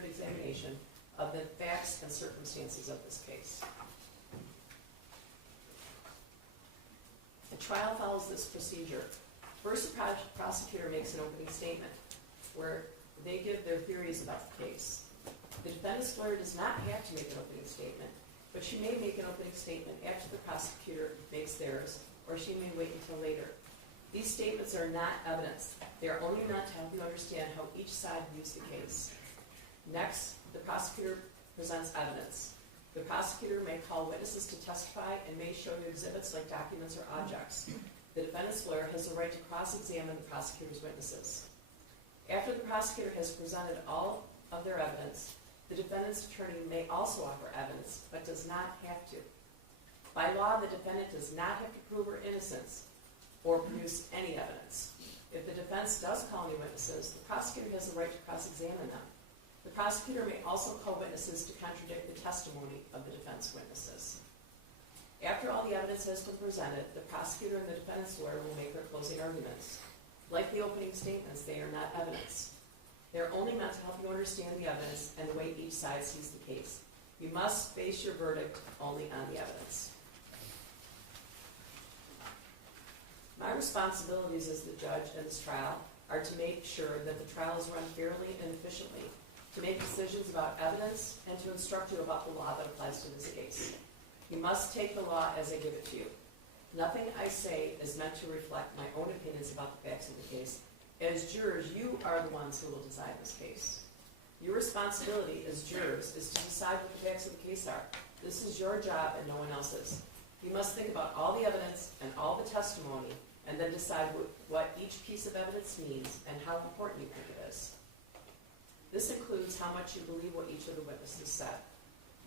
considered examination of the facts and circumstances of this case. The trial follows this procedure. First, the prosecutor makes an opening statement where they give their theories about the case. The defendant's lawyer does not have to make an opening statement, but she may make an opening statement after the prosecutor makes theirs, or she may wait until later. These statements are not evidence. They are only meant to help you understand how each side views the case. Next, the prosecutor presents evidence. The prosecutor may call witnesses to testify and may show you exhibits like documents or objects. The defendant's lawyer has the right to cross-examine the prosecutor's witnesses. After the prosecutor has presented all of their evidence, the defendant's attorney may also offer evidence, but does not have to. By law, the defendant does not have to prove her innocence or produce any evidence. If the defense does call any witnesses, the prosecutor has the right to cross-examine them. The prosecutor may also call witnesses to contradict the testimony of the defense witnesses. After all the evidence has been presented, the prosecutor and the defendant's lawyer will make their closing arguments. Like the opening statements, they are not evidence. They are only meant to help you understand the evidence and the way each side sees the case. You must base your verdict only on the evidence. My responsibilities as the judge in this trial are to make sure that the trial is run fairly and efficiently, to make decisions about evidence, and to instruct you about the law that applies to this case. You must take the law as I give it to you. Nothing I say is meant to reflect my own opinions about the facts of the case. As jurors, you are the ones who will decide this case. Your responsibility as jurors is to decide what the facts of the case are. This is your job and no one else's. You must think about all the evidence and all the testimony, and then decide what each piece of evidence means and how important you think it is. This includes how much you believe what each of the witnesses said.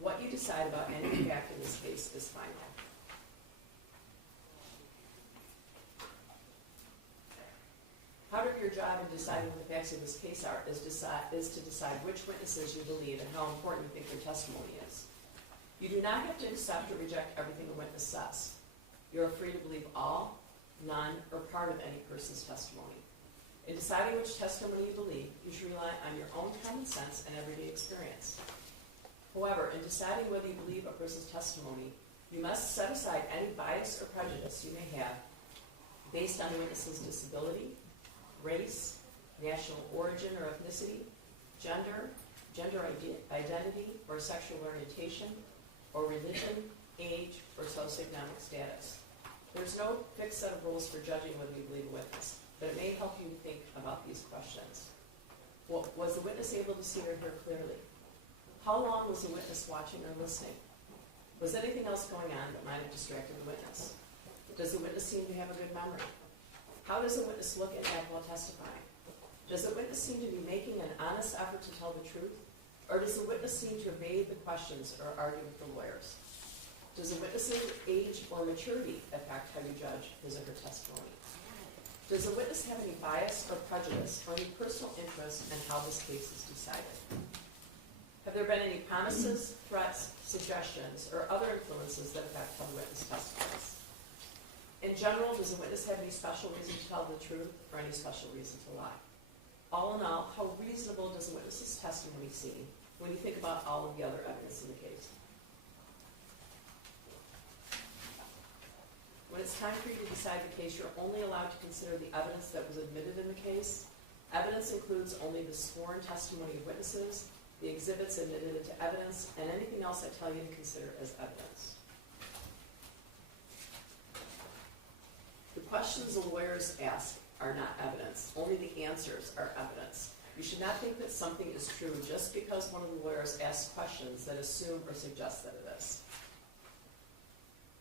What you decide about any fact in this case is final. Part of your job in deciding what the facts of this case are is to decide which witnesses you believe and how important you think their testimony is. You do not have to accept or reject everything a witness says. You are free to believe all, none, or part of any person's testimony. In deciding which testimony you believe, you should rely on your own common sense and everyday experience. However, in deciding whether you believe a person's testimony, you must set aside any bias or prejudice you may have based on the witness's disability, race, national origin or ethnicity, gender identity or sexual orientation, or religion, age, or socioeconomic status. There's no fixed set of rules for judging whether you believe a witness, but it may help you think about these questions. Well, was the witness able to see or hear clearly? How long was the witness watching or listening? Was anything else going on that might have distracted the witness? Does the witness seem to have a good memory? How does the witness look and act while testifying? Does the witness seem to be making an honest effort to tell the truth? Or does the witness seem to evade the questions or argue with the lawyers? Does the witness's age or maturity affect how you judge his or her testimony? Does the witness have any bias or prejudice or any personal interest in how this case is decided? Have there been any promises, threats, suggestions, or other influences that affect how the witness testifies? In general, does the witness have any special reason to tell the truth or any special reason to lie? All in all, how reasonable does the witness's testimony seem when you think about all of the other evidence in the case? When it's time for you to decide the case, you're only allowed to consider the evidence that was admitted in the case. Evidence includes only the sworn testimony of witnesses, the exhibits admitted into evidence, and anything else I tell you to consider as evidence. The questions the lawyers ask are not evidence. Only the answers are evidence. You should not think that something is true just because one of the lawyers asks questions that assume or suggest that it is.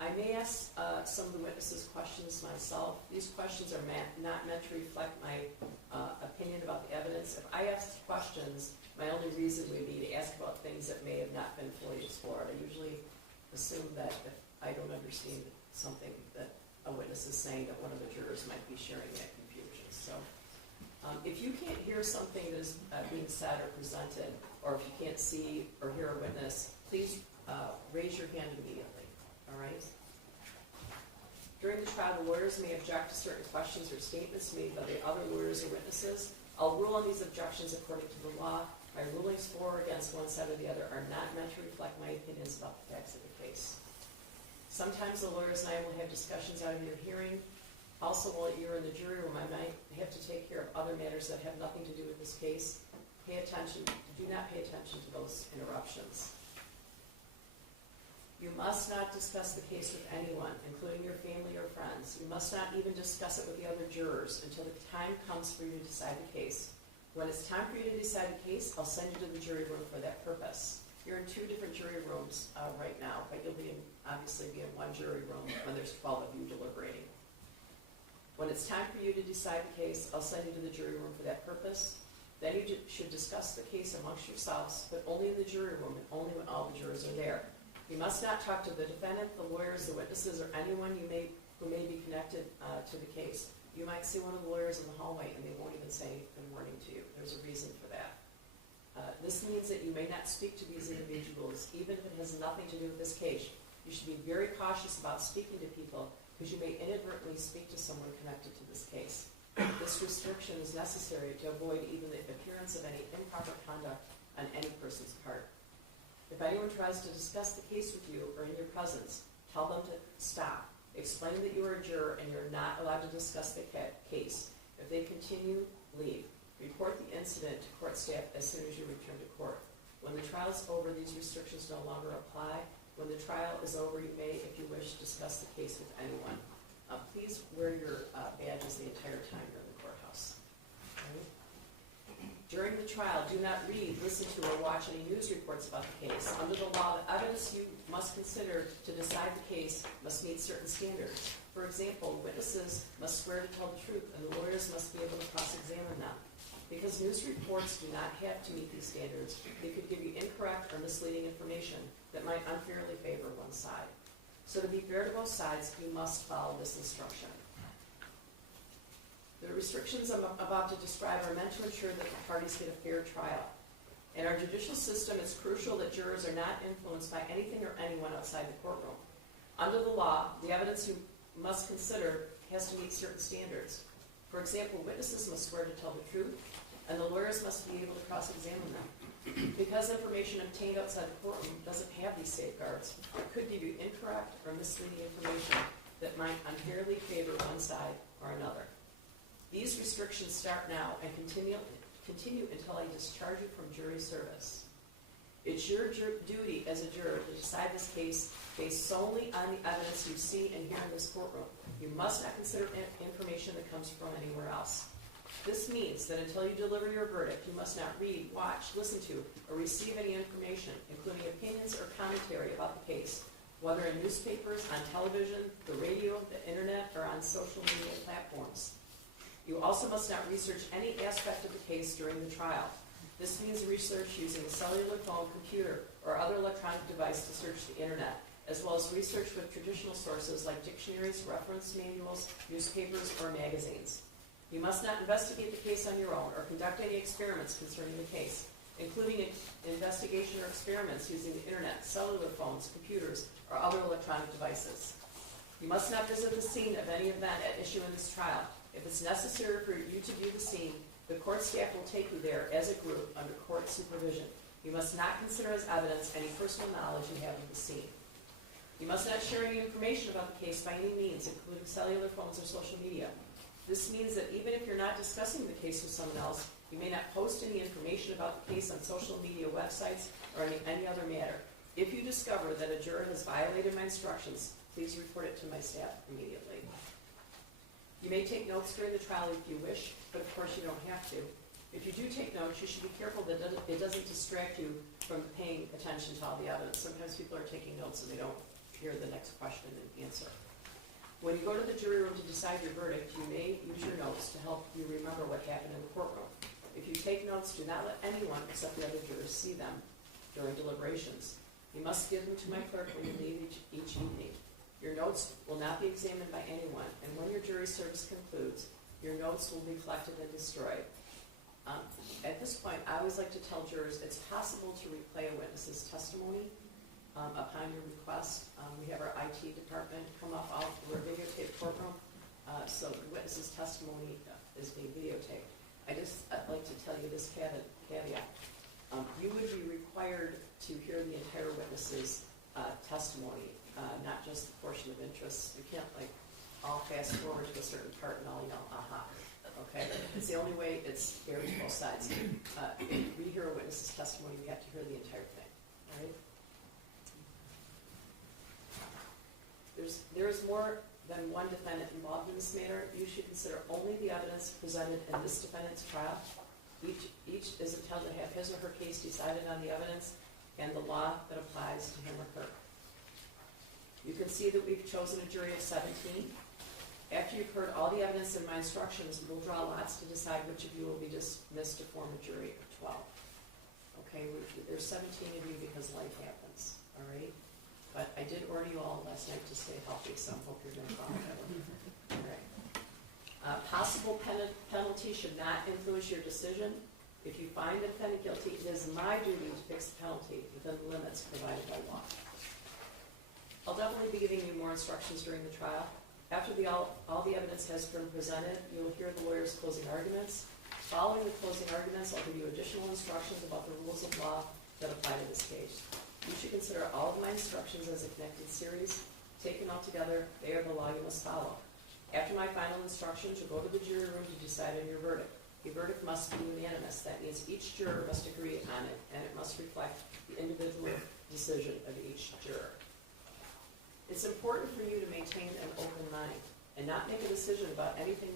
I may ask some of the witnesses questions myself. These questions are not meant to reflect my opinion about the evidence. If I ask questions, my only reason would be to ask about things that may have not been fully explored. I usually assume that if I don't understand something that a witness is saying, that one of the jurors might be sharing that confusion. So if you can't hear something that is being said or presented, or if you can't see or hear a witness, please raise your hand immediately. All right? During the trial, the lawyers may object to certain questions or statements made by the other lawyers or witnesses. I'll rule on these objections according to the law. My rulings for or against one side or the other are not meant to reflect my opinions about the facts of the case. Sometimes the lawyers and I will have discussions out of your hearing. Also, while you're in the jury room, I might have to take care of other matters that have nothing to do with this case. Do not pay attention to those interruptions. You must not discuss the case with anyone, including your family or friends. You must not even discuss it with the other jurors until the time comes for you to decide the case. When it's time for you to decide the case, I'll send you to the jury room for that purpose. You're in 2 different jury rooms right now, but you'll obviously be in one jury room when there's 12 of you deliberating. When it's time for you to decide the case, I'll send you to the jury room for that purpose. Then you should discuss the case amongst yourselves, but only in the jury room and only when all the jurors are there. You must not talk to the defendant, the lawyers, the witnesses, or anyone who may be connected to the case. You might see one of the lawyers in the hallway and they won't even say good morning to you. There's a reason for that. This means that you may not speak to these individuals, even if it has nothing to do with this case. You should be very cautious about speaking to people because you may inadvertently speak to someone connected to this case. This restriction is necessary to avoid even the appearance of any improper conduct on any person's part. If anyone tries to discuss the case with you or in your presence, tell them to stop. Explain that you are a juror and you're not allowed to discuss the case. If they continue, leave. Report the incident to court staff as soon as you return to court. When the trial is over, these restrictions no longer apply. When the trial is over, you may, if you wish, discuss the case with anyone. Please wear your badges the entire time you're in the courthouse. Okay? During the trial, do not read, listen to, or watch any news reports about the case. Under the law, the evidence you must consider to decide the case must meet certain standards. For example, witnesses must swear to tell the truth, and the lawyers must be able to cross-examine them. Because news reports do not have to meet these standards, they could give you incorrect or misleading information that might unfairly favor one side. So to be fair to both sides, you must follow this instruction. The restrictions I'm about to describe are meant to ensure that the parties get a fair trial. In our judicial system, it's crucial that jurors are not influenced by anything or anyone outside the courtroom. Under the law, the evidence you must consider has to meet certain standards. For example, witnesses must swear to tell the truth, and the lawyers must be able to cross-examine them. Because information obtained outside the courtroom doesn't have these safeguards, it could give you incorrect or misleading information that might unfairly favor one side or another. These restrictions start now and continue until I discharge you from jury service. It's your duty as a juror to decide this case based solely on the evidence you see and hear in this courtroom. You must not consider information that comes from anywhere else. This means that until you deliver your verdict, you must not read, watch, listen to, or receive any information, including opinions or commentary about the case, whether in newspapers, on television, the radio, the internet, or on social media platforms. You also must not research any aspect of the case during the trial. This means research using a cellular phone, computer, or other electronic device to search the internet, as well as research with traditional sources like dictionaries, reference manuals, newspapers, or magazines. You must not investigate the case on your own or conduct any experiments concerning the case, including investigation or experiments using the internet, cellular phones, computers, or other electronic devices. You must not visit the scene of any event at issue in this trial. If it's necessary for you to view the scene, the court staff will take you there as a group under court supervision. You must not consider as evidence any personal knowledge you have of the scene. You must not share any information about the case by any means, including cellular phones or social media. This means that even if you're not discussing the case with someone else, you may not post any information about the case on social media websites or any other matter. If you discover that a juror has violated my instructions, please report it to my staff immediately. You may take notes during the trial if you wish, but of course you don't have to. If you do take notes, you should be careful that it doesn't distract you from paying attention to all the evidence. Sometimes people are taking notes and they don't hear the next question and answer. When you go to the jury room to decide your verdict, you may use your notes to help you remember what happened in the courtroom. If you take notes, do not let anyone except the other jurors see them during deliberations. You must give them to my clerk when you leave each evening. Your notes will not be examined by anyone, and when your jury service concludes, your notes will be collected and destroyed. At this point, I always like to tell jurors it's possible to replay a witness's testimony upon your request. We have our IT department come off our videotape courtroom, so the witness's testimony is being videotaped. I'd like to tell you this caveat. fast forward to a certain part and I'll yell, aha. Okay? It's the only way it's fair to both sides. If we hear a witness's testimony, we have to hear the entire thing. All right? There is more than one defendant involved in this matter. You should consider only the evidence presented in this defendant's trial. Each is entitled to have his or her case decided on the evidence and the law that applies to him or her. You can see that we've chosen a jury of 17. After you've heard all the evidence in my instructions, we'll draw lots to decide which of you will be dismissed to form a jury of 12. Okay, there's 17 of you because life happens, all right? But I did order you all last night to stay healthy, so I hope you're going to follow that one. All right. Possible penalty should not influence your decision. If you find the defendant guilty, it is my duty to fix the penalty within the limits provided by law. I'll definitely be giving you more instructions during the trial. After all the evidence has been presented, you'll hear the lawyer's closing arguments. Following the closing arguments, I'll give you additional instructions about the rules of law that apply to this case. You should consider all of my instructions as a connected series. Taken all together, they are the law you must follow. After my final instructions, you'll go to the jury room to decide on your verdict. The verdict must be unanimous. That means each juror must agree on it, and it must reflect the individual decision of each juror. It's important for you to maintain an open mind and not make a decision about anything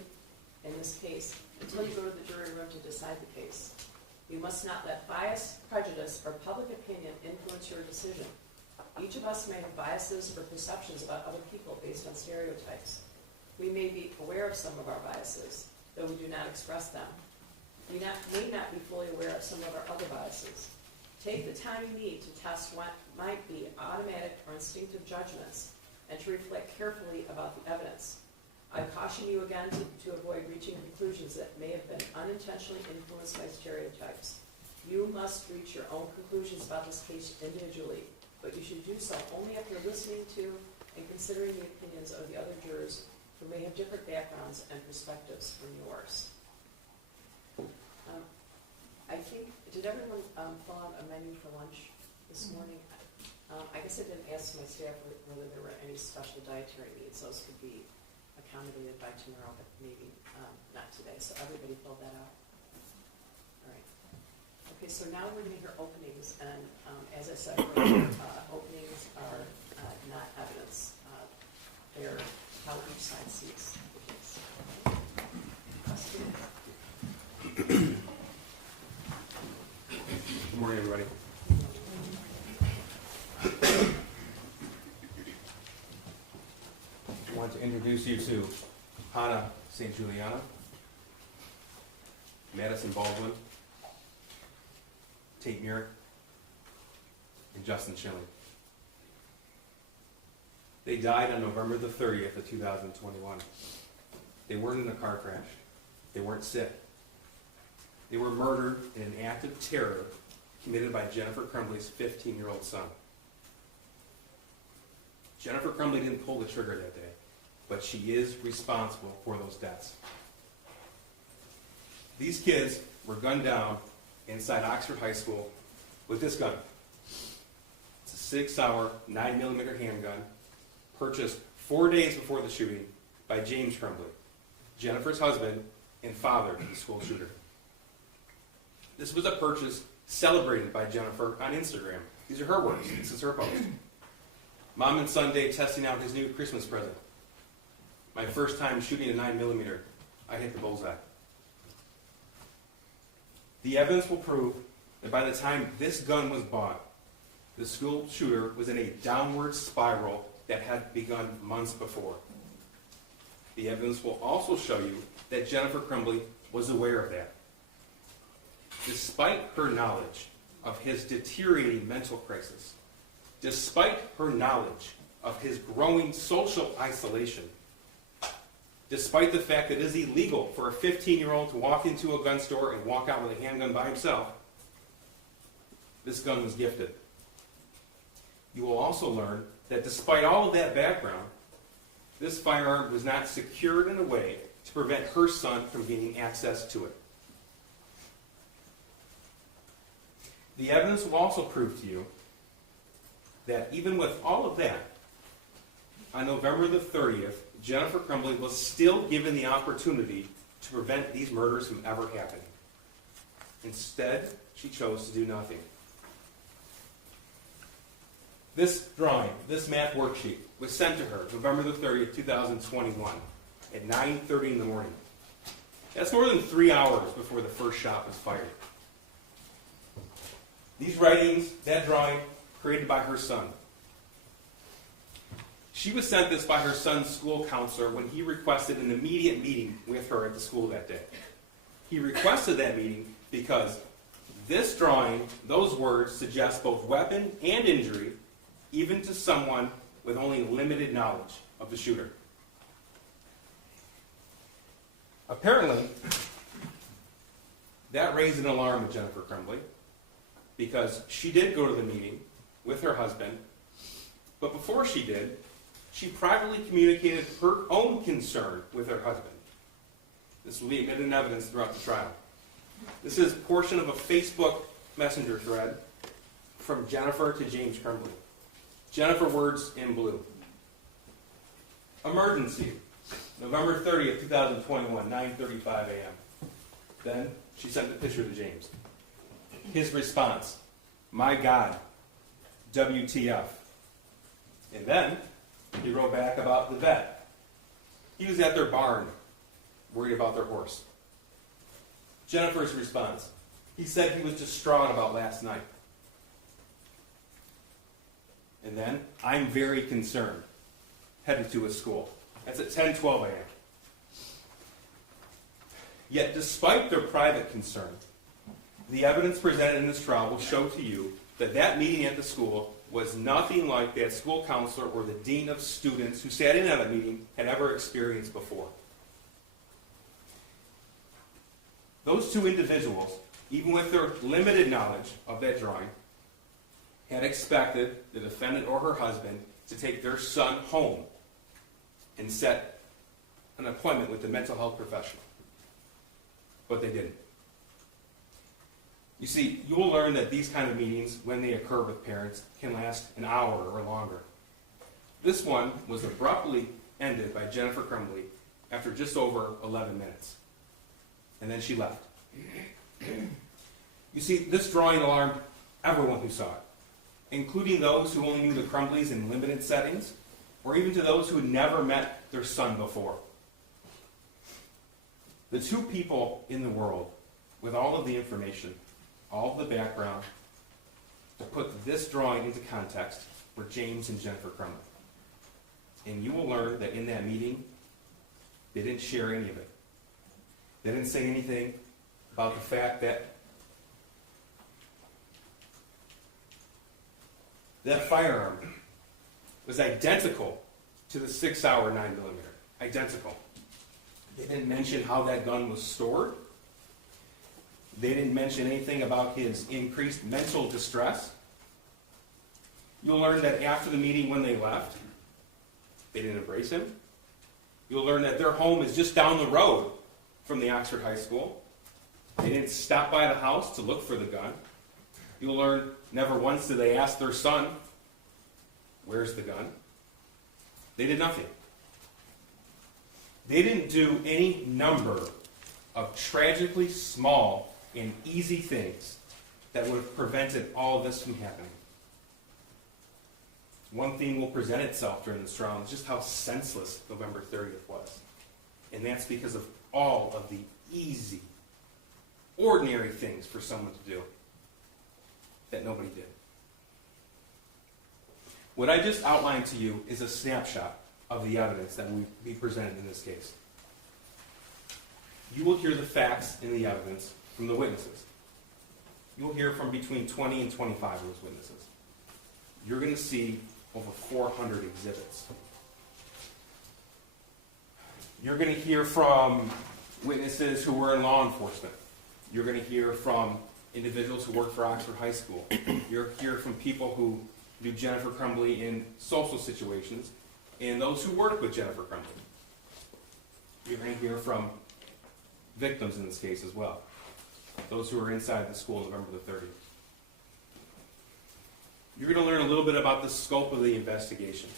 in this case until you go to the jury room to decide the case. You must not let bias, prejudice, or public opinion influence your decision. Each of us may have biases or perceptions about other people based on stereotypes. We may be aware of some of our biases, though we do not express them. We may not be fully aware of some of our other biases. Take the time you need to test what might be automatic or instinctive judgments and to reflect carefully about the evidence. I caution you again to avoid reaching conclusions that may have been unintentionally influenced by stereotypes. You must reach your own conclusions about this case individually, but you should do so only after listening to and considering the opinions of the other jurors who may have different backgrounds and perspectives from yours. I think, did everyone fill out a menu for lunch this morning? I guess I didn't ask my staff whether there were any special dietary needs. Those could be accommodated by tomorrow, but maybe not today. So everybody filled that out? All right. Okay, so now we're going to hear openings. And as I said earlier, openings are not evidence. They're how each side sees the case. Good morning, everybody. I want to introduce you to Hannah St. Juliana, Madison Baldwin, Tate Muir, and Justin Schilling. They died on November the 30th of 2021. They weren't in a car crash. They weren't sick. They were murdered in an act of terror committed by Jennifer Crumbley's 15-year-old son. Jennifer Crumbley didn't pull the trigger that day, but she is responsible for those deaths. These kids were gunned down inside Oxford High School with this gun. It's a 6-hour, 9mm handgun, purchased 4 days before the shooting by James Crumbley, Jennifer's husband and father to the school shooter. This was a purchase celebrated by Jennifer on Instagram. These are her words. This is her post. Mom and son Dave testing out his new Christmas present. My first time shooting a 9mm. I hit the bullseye. The evidence will prove that by the time this gun was bought, the school shooter was in a downward spiral that had begun months before. The evidence will also show you that Jennifer Crumbley was aware of that. Despite her knowledge of his deteriorating mental crisis, despite her knowledge of his growing social isolation, despite the fact that it is illegal for a 15-year-old to walk into a gun store and walk out with a handgun by himself, this gun was gifted. You will also learn that despite all of that background, this firearm was not secured in a way to prevent her son from gaining access to it. The evidence will also prove to you that even with all of that, on November the 30th, Jennifer Crumbley was still given the opportunity to prevent these murders from ever happening. Instead, she chose to do nothing. This drawing, this math worksheet, was sent to her November the 30th, 2021 at 9:30 in the morning. That's more than 3 hours before the first shot was fired. These writings, that drawing, created by her son. She was sent this by her son's school counselor when he requested an immediate meeting with her at the school that day. He requested that meeting because this drawing, those words, suggest both weapon and injury, even to someone with only limited knowledge of the shooter. Apparently, that raised an alarm with Jennifer Crumbley, because she did go to the meeting with her husband, but before she did, she privately communicated her own concern with her husband. This will be admitted in evidence throughout the trial. This is a portion of a Facebook messenger thread from Jennifer to James Crumbley. Jennifer, words in blue. Emergency, November 30th, 2021, 9:35 a.m. Then she sent the picture to James. His response, my God, WTF. And then he wrote back about the vet. He was at their barn, worried about their horse. Jennifer's response, he said he was distraught about last night. And then, I'm very concerned, headed to his school. That's at 10:12 a.m. Yet, despite their private concern, the evidence presented in this trial will show to you that that meeting at the school was nothing like that school counselor or the dean of students who sat in on that meeting had ever experienced before. Those two individuals, even with their limited knowledge of that drawing, had expected the defendant or her husband to take their son home and set an appointment with the mental health professional. But they didn't. You see, you will learn that these kind of meetings, when they occur with parents, can last an hour or longer. This one was abruptly ended by Jennifer Crumbley after just over 11 minutes. And then she left. You see, this drawing alarmed everyone who saw it, including those who only knew the Crumbleys in limited settings, or even to those who had never met their son before. The two people in the world with all of the information, all of the background, to put this drawing into context were James and Jennifer Crumbley. And you will learn that in that meeting, they didn't share any of it. They didn't say anything about the fact that that firearm was identical to the 6-hour 9mm. Identical. They didn't mention how that gun was stored. They didn't mention anything about his increased mental distress. You'll learn that after the meeting when they left, they didn't embrace him. You'll learn that their home is just down the road from the Oxford High School. They didn't stop by the house to look for the gun. You'll learn never once did they ask their son, where's the gun? They did nothing. They didn't do any number of tragically small and easy things that would have prevented all this from happening. One theme will present itself during this trial is just how senseless November 30th was. And that's because of all of the easy, ordinary things for someone to do that nobody did. What I just outlined to you is a snapshot of the evidence that will be presented in this case. You will hear the facts and the evidence from the witnesses. You'll hear from between 20 and 25 of those witnesses. You're going to see over 400 exhibits. You're going to hear from witnesses who were in law enforcement. You're going to hear from individuals who worked for Oxford High School. You're going to hear from people who knew Jennifer Crumbley in social situations and those who worked with Jennifer Crumbley. You're going to hear from victims in this case as well, those who were inside the school November the 30th. You're going to learn a little bit about the scope of the investigation.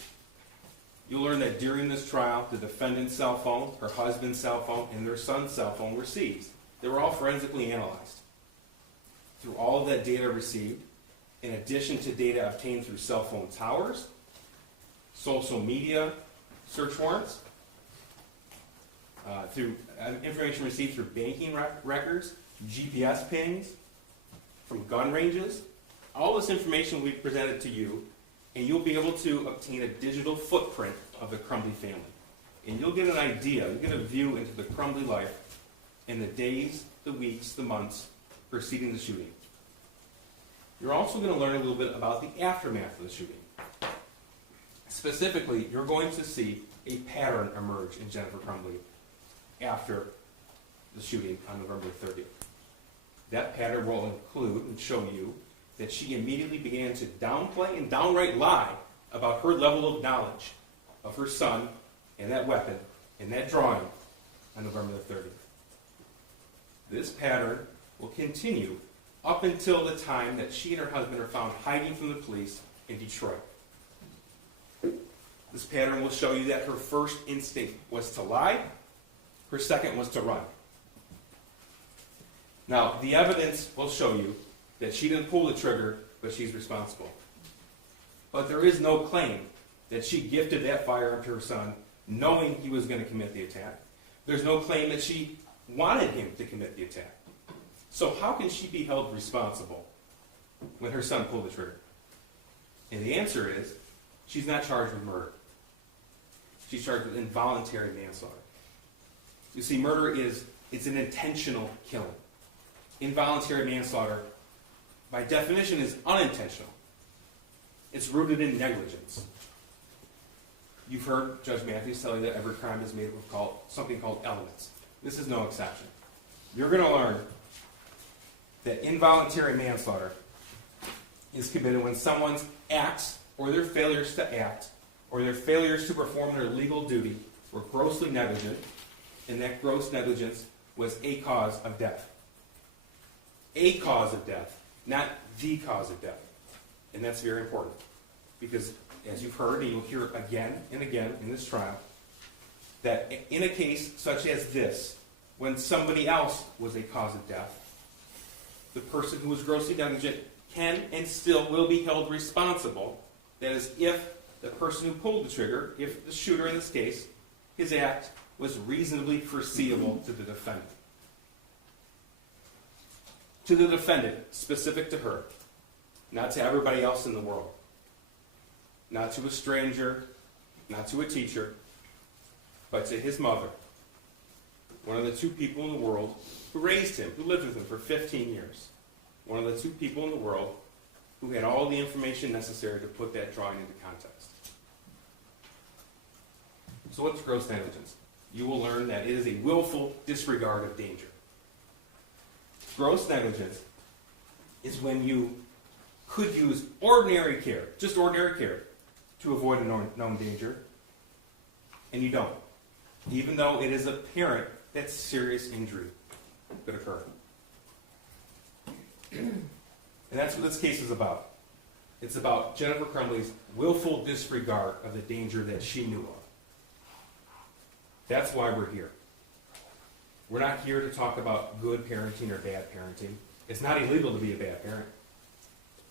You'll learn that during this trial, the defendant's cell phone, her husband's cell phone, and their son's cell phone were seized. They were all forensically analyzed. Through all of that data received, in addition to data obtained through cell phone towers, social media search warrants, through information received through banking records, GPS pings, from gun ranges, all this information will be presented to you, and you'll be able to obtain a digital footprint of the Crumbley family. And you'll get an idea, you'll get a view into the Crumbley life in the days, the weeks, the months preceding the shooting. You're also going to learn a little bit about the aftermath of the shooting. Specifically, you're going to see a pattern emerge in Jennifer Crumbley after the shooting on November 30th. That pattern will include and show you that she immediately began to downplay and downright lie about her level of knowledge of her son and that weapon and that drawing on November the 30th. This pattern will continue up until the time that she and her husband are found hiding from the police in Detroit. This pattern will show you that her first instinct was to lie, her second was to run. Now, the evidence will show you that she didn't pull the trigger, but she's responsible. But there is no claim that she gifted that firearm to her son knowing he was going to commit the attack. There's no claim that she wanted him to commit the attack. So how can she be held responsible when her son pulled the trigger? And the answer is, she's not charged with murder. She's charged with involuntary manslaughter. You see, murder it's an intentional killing. Involuntary manslaughter, by definition, is unintentional. It's rooted in negligence. You've heard Judge Matthews tell you that every crime is made up of something called elements. This is no exception. You're going to learn that involuntary manslaughter is committed when someone's acts or their failures to act or their failures to perform their legal duty were grossly negligent, and that gross negligence was a cause of death. A cause of death, not the cause of death. And that's very important because, as you've heard, and you'll hear again and again in this trial, that in a case such as this, when somebody else was a cause of death, the person who was grossly negligent can and still will be held responsible. That is, if the person who pulled the trigger, if the shooter in this case, his act was reasonably foreseeable to the defendant. To the defendant, specific to her, not to everybody else in the world. Not to a stranger, not to a teacher, but to his mother, one of the two people in the world who raised him, who lived with him for 15 years. One of the two people in the world who had all the information necessary to put that drawing into context. So what's gross negligence? You will learn that it is a willful disregard of danger. Gross negligence is when you could use ordinary care, just ordinary care, to avoid a known danger, and you don't, even though it is apparent that serious injury could occur. And that's what this case is about. It's about Jennifer Crumbley's willful disregard of the danger that she knew of. That's why we're here. We're not here to talk about good parenting or bad parenting. It's not illegal to be a bad parent.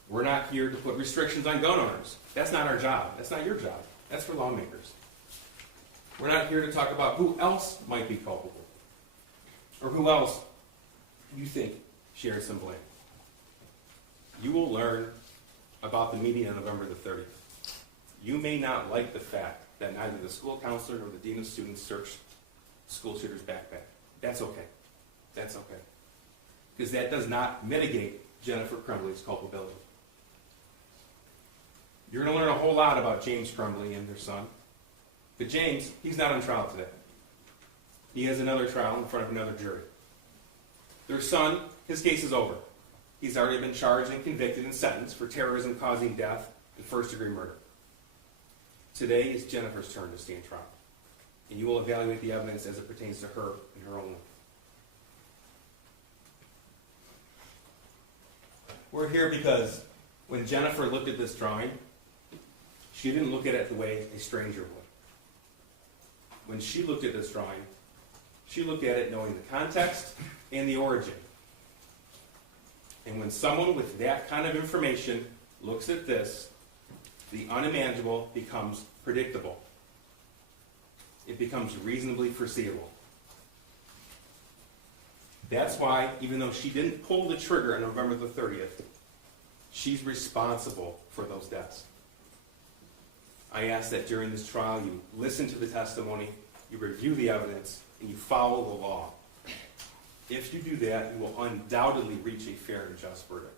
We're not here to put restrictions on gun owners. That's not our job. That's not your job. That's for lawmakers. We're not here to talk about who else might be culpable or who else you think shares some blame. You will learn about the meeting on November the 30th. You may not like the fact that neither the school counselor nor the dean of students searched the school shooter's backpack. That's okay. That's okay. Because that does not mitigate Jennifer Crumbley's culpability. You're going to learn a whole lot about James Crumbley and their son. But James, he's not on trial today. He has another trial in front of another jury. Their son, his case is over. He's already been charged and convicted and sentenced for terrorism causing death and first-degree murder. Today is Jennifer's turn to stand trial. And you will evaluate the evidence as it pertains to her and her own life. We're here because when Jennifer looked at this drawing, she didn't look at it the way a stranger would. when she looked at this drawing, she looked at it knowing the context and the origin. And when someone with that kind of information looks at this, the unimaginable becomes predictable. It becomes reasonably foreseeable. That's why, even though she didn't pull the trigger on November the 30th, she's responsible for those deaths. I ask that during this trial you listen to the testimony, you review the evidence, and you follow the law. If you do that, you will undoubtedly reach a fair and just verdict.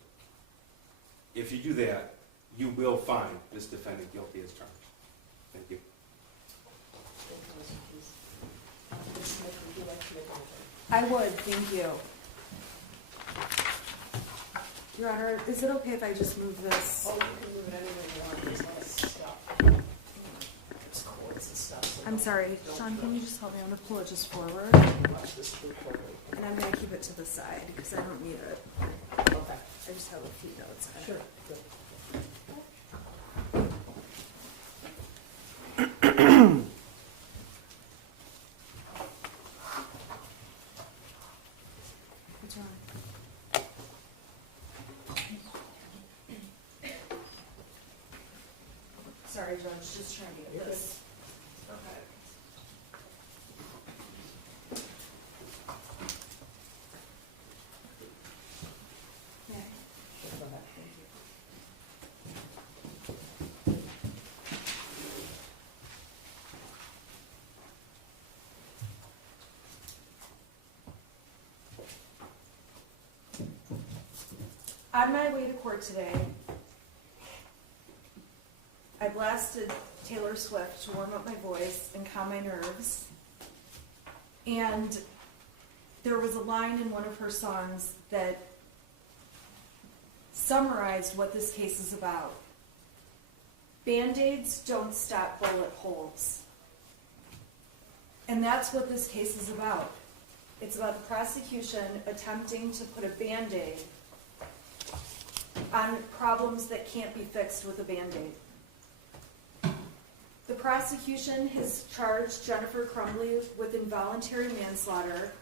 If you do that, you will find this defendant guilty as charged. Thank you. I would, thank you. Your Honor, is it okay if I just move this? Oh, you can move it anywhere you want, there's a lot of stuff. There's cords and stuff. So I'm sorry, don't Sean, feel- can you just help me? I'm gonna pull it just forward, Watch this through totally. and I'm gonna keep it to the side, because I don't need it. Okay. I just have a few notes on it. Sure. Good. What's wrong? Sorry, Judge, just trying to You're get this. Okay. Yeah. Go ahead. Thank you. On my way to court today, I blasted Taylor Swift to warm up my voice and calm my nerves. And there was a line in one of her songs that summarized what this case is about. Band-Aids don't stop bullet holes. And that's what this case is about. It's about the prosecution attempting to put a Band-Aid on problems that can't be fixed with a Band-Aid. The prosecution has charged Jennifer Crumbley with involuntary manslaughter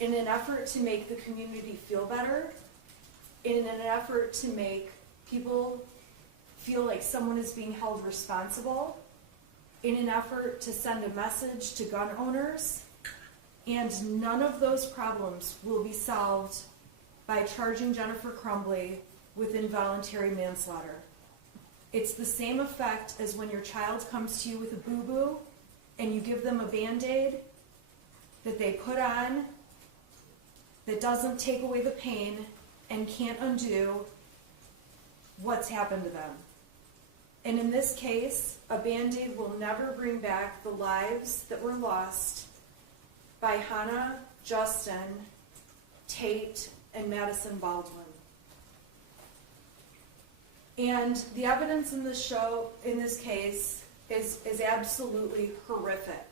in an effort to make the community feel better, in an effort to make people feel like someone is being held responsible, in an effort to send a message to gun owners, and none of those problems will be solved by charging Jennifer Crumbley with involuntary manslaughter. It's the same effect as when your child comes to you with a boo-boo and you give them a Band-Aid that they put on that doesn't take away the pain and can't undo what's happened to them. And in this case, a Band-Aid will never bring back the lives that were lost by Hannah, Justin, Tate, and Madison Baldwin. And the evidence in this case is absolutely horrific.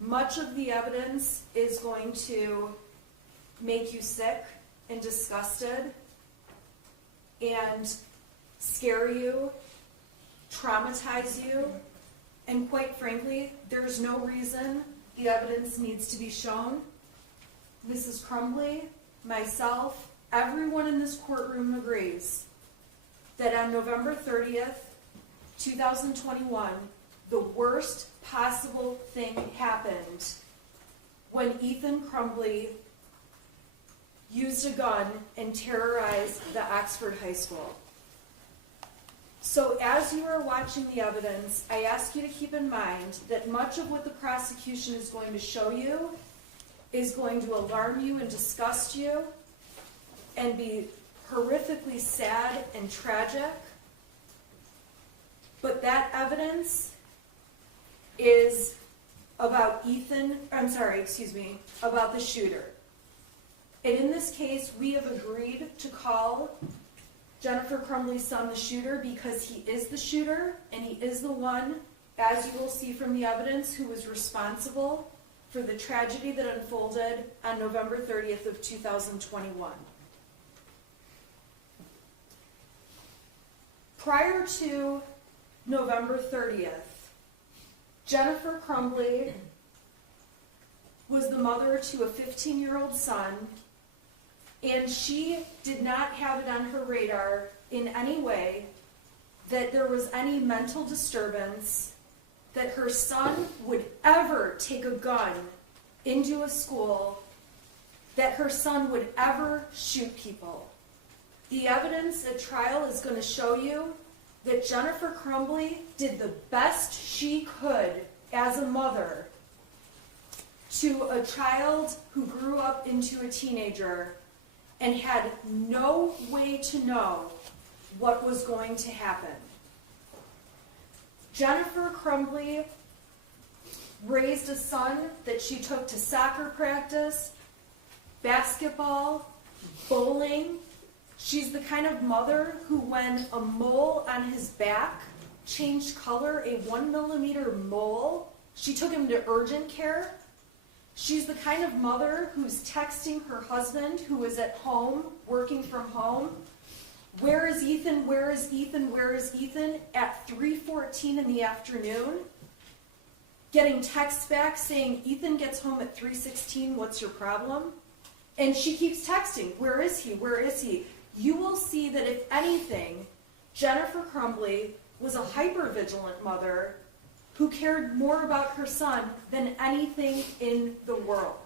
Much of the evidence is going to make you sick and disgusted and scare you, traumatize you, and quite frankly, there's no reason the evidence needs to be shown. Mrs. Crumbley, myself, everyone in this courtroom agrees that on November 30th, 2021, the worst possible thing happened when Ethan Crumbley used a gun and terrorized the Oxford High School. So as you are watching the evidence, I ask you to keep in mind that much of what the prosecution is going to show you is going to alarm you and disgust you and be horrifically sad and tragic. But that evidence is about about the shooter. And in this case, we have agreed to call Jennifer Crumbley's son the shooter because he is the shooter, and he is the one, as you will see from the evidence, who was responsible for the tragedy that unfolded on November 30th of 2021. Prior to November 30th, Jennifer Crumbley was the mother to a 15-year-old son, and she did not have it on her radar in any way that there was any mental disturbance, that her son would ever take a gun into a school, that her son would ever shoot people. The evidence at trial is going to show you that Jennifer Crumbley did the best she could as a mother to a child who grew up into a teenager and had no way to know what was going to happen. Jennifer Crumbley raised a son that she took to soccer practice, basketball, bowling. She's the kind of mother who, when a mole on his back changed color, a 1 millimeter mole, she took him to urgent care. She's the kind of mother who's texting her husband, who is at home, working from home, "Where is Ethan? Where is Ethan? Where is Ethan?" at 3:14 in the afternoon, getting texts back saying, "Ethan gets home at 3:16, what's your problem?" And she keeps texting, "Where is he? Where is he?" You will see that if anything, Jennifer Crumbley was a hyper-vigilant mother who cared more about her son than anything in the world.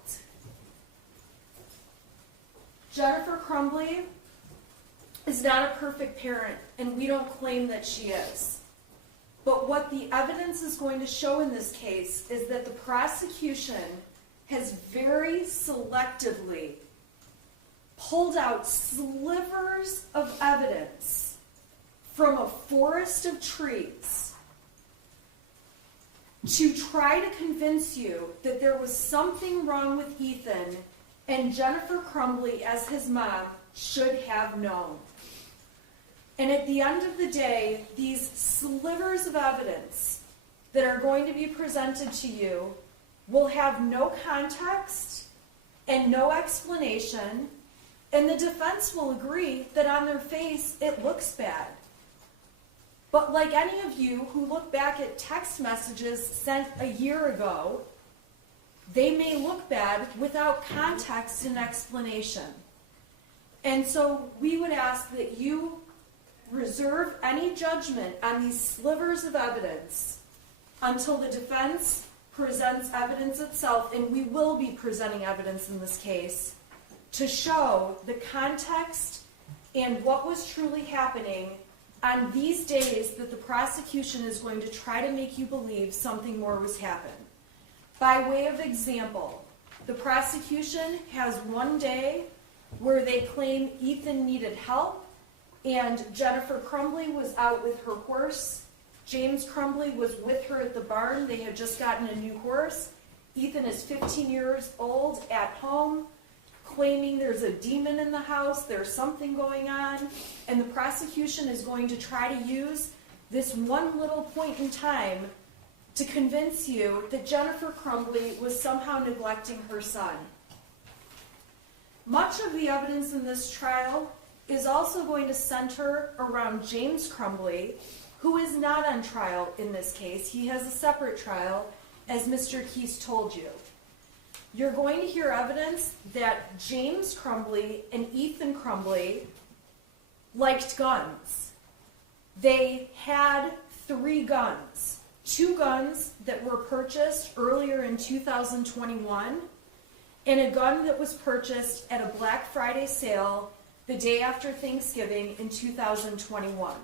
Jennifer Crumbley is not a perfect parent, and we don't claim that she is. But what the evidence is going to show in this case is that the prosecution has very selectively pulled out slivers of evidence from a forest of trees to try to convince you that there was something wrong with Ethan, and Jennifer Crumbley, as his mom, should have known. And at the end of the day, these slivers of evidence that are going to be presented to you will have no context and no explanation, and the defense will agree that on their face it looks bad. But like any of you who look back at text messages sent a year ago, they may look bad without context and explanation. And so we would ask that you reserve any judgment on these slivers of evidence until the defense presents evidence itself, and we will be presenting evidence in this case, to show the context and what was truly happening on these days that the prosecution is going to try to make you believe something more was happening. By way of example, the prosecution has one day where they claim Ethan needed help and Jennifer Crumbley was out with her horse. James Crumbley was with her at the barn. They had just gotten a new horse. Ethan is 15 years old at home, claiming there's a demon in the house, there's something going on, and the prosecution is going to try to use this one little point in time to convince you that Jennifer Crumbley was somehow neglecting her son. Much of the evidence in this trial is also going to center around James Crumbley, who is not on trial in this case. He has a separate trial, as Mr. Keese told you. You're going to hear evidence that James Crumbley and Ethan Crumbley liked guns. They had 3 guns. 2 guns that were purchased earlier in 2021, and a gun that was purchased at a Black Friday sale the day after Thanksgiving in 2021.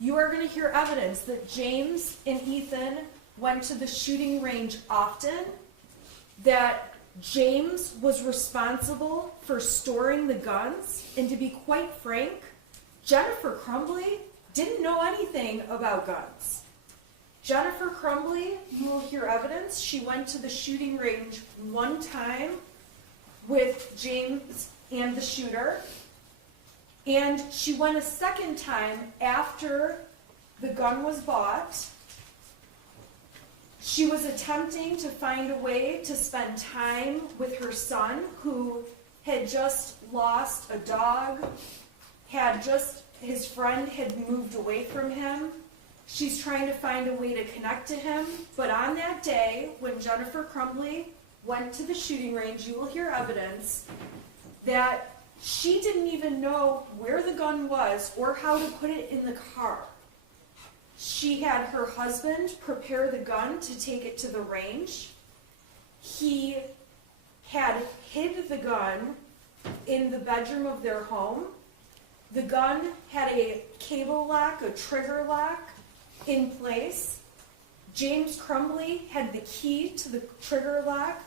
You are going to hear evidence that James and Ethan went to the shooting range often, that James was responsible for storing the guns, and to be quite frank, Jennifer Crumbley didn't know anything about guns. Jennifer Crumbley, you will hear evidence, she went to the shooting range one time with James and the shooter, and she went a second time after the gun was bought. She was attempting to find a way to spend time with her son, who had just lost a dog, his friend had moved away from him. She's trying to find a way to connect to him, but on that day, when Jennifer Crumbley went to the shooting range, you will hear evidence that she didn't even know where the gun was or how to put it in the car. She had her husband prepare the gun to take it to the range. He had hid the gun in the bedroom of their home. The gun had a cable lock, a trigger lock in place. James Crumbley had the key to the trigger lock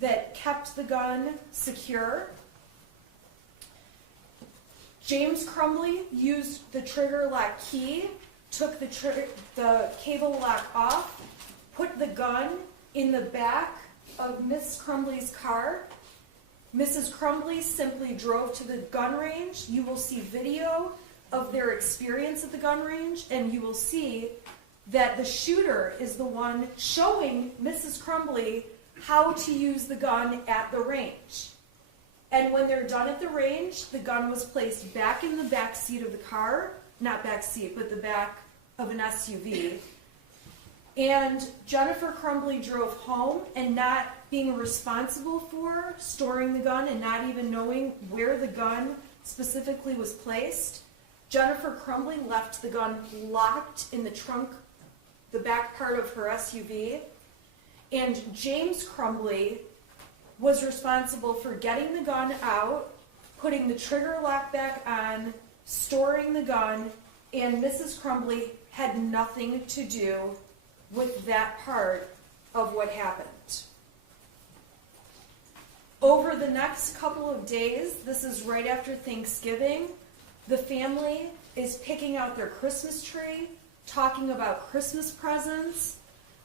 that kept the gun secure. James Crumbley used the trigger lock key, took the cable lock off, put the gun in the back of Miss Crumbley's car. Mrs. Crumbley simply drove to the gun range. You will see video of their experience at the gun range, and you will see that the shooter is the one showing Mrs. Crumbley how to use the gun at the range. And when they're done at the range, the gun was placed back in the back seat of the car, not back seat, but the back of an SUV. And Jennifer Crumbley drove home, and not being responsible for storing the gun and not even knowing where the gun specifically was placed, Jennifer Crumbley left the gun locked in the trunk, the back part of her SUV. And James Crumbley was responsible for getting the gun out, putting the trigger lock back on, storing the gun, and Mrs. Crumbley had nothing to do with that part of what happened. Over the next couple of days, this is right after Thanksgiving, the family is picking out their Christmas tree, talking about Christmas presents.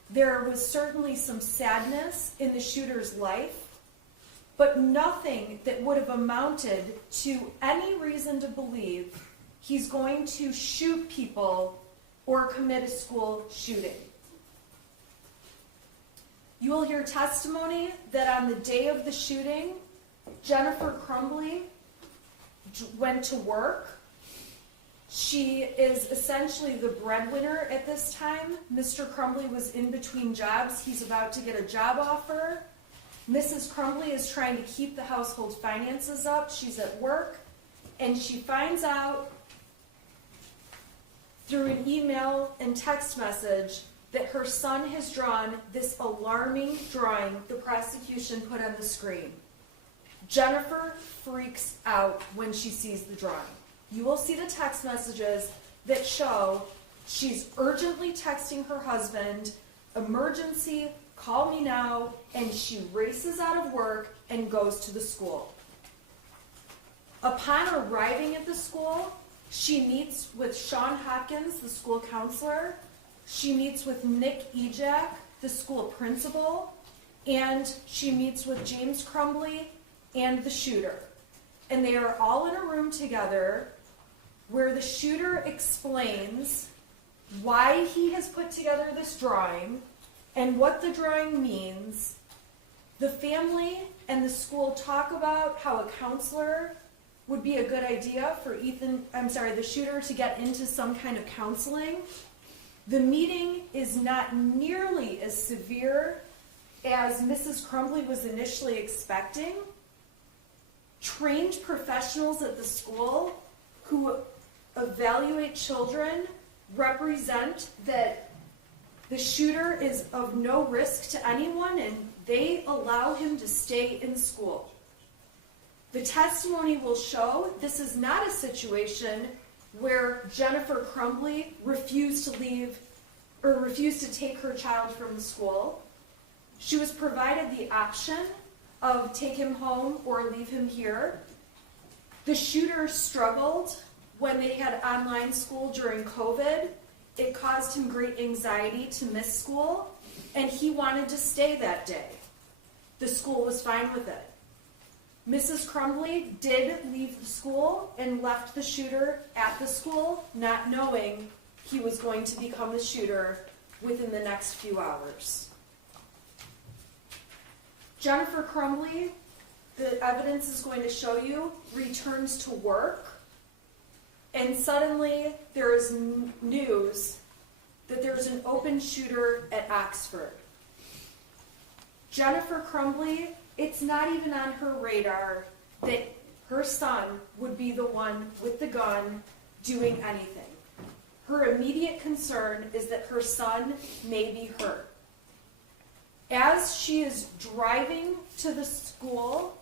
There was certainly some sadness in the shooter's life, but nothing that would have amounted to any reason to believe he's going to shoot people or commit a school shooting. You will hear testimony that on the day of the shooting, Jennifer Crumbley went to work. She is essentially the breadwinner at this time. Mr. Crumbley was in between jobs. He's about to get a job offer. Mrs. Crumbley is trying to keep the household finances up. She's at work, and she finds out through an email and text message that her son has drawn this alarming drawing the prosecution put on the screen. Jennifer freaks out when she sees the drawing. You will see the text messages that show she's urgently texting her husband, emergency, call me now, and she races out of work and goes to the school. Upon arriving at the school, she meets with Sean Hopkins, the school counselor. She meets with Nick Ejak, the school principal, and she meets with James Crumbley and the shooter. And they are all in a room together where the shooter explains why he has put together this drawing and what the drawing means. The family and the school talk about how a counselor would be a good idea for the shooter to get into some kind of counseling. The meeting is not nearly as severe as Mrs. Crumbley was initially expecting. Trained professionals at the school who evaluate children represent that the shooter is of no risk to anyone, and they allow him to stay in school. The testimony will show this is not a situation where Jennifer Crumbley refused to take her child from the school. She was provided the option of take him home or leave him here. The shooter struggled when they had online school during COVID. It caused him great anxiety to miss school, and he wanted to stay that day. The school was fine with it. Mrs. Crumbley did leave the school and left the shooter at the school, not knowing he was going to become the shooter within the next few hours. Jennifer Crumbley, the evidence is going to show you, returns to work, and suddenly there is news that there's an open shooter at Oxford. Jennifer Crumbley, it's not even on her radar that her son would be the one with the gun doing anything. Her immediate concern is that her son may be hurt. As she is driving to the school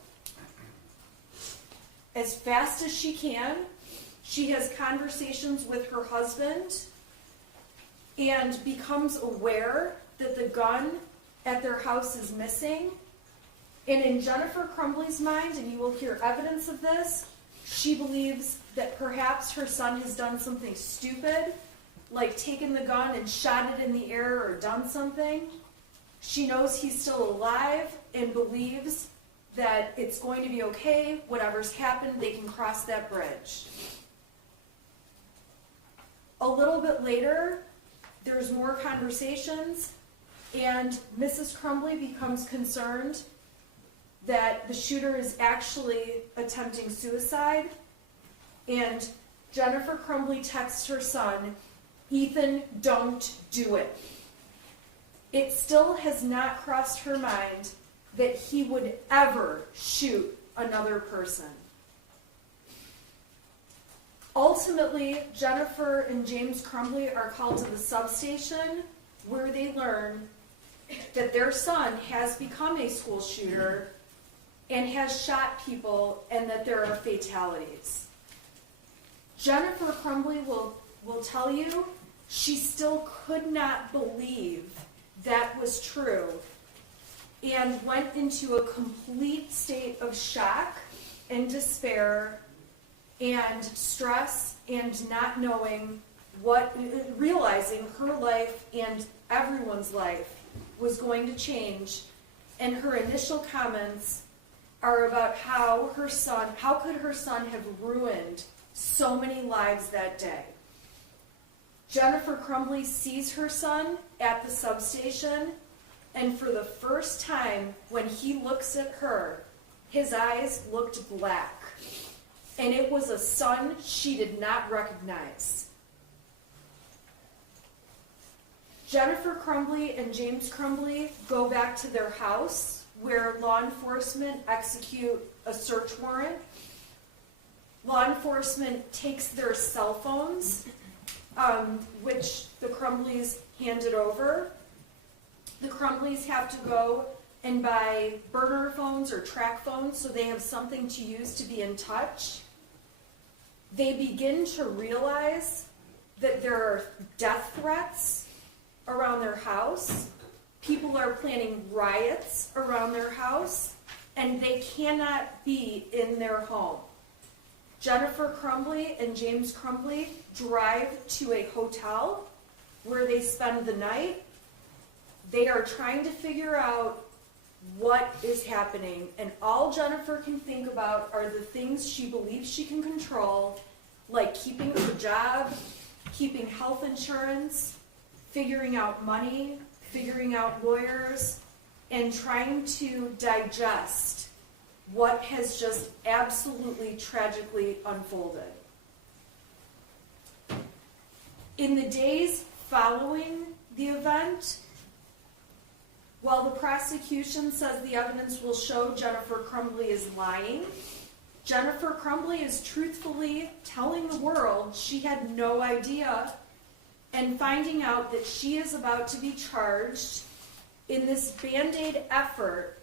as fast as she can, she has conversations with her husband and becomes aware that the gun at their house is missing. And in Jennifer Crumbley's mind, and you will hear evidence of this, she believes that perhaps her son has done something stupid, like taken the gun and shot it in the air or done something. She knows he's still alive and believes that it's going to be okay. Whatever's happened, they can cross that bridge. A little bit later, there's more conversations, and Mrs. Crumbley becomes concerned that the shooter is actually attempting suicide, and Jennifer Crumbley texts her son, "Ethan, don't do it." It still has not crossed her mind that he would ever shoot another person. Ultimately, Jennifer and James Crumbley are called to the substation, where they learn that their son has become a school shooter and has shot people, and that there are fatalities. Jennifer Crumbley will tell you she still could not believe that was true, and went into a complete state of shock and despair and stress and not knowing realizing her life and everyone's life was going to change. And her initial comments are about how could her son have ruined so many lives that day. Jennifer Crumbley sees her son at the substation, and for the first time, when he looks at her, his eyes looked black. And it was a son she did not recognize. Jennifer Crumbley and James Crumbley go back to their house, where law enforcement execute a search warrant. Law enforcement takes their cell phones, which the Crumbleys handed over. The Crumbleys have to go and buy burner phones or track phones so they have something to use to be in touch. They begin to realize that there are death threats around their house. People are planning riots around their house, and they cannot be in their home. Jennifer Crumbley and James Crumbley drive to a hotel where they spend the night. They are trying to figure out what is happening, and all Jennifer can think about are the things she believes she can control, like keeping her job, keeping health insurance, figuring out money, figuring out lawyers, and trying to digest what has just absolutely tragically unfolded. In the days following the event, while the prosecution says the evidence will show Jennifer Crumbley is lying, Jennifer Crumbley is truthfully telling the world she had no idea, and finding out that she is about to be charged in this Band-Aid effort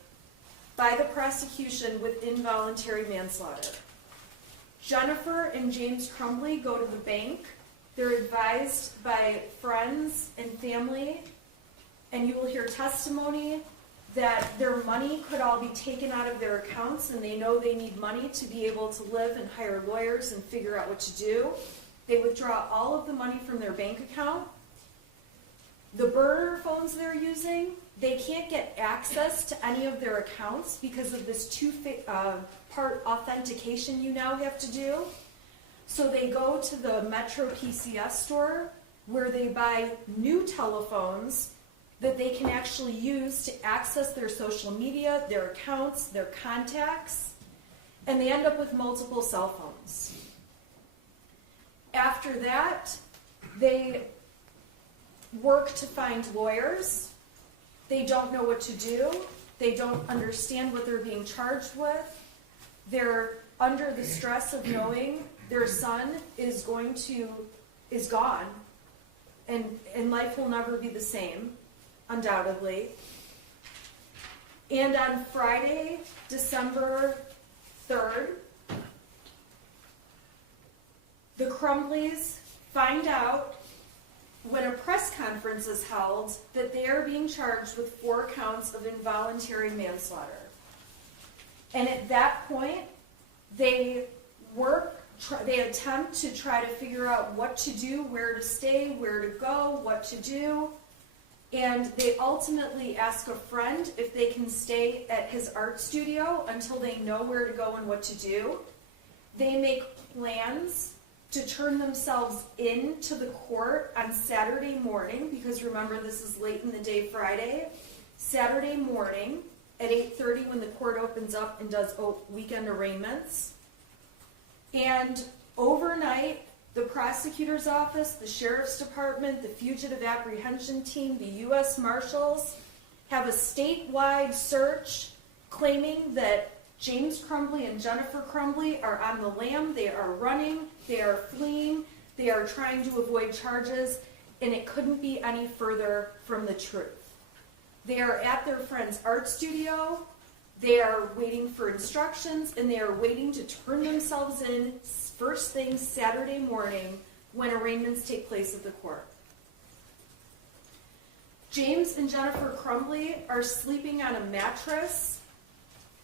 by the prosecution with involuntary manslaughter. Jennifer and James Crumbley go to the bank. They're advised by friends and family, and you will hear testimony that their money could all be taken out of their accounts, and they know they need money to be able to live and hire lawyers and figure out what to do. They withdraw all of the money from their bank account. The burner phones they're using, they can't get access to any of their accounts because of this two-part authentication you now have to do. So they go to the Metro PCS store, where they buy new telephones that they can actually use to access their social media, their accounts, their contacts, and they end up with multiple cell phones. After that, they work to find lawyers. They don't know what to do. They don't understand what they're being charged with. They're under the stress of knowing their son is gone, and life will never be the same, undoubtedly. And on Friday, December 3rd, the Crumbleys find out when a press conference is held that they are being charged with 4 counts of involuntary manslaughter. And at that point, they attempt to try to figure out what to do, where to stay, where to go, what to do. And they ultimately ask a friend if they can stay at his art studio until they know where to go and what to do. They make plans to turn themselves into the court on Saturday morning, because remember, this is late in the day Friday. Saturday morning at 8:30 when the court opens up and does weekend arraignments. And overnight, the prosecutor's office, the sheriff's department, the fugitive apprehension team, the U.S. Marshals have a statewide search claiming that James Crumbley and Jennifer Crumbley are on the lam. They are running, they are fleeing, they are trying to avoid charges, and it couldn't be any further from the truth. They are at their friend's art studio, they are waiting for instructions, and they are waiting to turn themselves in first thing Saturday morning when arraignments take place at the court. James and Jennifer Crumbley are sleeping on a mattress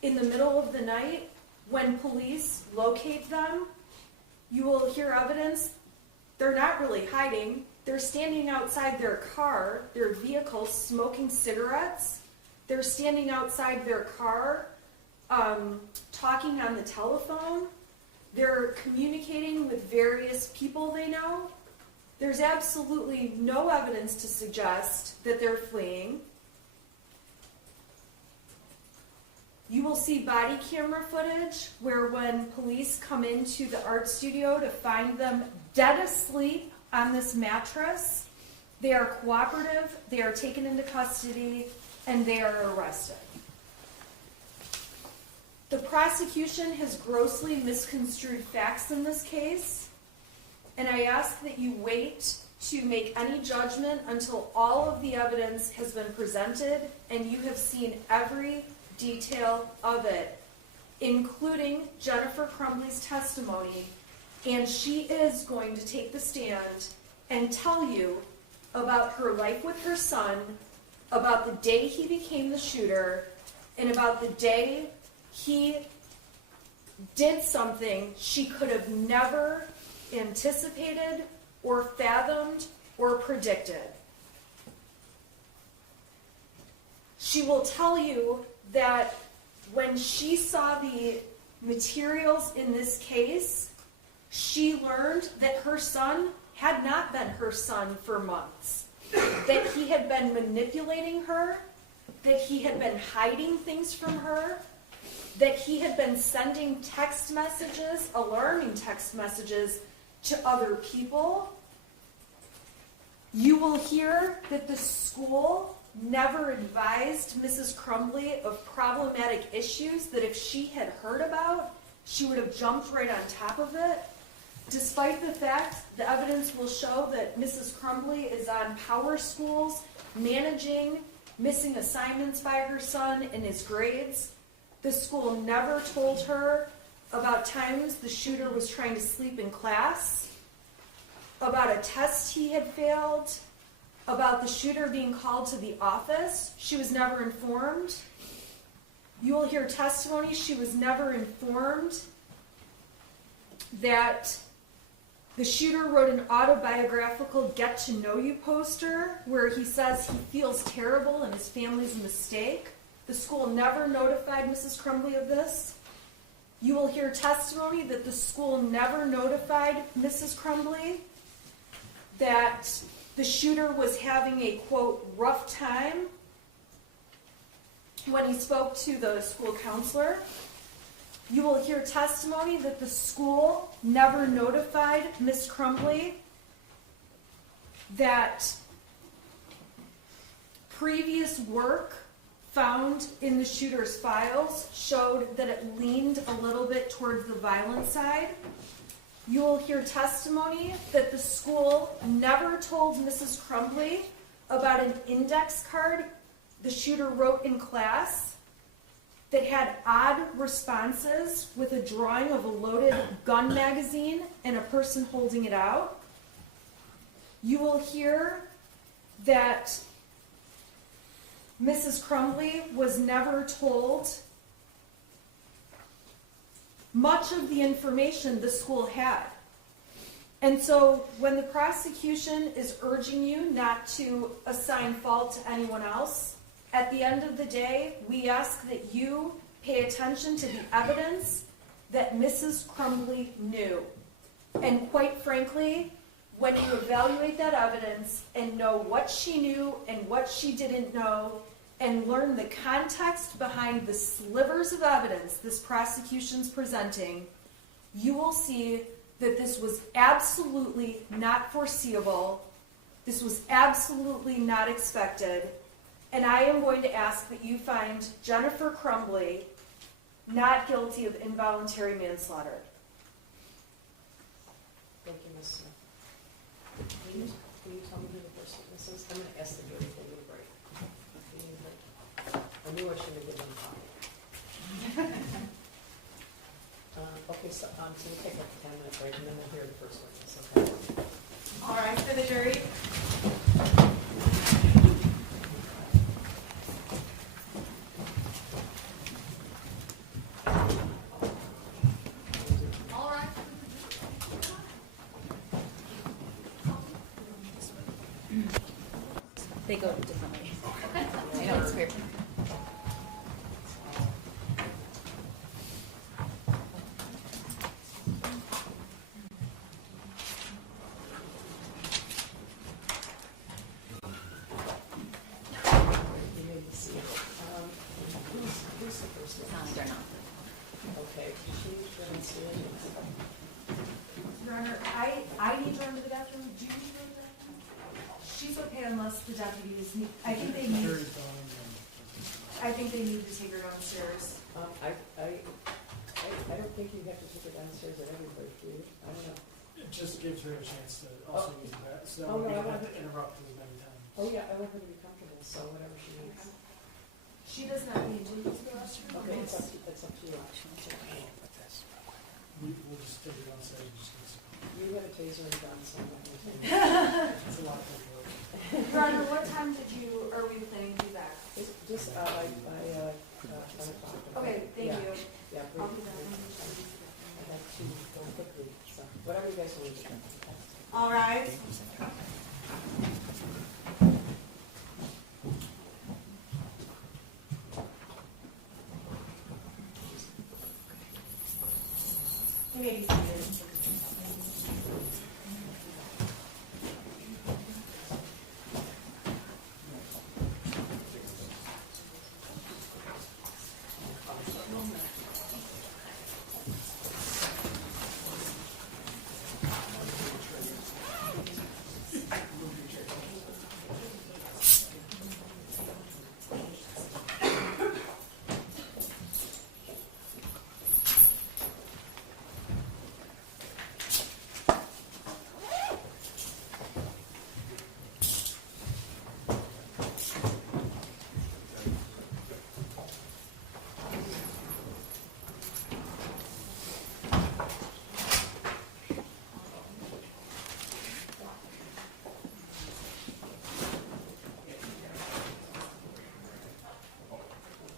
in the middle of the night. When police locate them, you will hear evidence. They're not really hiding. They're standing outside their car, their vehicle, smoking cigarettes. They're standing outside their car, talking on the telephone. They're communicating with various people they know. There's absolutely no evidence to suggest that they're fleeing. You will see body camera footage where when police come into the art studio to find them dead asleep on this mattress, they are cooperative, they are taken into custody, and they are arrested. The prosecution has grossly misconstrued facts in this case, and I ask that you wait to make any judgment until all of the evidence has been presented and you have seen every detail of it, including Jennifer Crumbley's testimony, and she is going to take the stand and tell you about her life with her son, about the day he became the shooter, and about the day he did something she could have never anticipated or fathomed or predicted. She will tell you that when she saw the materials in this case, she learned that her son had not been her son for months, that he had been manipulating her, that he had been hiding things from her, that he had been sending text messages, alarming text messages, to other people. You will hear that the school never advised Mrs. Crumbley of problematic issues that if she had heard about, she would have jumped right on top of it. Despite the fact, the evidence will show that Mrs. Crumbley is on power schools, managing missing assignments by her son and his grades. The school never told her about times the shooter was trying to sleep in class, about a test he had failed, about the shooter being called to the office. She was never informed. You will hear testimony. She was never informed that the shooter wrote an autobiographical get-to-know-you poster where he says he feels terrible and his family's a mistake. The school never notified Mrs. Crumbley of this. You will hear testimony that the school never notified Mrs. Crumbley that the shooter was having a, quote, rough time when he spoke to the school counselor. You will hear testimony that the school never notified Miss Crumbley that previous work found in the shooter's files showed that it leaned a little bit towards the violent side. You will hear testimony that the school never told Mrs. Crumbley about an index card the shooter wrote in class that had odd responses with a drawing of a loaded gun magazine and a person holding it out. You will hear that Mrs. Crumbley was never told much of the information the school had. And so when the prosecution is urging you not to assign fault to anyone else, at the end of the day, we ask that you pay attention to the evidence that Mrs. Crumbley knew. And quite frankly, when you evaluate that evidence and know what she knew and what she didn't know, and learn the context behind the slivers of evidence this prosecution's presenting, you will see that this was absolutely not foreseeable, this was absolutely not expected, and I am going to ask that you find Jennifer Crumbley not guilty of involuntary manslaughter. Thank you, Ms. Smith. Can you tell me who the first witness is? I'm going to ask the jury if they need a break. I knew I should have given them time. Okay, so we'll take like a 10-minute break and then we'll hear the first witness, okay? All right, for the jury. All right. They go differently. I know, it's weird. Who's the first witness? Darnell. Okay, she shouldn't see it. Your Honor, I need to run to the bathroom. Do you need to run to the bathroom? She's okay unless the deputies need, I think they need to take her downstairs. I don't think you have to take it downstairs at every break, do you? I don't know. It just gives her a chance to also use that, so Oh, no, we I don't have want- to interrupt as many times. Oh, yeah, I want her to be comfortable, so whatever she needs. She does not need to use the restroom. Okay, it's up to you. We'll just take it outside and just get some. You had a taser and gun, so I'm not going to. It's a lot of paperwork. Your Honor, what time are we planning to be back? Just by 10 o'clock. Okay, thank Yeah. you. Yeah, I'll brief- be back. I have to go quickly, so whatever you guys want to do. All right. You may be seated.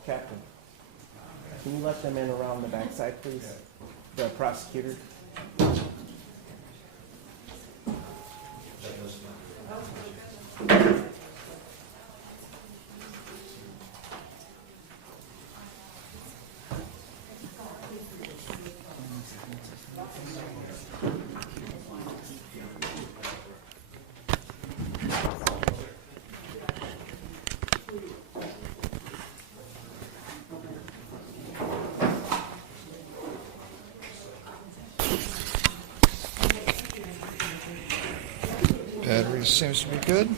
Captain, can you let them in around the backside, please? The prosecutor. Battery seems to be good.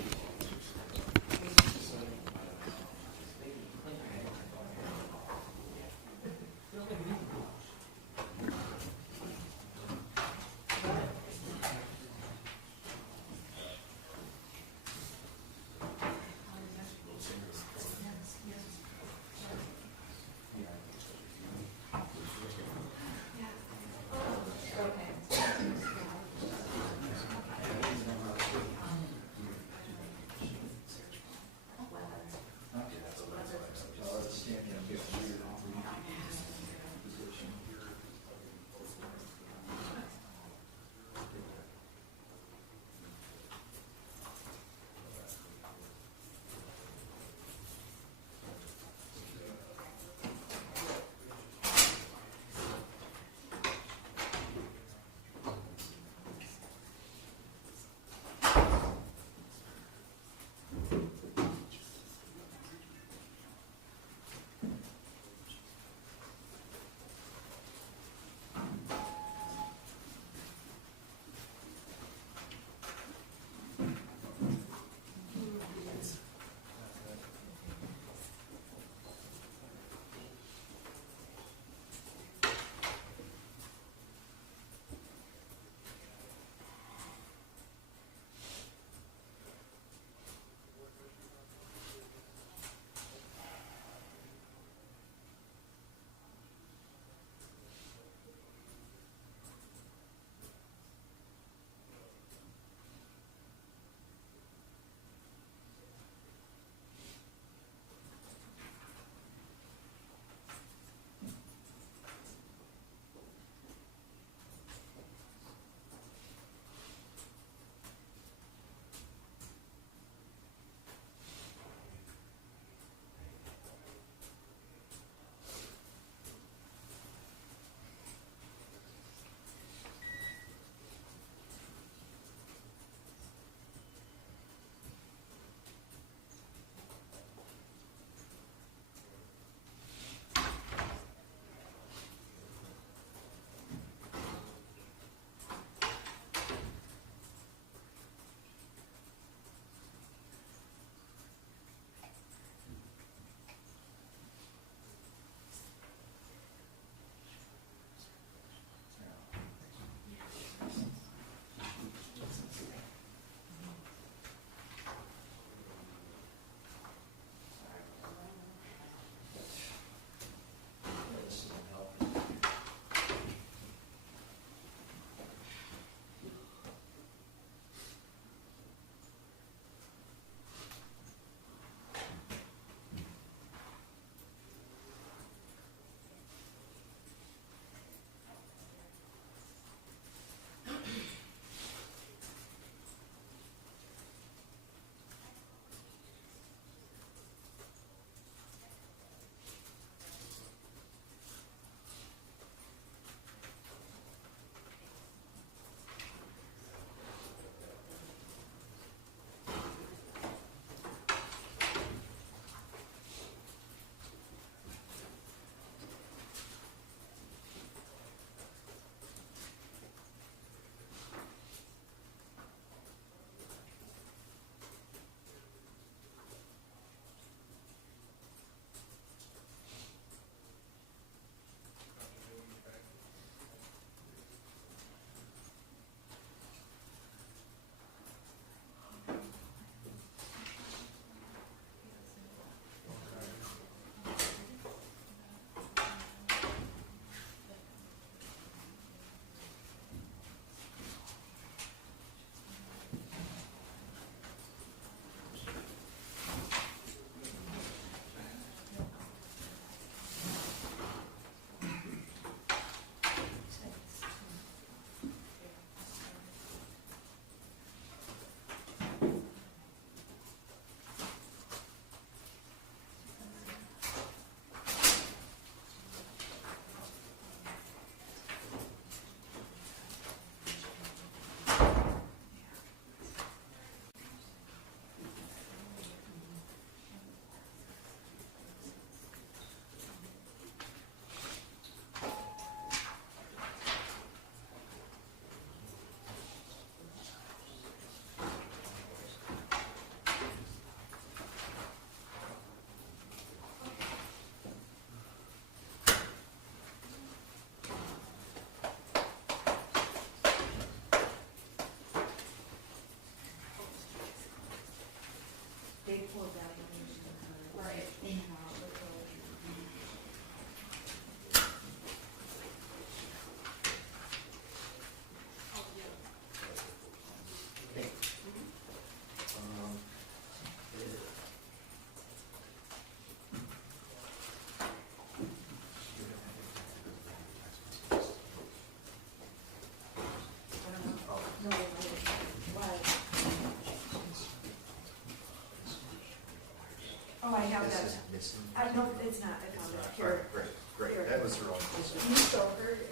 missing? No, it's not, I found it All here. right, great, great. Here. That was her own concern. Can you show her it?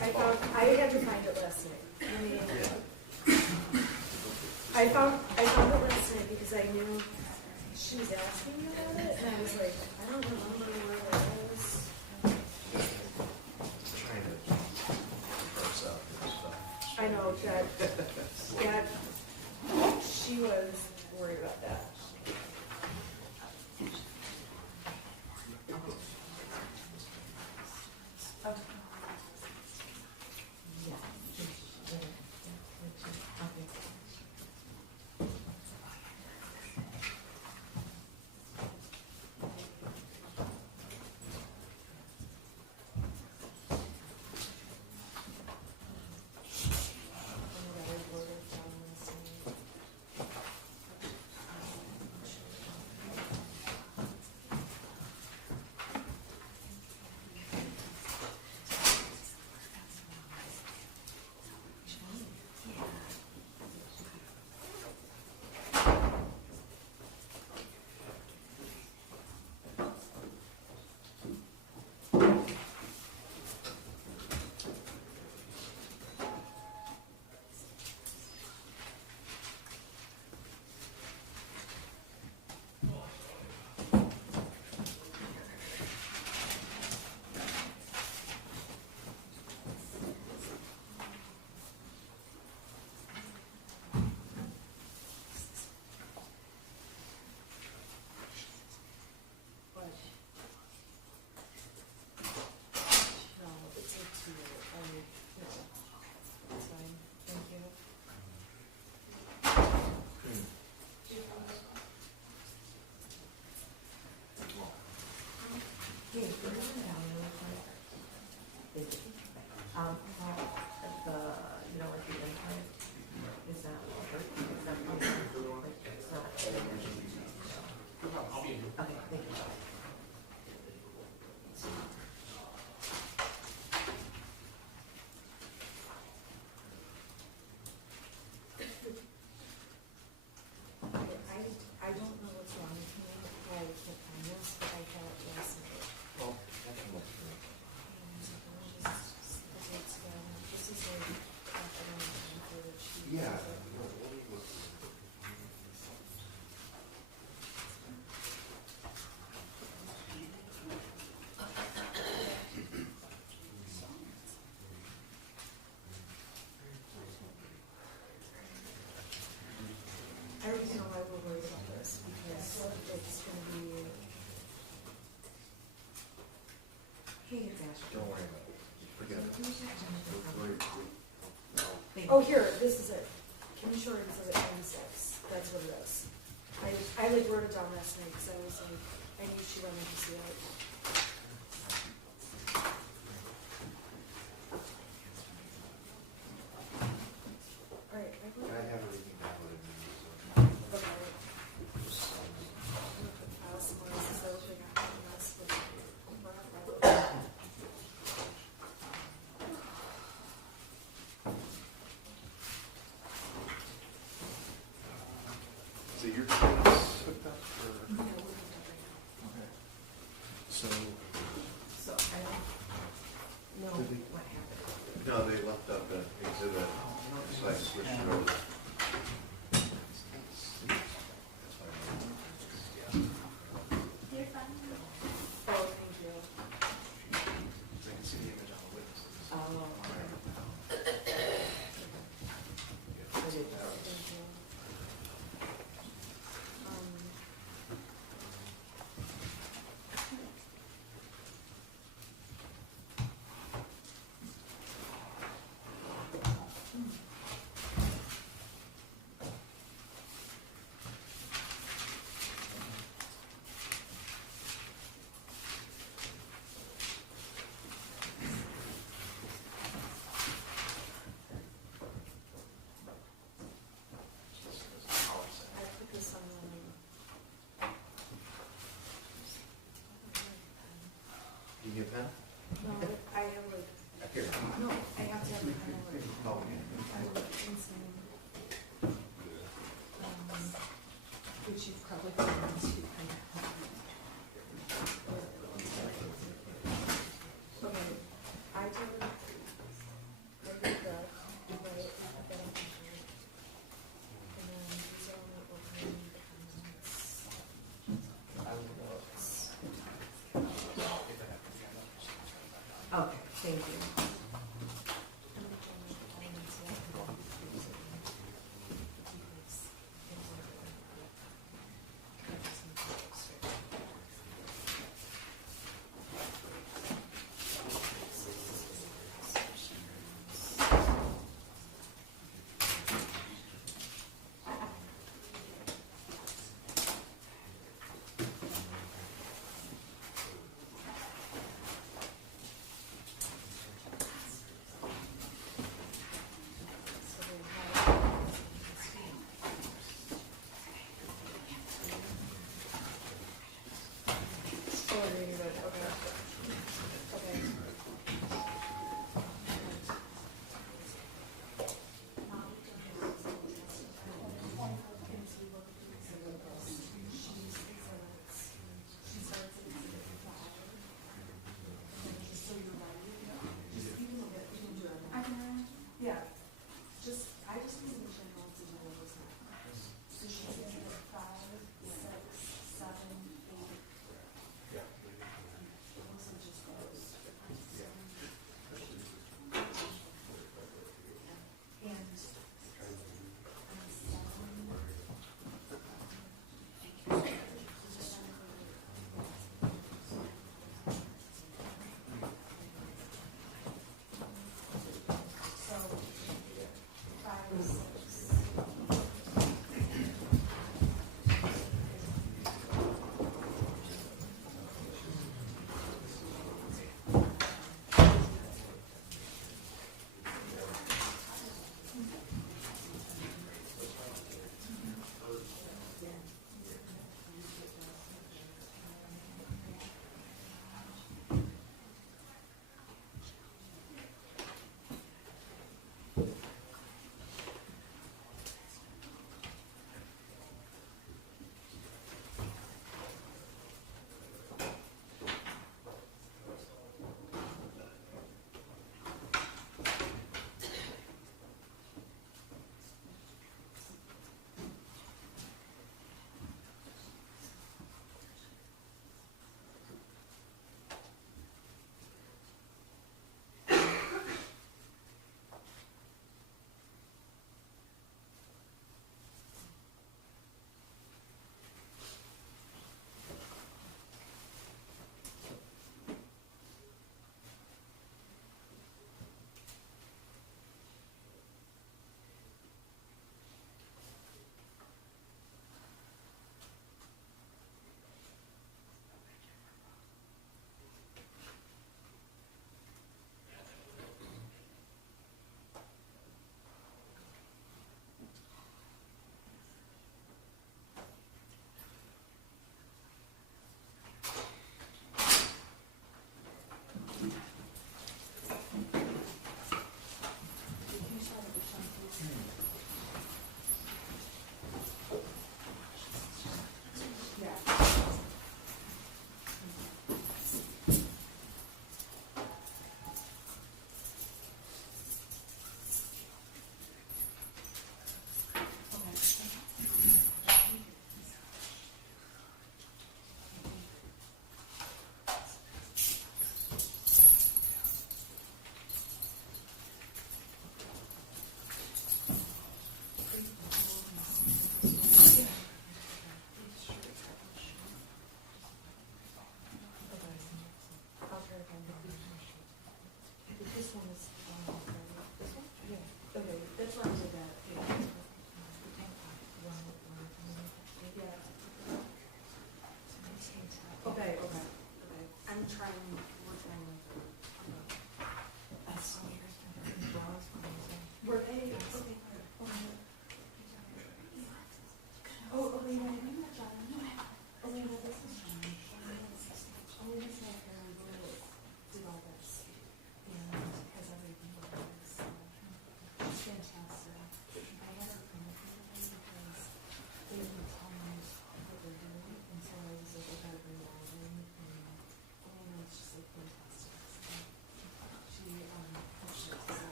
I had to find it last night. Let me- Yeah. I found it last night because I knew she was asking me about it, and I was like, I don't remember where that was. Trying to parse out this stuff. I know that she was worried about that. I don't know what's wrong with me, why I can't find this, but I had it last night. Oh, that can look good. This is like, I don't know that she. Yeah. I don't know why we're worried about this, because it's gonna be. Hey, gosh. Don't worry about it. Forget it. Oh, here, this is it. Can you show her exhibit 96? That's what it is. I like wrote it down last night, because I was like, I knew she wanted to see it. Alright, I wrote I it. have everything downloaded. Okay. Possible, this is everything I have, and that's what- So your kids hooked up or? Yeah, we're gonna do it right now. Okay. So, So I don't know Did they- what happened. No, they left up an exhibit, so I switched it over. That's why I Oh, thank you. can see the image on the witnesses. Oh. I didn't know. Thank you.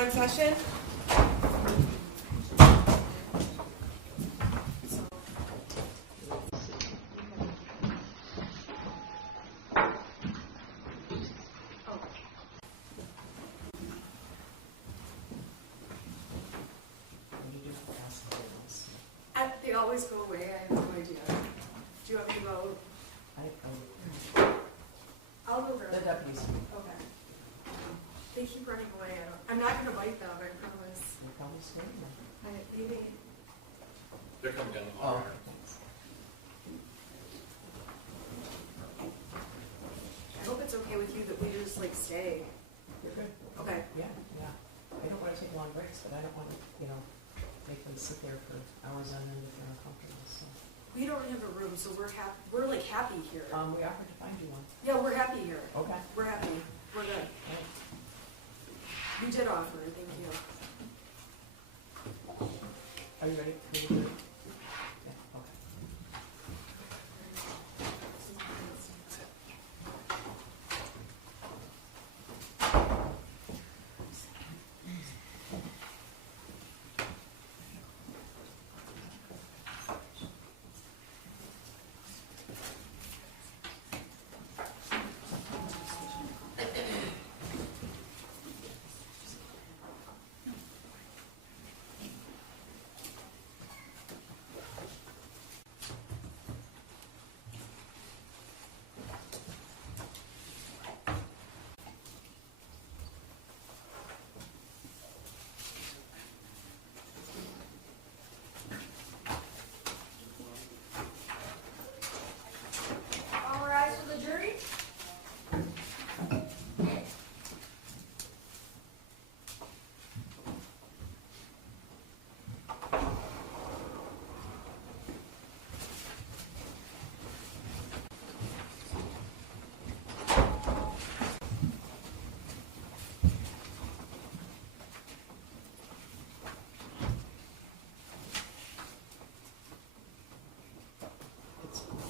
We're on session. They always go away, I have no idea. Do you want me to go? I'll go grab The it. deputies. Okay. They keep running away, I'm not gonna bite them, I promise. You're probably scared of them. Maybe. They're coming down the Oh, hall. thanks. I hope it's okay with you that we just like stay. You're good. Okay. Yeah, yeah. I don't want to take long breaks, but I don't want to, make them sit there for hours on end if they're uncomfortable, so. We don't have a room, so we're like happy here. We offered to find you one. Yeah, we're happy here. Okay. We're happy. We're good. All right. You did offer, thank you. Are you ready? Yeah, okay. All rise for the jury.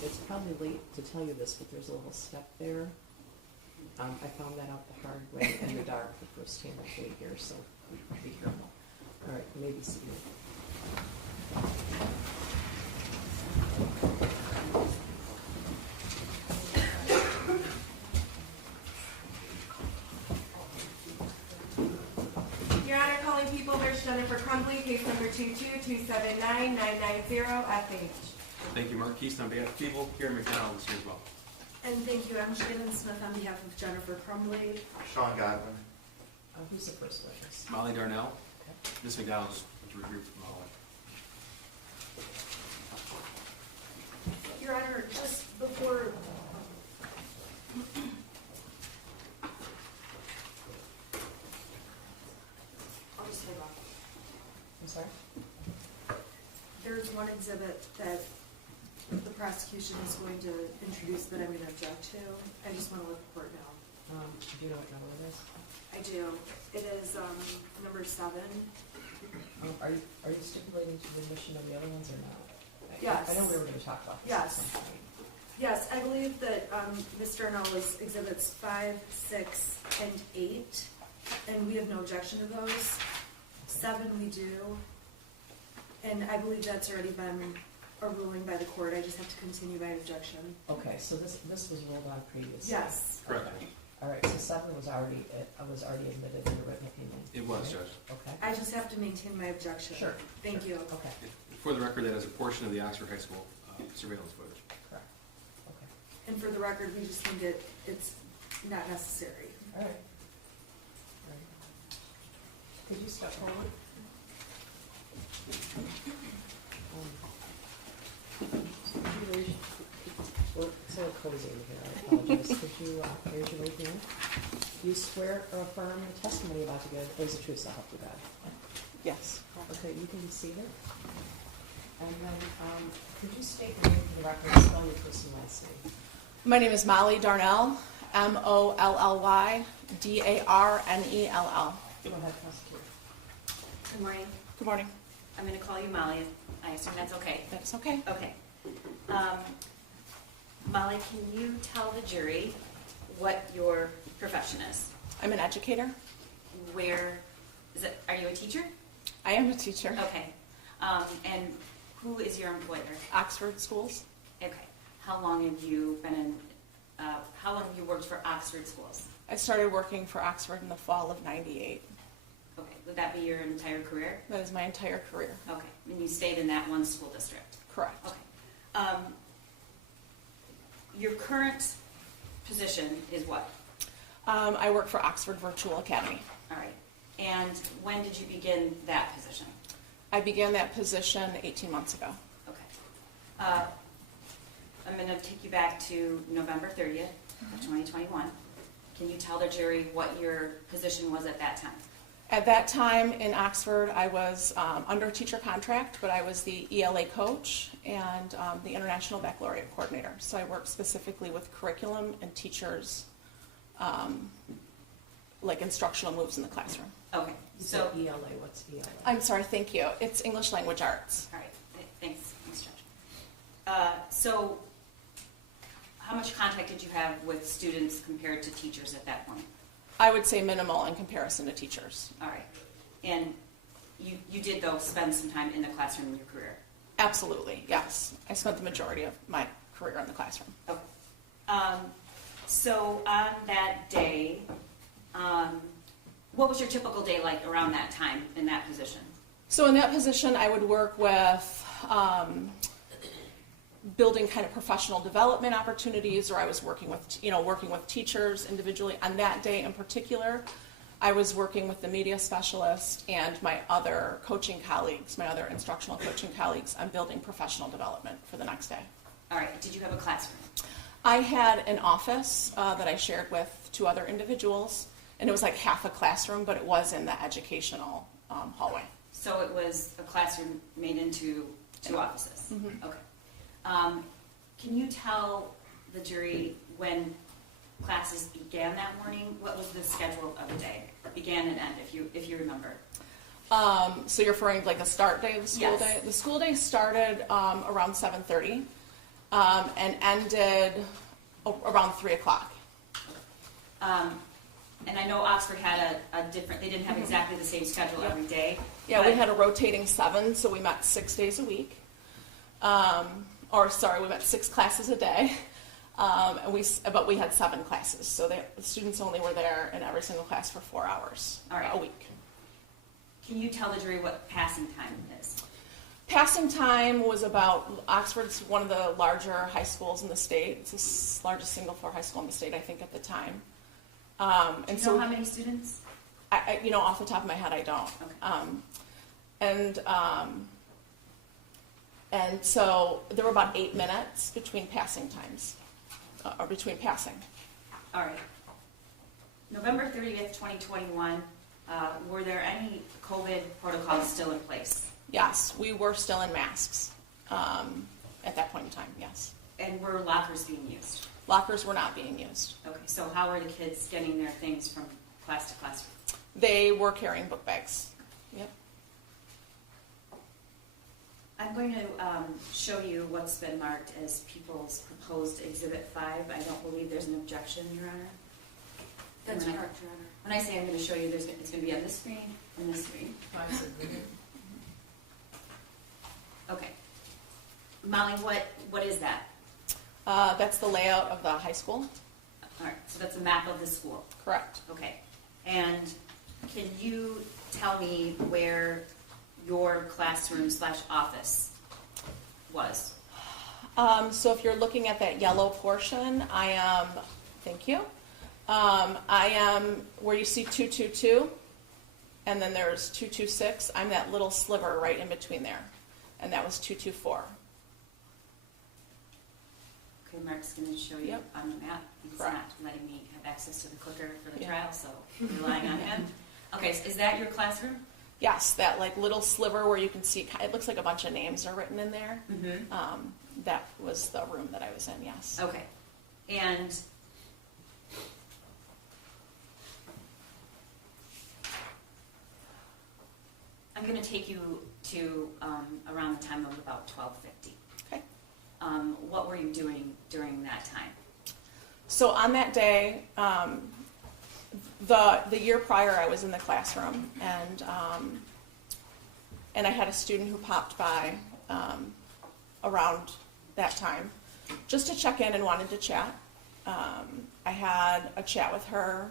It's probably late to tell you this, but there's a little step there. I found that out the hard way in the dark the first time I came here, so be careful. All right, maybe see you. Your Honor, calling people versus Jennifer Crumbley, case number 222799990 FH. Thank you, Marquise. On behalf of people, Karen McDonald is here as well. And thank you, I'm Shannon Smith on behalf of Jennifer Crumbley. Sean Godwin. Who's the first witness? Molly Darnell. Okay. Miss McDonald is reviewed from the hallway. Your Honor, just before. I'll just hold on. I'm sorry? There's one exhibit that the prosecution is going to introduce that I'm going to object to. I just want to let the court know. Do you know what number it is? I do. It is number 7. Are you stipulating to the admission of the other ones or not? Yes. I know we were going to talk about this Yes. at some point. Yes, I believe that Mr. Darnell is exhibits 5, 6, and 8, and we have no objection to those. 7 we do, and I believe that's already been a ruling by the court. I just have to continue my objection. Okay, so this was ruled on previously? Yes. Correct. Okay. All right, so 7 was already admitted in the written opinion? It was, right? Judge. Okay. I just have to maintain my objection. Sure. Thank sure. you. Okay, For the record, that is a portion of the Oxford High School surveillance footage. correct. Okay. And for the record, we just think it's not necessary. All right. All right. Could you step forward? It's a little cozy in here, I apologize. Could you raise your right hand? You swear or affirm the testimony you're about to give is the truth, so help you God? Yes. Okay, you can be seated. And then, could you state your name for the record and spell your first and last name? My name is Molly Darnell, Molly Darnell. Go ahead, prosecutor. Good morning. Good morning. I'm going to call you Molly. I assume that's okay. That's okay. Okay. Molly, can you tell the jury what your profession is? I'm an educator. Where Are you a teacher? I am a teacher. Okay. And who is your employer? Oxford Schools. Okay. How long have you been in, how long have you worked for Oxford Schools? I started working for Oxford in the fall of '98. Okay. Would that be your entire career? That is my entire career. Okay. And you stayed in that one school district? Correct. Okay. Your current position is what? I work for Oxford Virtual Academy. All right. And when did you begin that position? I began that position 18 months ago. Okay. I'm going to take you back to November 30th of 2021. Can you tell the jury what your position was at that time? At that time in Oxford, I was under teacher contract, but I was the ELA coach and the International Baccalaureate Coordinator. So I worked specifically with curriculum and teachers, like instructional moves in the classroom. Okay. You So, said ELA, what's ELA? I'm sorry, thank you. It's English Language Arts. all right. Thanks, Judge. So, how much contact did you have with students compared to teachers at that point? I would say minimal in comparison to teachers. All right. And you did, though, spend some time in the classroom in your career? Absolutely, yes. I spent the majority of my career in the classroom. Okay. So on that day, what was your typical day like around that time in that position? So in that position, I would work with building kind of professional development opportunities, or I was working with teachers individually. On that day in particular, I was working with the media specialist and my other coaching colleagues, my other instructional coaching colleagues, on building professional development for the next day. All right. Did you have a classroom? I had an office that I shared with two other individuals, and it was like half a classroom, but it was in the educational hallway. So it was a classroom made into two offices? Mm-hmm. Okay. Can you tell the jury when classes began that morning? What was the schedule of the day? Began and end, if you remember. So you're referring to like the start day of the school Yes. day? The school day started around 7:30 and ended around 3 o'clock. And I know Oxford had a different, they didn't have exactly the same schedule every day. Yeah, we but- had a rotating 7, so we met 6 days a week. We met 6 classes a day. But we had 7 classes, so the students only were there in every single class for 4 hours All right. a week. Can you tell the jury what passing time is? Passing time was about, Oxford's one of the larger high schools in the state. It's the largest single-floor high school in the state, I think, at the time. Do you know how many students? Off the top of my head, I don't. Okay. And so there were about 8 minutes between passing times, or between passing. All right. November 30th, 2021, were there any COVID protocols still in place? Yes, we were still in masks at that point in time, yes. And were lockers being used? Lockers were not being used. Okay, so how were the kids getting their things from class to class? They were carrying book bags. Yep. I'm going to show you what's been marked as people's proposed Exhibit 5. I don't believe there's an objection, Your Honor. That's When I- correct, Your Honor. When I say I'm going to show you, it's going to be on this screen and this screen. Five's agreed. Okay. Molly, what is that? That's the layout of the high school. All right, so that's a map of the school. Correct. Okay. And can you tell me where your classroom/office was? So if you're looking at that yellow portion, thank you. I am where you see 222, and then there's 226. I'm that little sliver right in between there, and that was 224. Okay, Mark's going to show you Yep. on the map. He's Correct. not letting me have access to the clicker for the Yeah. trial, so relying on him. Okay, so is that your classroom? Yes, that like little sliver where you can see, it looks like a bunch of names are written in there. Mm-hmm. That was the room that I was in, yes. Okay. And I'm going to take you to around the time of about 12:50. Okay. What were you doing during that time? So on that day, The year prior, I was in the classroom, and I had a student who popped by around that time just to check in and wanted to chat. I had a chat with her.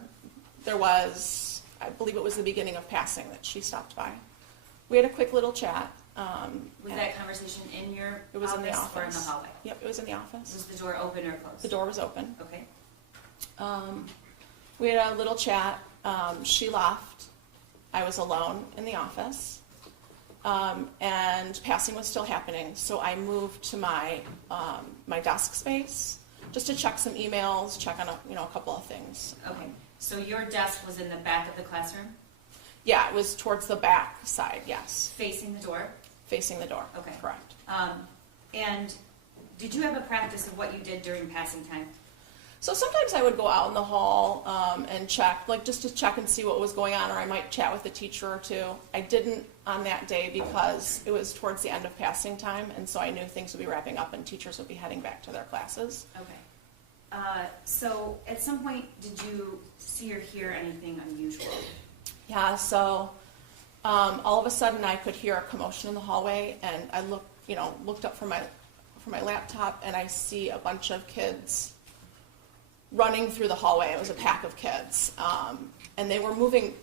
There was, I believe it was the beginning of passing that she stopped by. We had a quick little chat. Was that conversation in your It was in the office. or in the hallway? Yep, it was in the office. Was the door open or closed? The door was open. Okay. We had a little chat. She left. I was alone in the office. And passing was still happening, so I moved to my my desk space just to check some emails, check on a couple of things. Okay. So your desk was in the back of the classroom, Yeah, it was towards the back side. Yes, facing the door? facing the door. Okay. Correct. And did you have a practice of what you did during passing time? So sometimes I would go out in the hall and check, like just to check and see what was going on, or I might chat with a teacher or two. I didn't on that day because it was towards the end of passing time, and so I knew things would be wrapping up and teachers would be heading back to their classes. Okay. So at some point, did you see or hear anything unusual? Yeah, so all of a sudden I could hear a commotion in the hallway, and I looked up from my laptop, and I see a bunch of kids running through the hallway. It was a pack of kids, and they were moving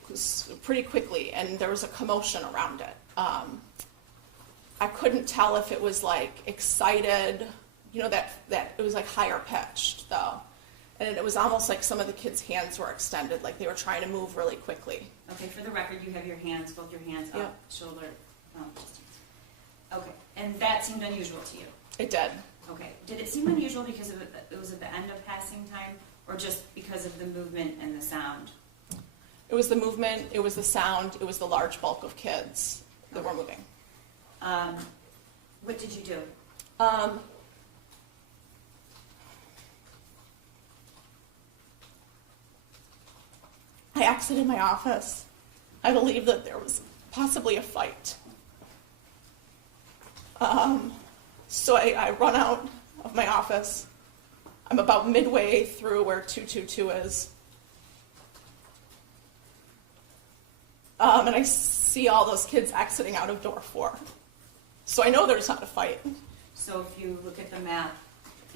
pretty quickly, and there was a commotion around it. I couldn't tell if it was like excited, that it was like higher pitched though, and it was almost like some of the kids' hands were extended, like they were trying to move really quickly. Okay, for the record, you have both your hands up, Yep. shoulder distance. Okay, and that seemed unusual to you? It did. Okay, did it seem unusual because it was at the end of passing time, or just because of the movement and the sound? It was the movement, it was the sound, it was the large bulk of kids that were moving. What did you do? I exited my office. I believe that there was possibly a fight. So I run out of my office. I'm about midway through where 222 is. And I see all those kids exiting out of door 4. So I know there's not a fight. So if you look at the map,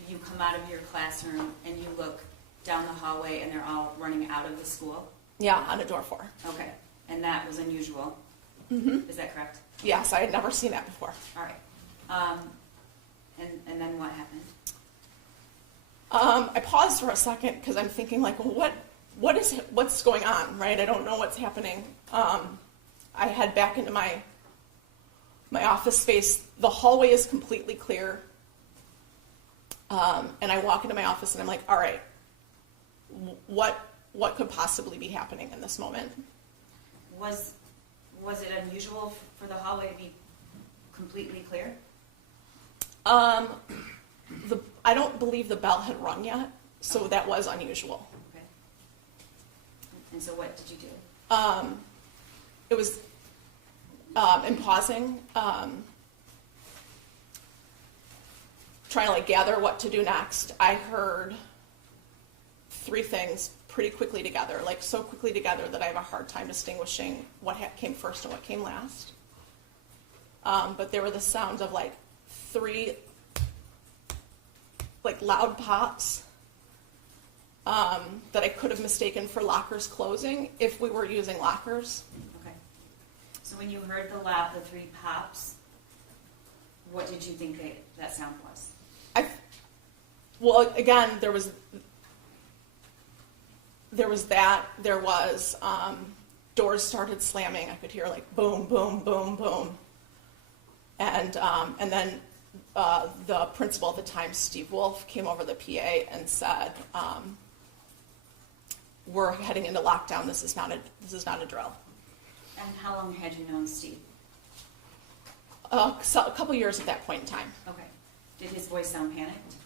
you come out of your classroom and you look down the hallway and they're all running out of the school? Yeah, on a door 4. Okay, and that was unusual? Mm-hmm. Is that correct? Yes, I had never seen that before. All right. And then what happened? I paused for a second because I'm thinking like, well, what's going on, right? I don't know what's happening. I head back into my office space. The hallway is completely clear. And I walk into my office and I'm like, all right, what could possibly be happening in this moment? Was it unusual for the hallway to be completely clear? I don't believe the bell had rung yet, so that was unusual. Okay. And so what did you do? It was in pausing, trying to gather what to do next. I heard 3 things pretty quickly together, like so quickly together that I have a hard time distinguishing what came first and what came last. But there were the sounds of 3 loud pops that I could have mistaken for lockers closing if we were using lockers. Okay. So when you heard the 3 pops, what did you think that sound was? Well, again, there was that. There was doors started slamming. I could hear boom, boom, boom, boom, and then the principal at the time, Steve Wolf, came over the PA and said, "We're heading into lockdown. This is not a drill." And how long had you known Steve? So a couple years at that point in time. Okay. Did his voice sound panicked?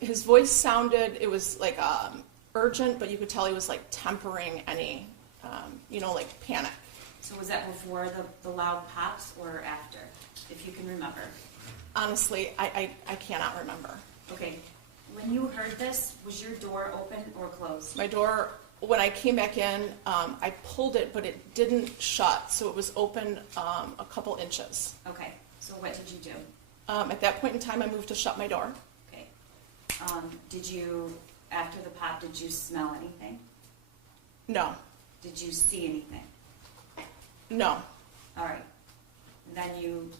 His voice sounded, it was urgent, but you could tell he was tempering any, panic. So was that before the loud pops or after, if you can remember? Honestly, I cannot remember. Okay. When you heard this, was your door open or closed? My door when I came back in, I pulled it, but it didn't shut, so it was open a couple inches. Okay, so what did you do? At that point in time, I moved to shut my door. Okay. Did you, after the pop, did you smell anything? No, Did you see anything? no. All right. Then you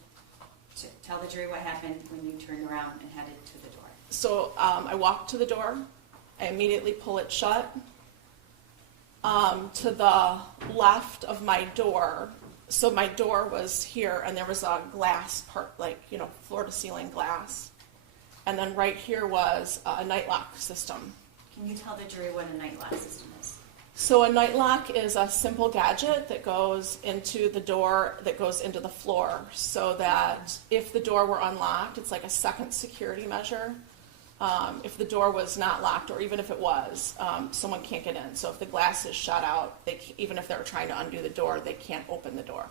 tell the jury what happened when you turned around and headed to the door. So I walked to the door. I immediately pull it shut. To the left of my door, so my door was here, and there was a glass part, like, you know, floor to ceiling glass. And then right here was a night lock system. Can you tell the jury what a night lock system is? So a night lock is a simple gadget that goes into the door, that goes into the floor, so that if the door were unlocked, it's like a second security measure. If the door was not locked, or even if it was, someone can't get in. So if the glass is shut out, even if they're trying to undo the door, they can't open the door.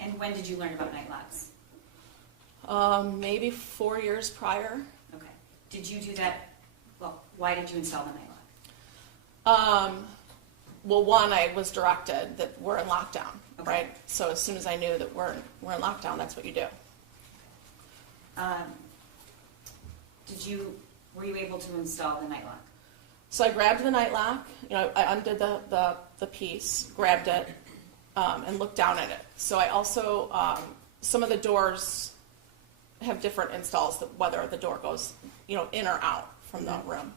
And when did you learn about night locks? Maybe 4 years prior. Okay. Did you do that? Well, why did you install the night lock? Well, one, I was directed that we're in lockdown, Okay. right? So as soon as I knew that we're in lockdown, that's what you do. Were you able to install the night lock? So I grabbed the night lock, you know, I undid the piece, grabbed it, and looked down at it. So I also, some of the doors have different installs, whether the door goes, you know, in or out from the room.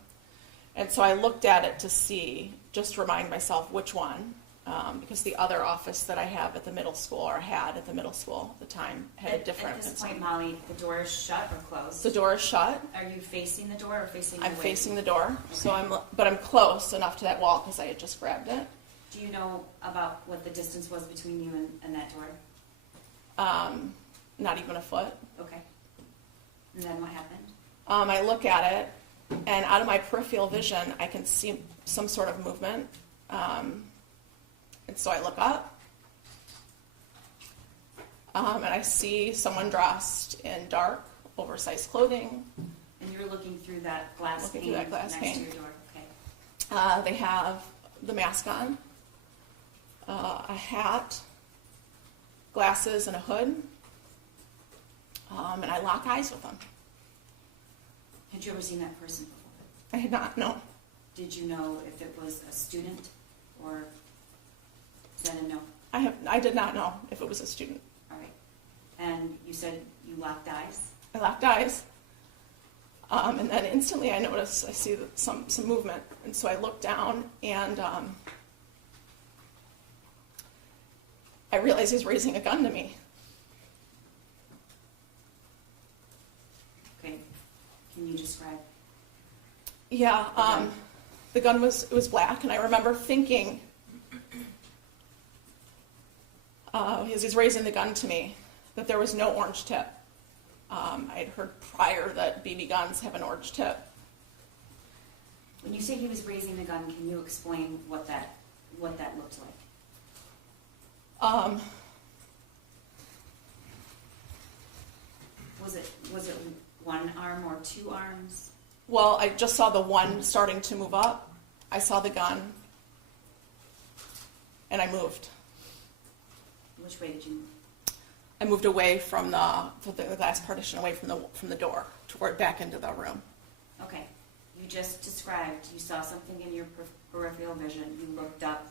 And so I looked at it to see, just to remind myself which one, because the other office that I have at the middle school, or had at the middle school at the time, had a different At this install. point, Molly, the door is shut or closed? The door is shut. Are you facing the door or facing I'm away? facing the door, so I'm close enough to that wall because I had just grabbed it. Do you know about what the distance was between you and that door? Not even a foot. Okay. And then what happened? I look at it, and out of my peripheral vision, I can see some sort of movement. And so I look up, and I see someone dressed in dark, oversized clothing. And you're looking through that glass Looking pane through that glass next pane. to your door. Okay. They have the mask on, a hat, glasses, and a hood. And I lock eyes with them. Had you ever seen that person before? I had not, no. Did you know if it was a student or is that a no? I did not know if it was a student. All right. And you said you locked eyes? I locked eyes. And then instantly I see some movement. And so I look down, and I realize he's raising a gun to me. Okay. Can you describe? Yeah, the gun was black, and I remember thinking, as he's raising the gun to me, that there was no orange tip. I'd heard prior that BB guns have an orange tip. When you say he was raising the gun, can you explain what that looked like? Was it one arm or two arms? Well, I just saw the one starting to move up. I saw the gun, and I moved. Which way did you move? I moved away from the glass partition, away from the door, toward back into the room. Okay. You just described you saw something in your peripheral vision. You looked up.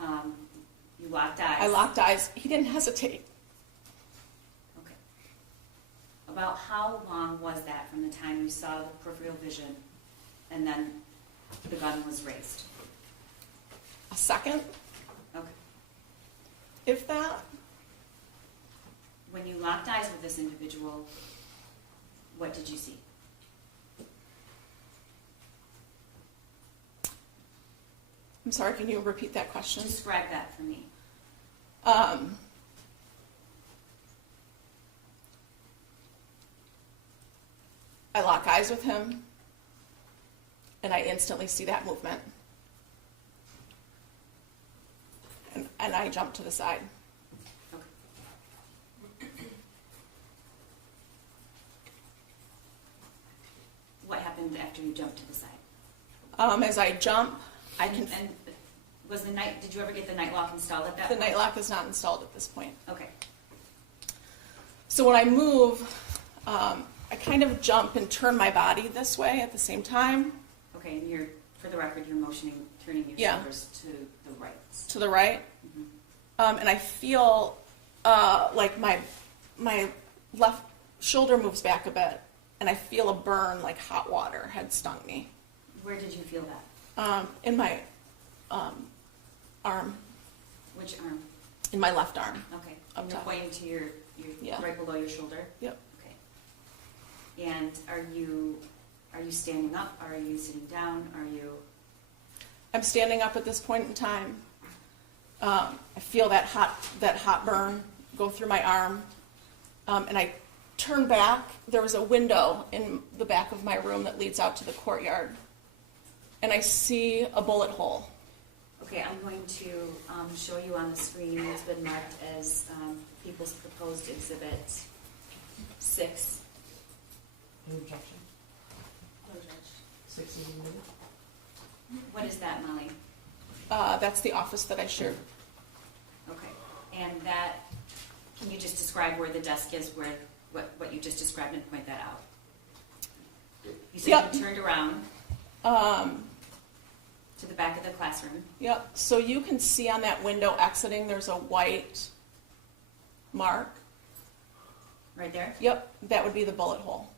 You locked eyes. I locked eyes. He didn't hesitate. Okay. About how long was that from the time you saw the peripheral vision and then the gun was raised? A second, Okay. if that. When you locked eyes with this individual, what did you see? I'm sorry, can you repeat that question? Describe that for me. I lock eyes with him, and I instantly see that movement. And I jump to the side. Okay. What happened after you jumped to the side? As I jump, I can. And was did you ever get the night lock installed at that The point? night lock is not installed at this point. Okay. So when I move, I kind of jump and turn my body this way at the same time. Okay, and for the record, you're turning your Yeah. shoulders to the right. To the right. And I feel like my left shoulder moves back a bit, and I feel a burn like hot water had stung me. Where did you feel that? In my arm, Which arm? in my left arm. Okay. Up And you're top. pointing to your Yeah. right below your shoulder? Yep. Okay. And are you standing up? Are you sitting down? Are you... I'm standing up at this point in time. I feel that hot burn go through my arm, and I turn back. There was a window in the back of my room that leads out to the courtyard, and I see a bullet hole. Okay, I'm going to show you on the screen. It's been marked as People's Proposed Exhibit 6. Any objection? 6 is a minute. What is that, Molly? That's the office that I shared. Okay, and that, can you just describe where the desk is, what you just described, and point that out? You said Yep. you turned around to the back of the classroom. Yep. So you can see on that window exiting, there's a white mark. Right there? Yep. That would be the bullet hole.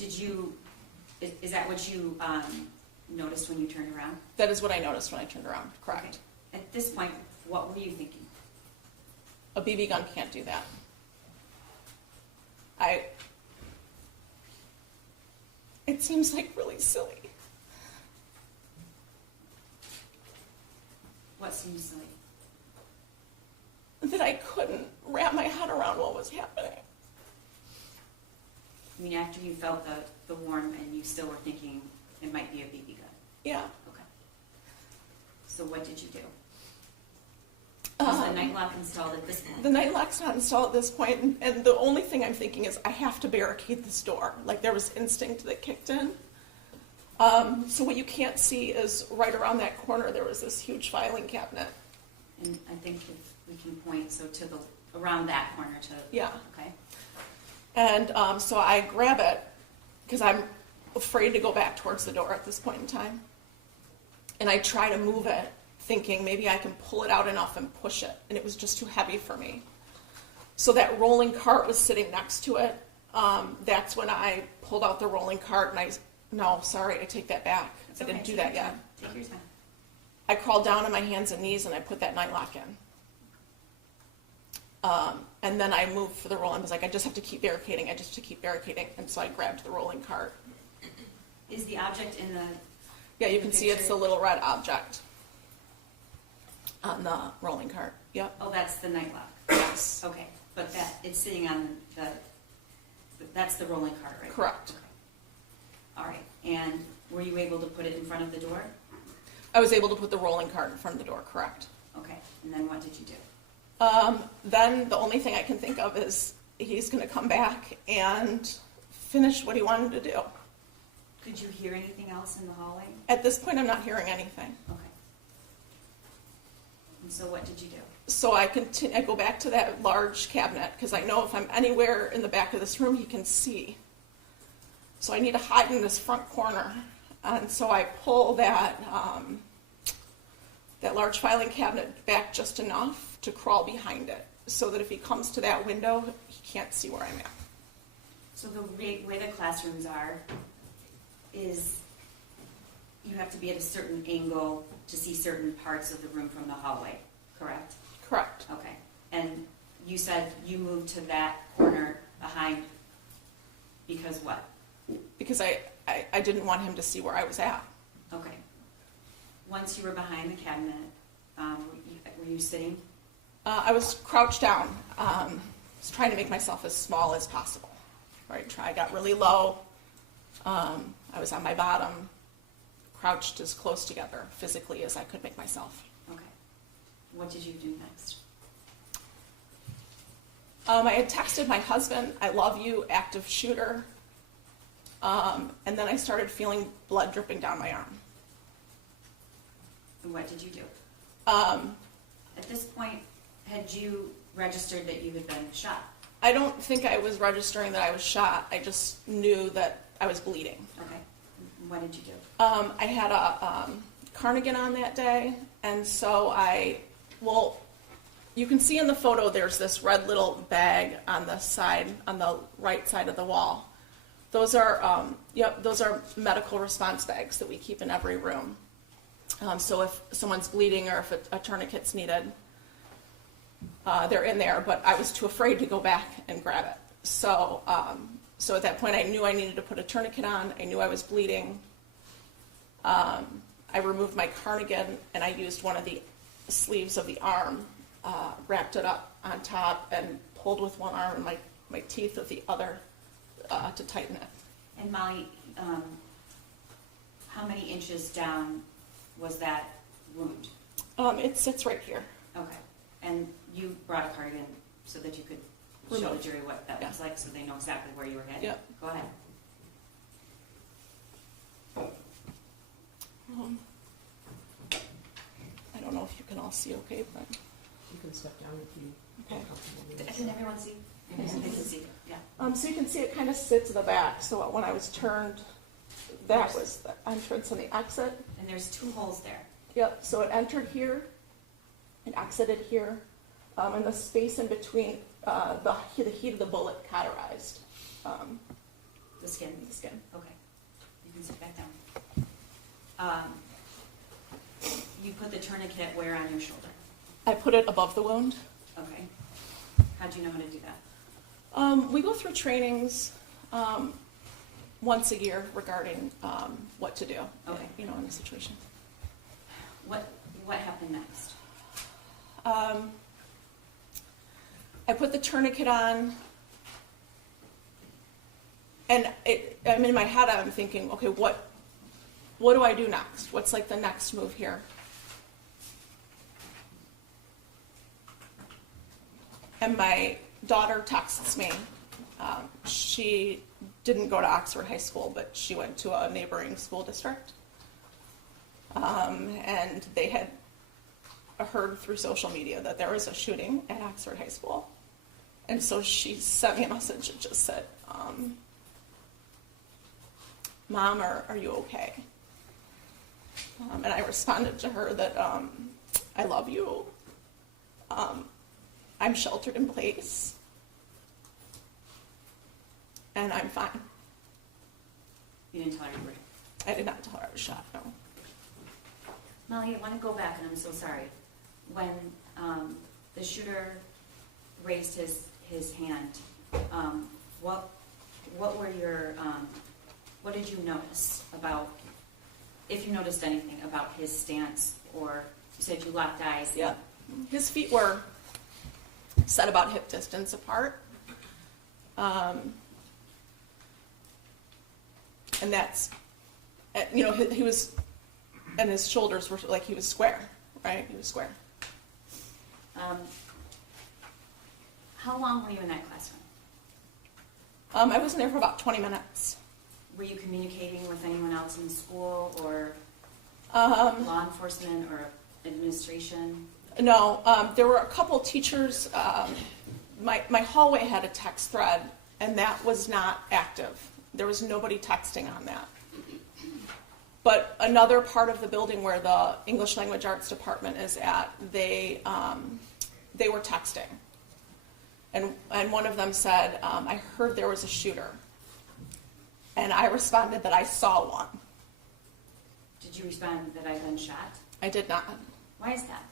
Is that what you noticed when you turned around? That is what I noticed when I turned around. Correct. Okay. At this point, what were you thinking? A BB gun can't do that. It seems like really silly. What seems silly? That I couldn't wrap my head around what was happening. I mean, after you felt the warmth and you still were thinking it might be a BB gun. Yeah. Okay. So what did you do? Was the night lock installed at this point? The night lock's not installed at this point, and the only thing I'm thinking is I have to barricade this door. Like there was instinct that kicked in. So what you can't see is right around that corner there was this huge filing cabinet. And I think if we can point to around that corner to. Yeah. Okay. And so I grab it because I'm afraid to go back towards the door at this point in time. And I try to move it, thinking maybe I can pull it out enough and push it. And it was just too heavy for me. So that rolling cart was sitting next to it. That's when I pulled out the rolling cart and I take that back. It's I didn't okay. do that yet. Take your time. I crawled down on my hands and knees and I put that night lock in. And then I moved for the roll. I was like, I just have to keep barricading. And so I grabbed the rolling cart. Is the object in the... Yeah, you can see it's picture? the little red object on the rolling cart. Yep. Oh, that's the night lock. Yes. Okay, but it's sitting on that's the rolling cart, right? Correct. Okay. All right, and were you able to put it in front of the door? I was able to put the rolling cart in front of the door, correct. Okay, and then what did you do? Then the only thing I can think of is he's going to come back and finish what he wanted to do. Could you hear anything else in the hallway? At this point, I'm not hearing anything. Okay. And so what did you do? So I go back to that large cabinet because I know if I'm anywhere in the back of this room, he can see. So I need to hide in this front corner. And so I pull that large filing cabinet back just enough to crawl behind it so that if he comes to that window, he can't see where I'm at. So the way the classrooms are is you have to be at a certain angle to see certain parts of the room from the hallway, correct? Correct. Okay. And you said you moved to that corner behind because what? Because I didn't want him to see where I was at. Okay. Once you were behind the cabinet, were you sitting? I was crouched down. I was trying to make myself as small as possible. Right? I got really low. I was on my bottom, crouched as close together physically as I could make myself. Okay. What did you do next? I had texted my husband, "I love you, active shooter." And then I started feeling blood dripping down my arm. And what did you do? Um, At this point, had you registered that you had been shot? I don't think I was registering that I was shot. I just knew that I was bleeding. Okay. What did you do? I had a cardigan on that day, and so you can see in the photo there's this red little bag on the side, on the right side of the wall. Those are, those are medical response bags that we keep in every room. So if someone's bleeding or if a tourniquet's needed, they're in there, but I was too afraid to go back and grab it. So at that point I knew I needed to put a tourniquet on. I knew I was bleeding. I removed my cardigan and I used one of the sleeves of the arm, wrapped it up on top and pulled with one arm and my teeth with the other to tighten it. And Molly, how many inches down was that wound? It sits right here. Okay. And you brought a cardigan so that you could show Remove. the jury what that looks like so they know exactly where you were headed? Yep. Go ahead. I don't know if you can all see okay, but You can step down if you feel okay. comfortable. Can everyone see? They can see it, yeah. So you can see it kind of sits in the back. So when I was turned, that was the entrance and the exit. And there's 2 holes there. Yep, so it entered here, it exited here, and the space in between, the heat of the bullet cauterized The skin. the skin. Okay. You can sit back down. You put the tourniquet where on your shoulder? I put it above the wound. Okay. How'd you know how to do that? We go through trainings once a year regarding what to do, Okay. in a situation. What happened next? I put the tourniquet on, and I'm in my head. I'm thinking, okay, what do I do next? What's like the next move here? And my daughter texts me. She didn't go to Oxford High School, but she went to a neighboring school district. And they had heard through social media that there was a shooting at Oxford High School. And so she sent me a message that just said, Mom, are you okay? And I responded to her that I love you. I'm sheltered in place. And I'm fine. You didn't tell her you were. I did not tell her I was shot, no. Molly, I want to go back, and I'm so sorry. When the shooter raised his hand, what did you notice about, if you noticed anything about his stance, or you said you locked eyes? Yeah. His feet were set about hip distance apart. And that's, he was, and his shoulders were like he was square, right? He was square. How long were you in that classroom? I was in there for about 20 minutes. Were you communicating with anyone else in the school, or law enforcement or administration? No, there were a couple teachers. My hallway had a text thread, and that was not active. There was nobody texting on that. But another part of the building where the English Language Arts Department is at, they were texting. And one of them said, I heard there was a shooter. And I responded that I saw one. Did you respond that I'd been shot? I did not. Why is that?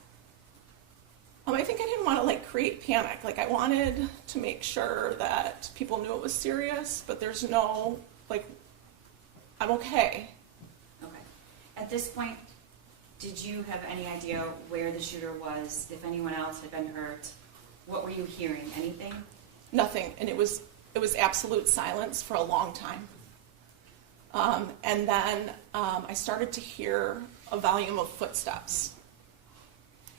I think I didn't want to create panic. I wanted to make sure that people knew it was serious, but there's no, I'm okay. Okay. At this point, did you have any idea where the shooter was, if anyone else had been hurt? What were you hearing? Anything? Nothing, and it was absolute silence for a long time. And then I started to hear a volume of footsteps.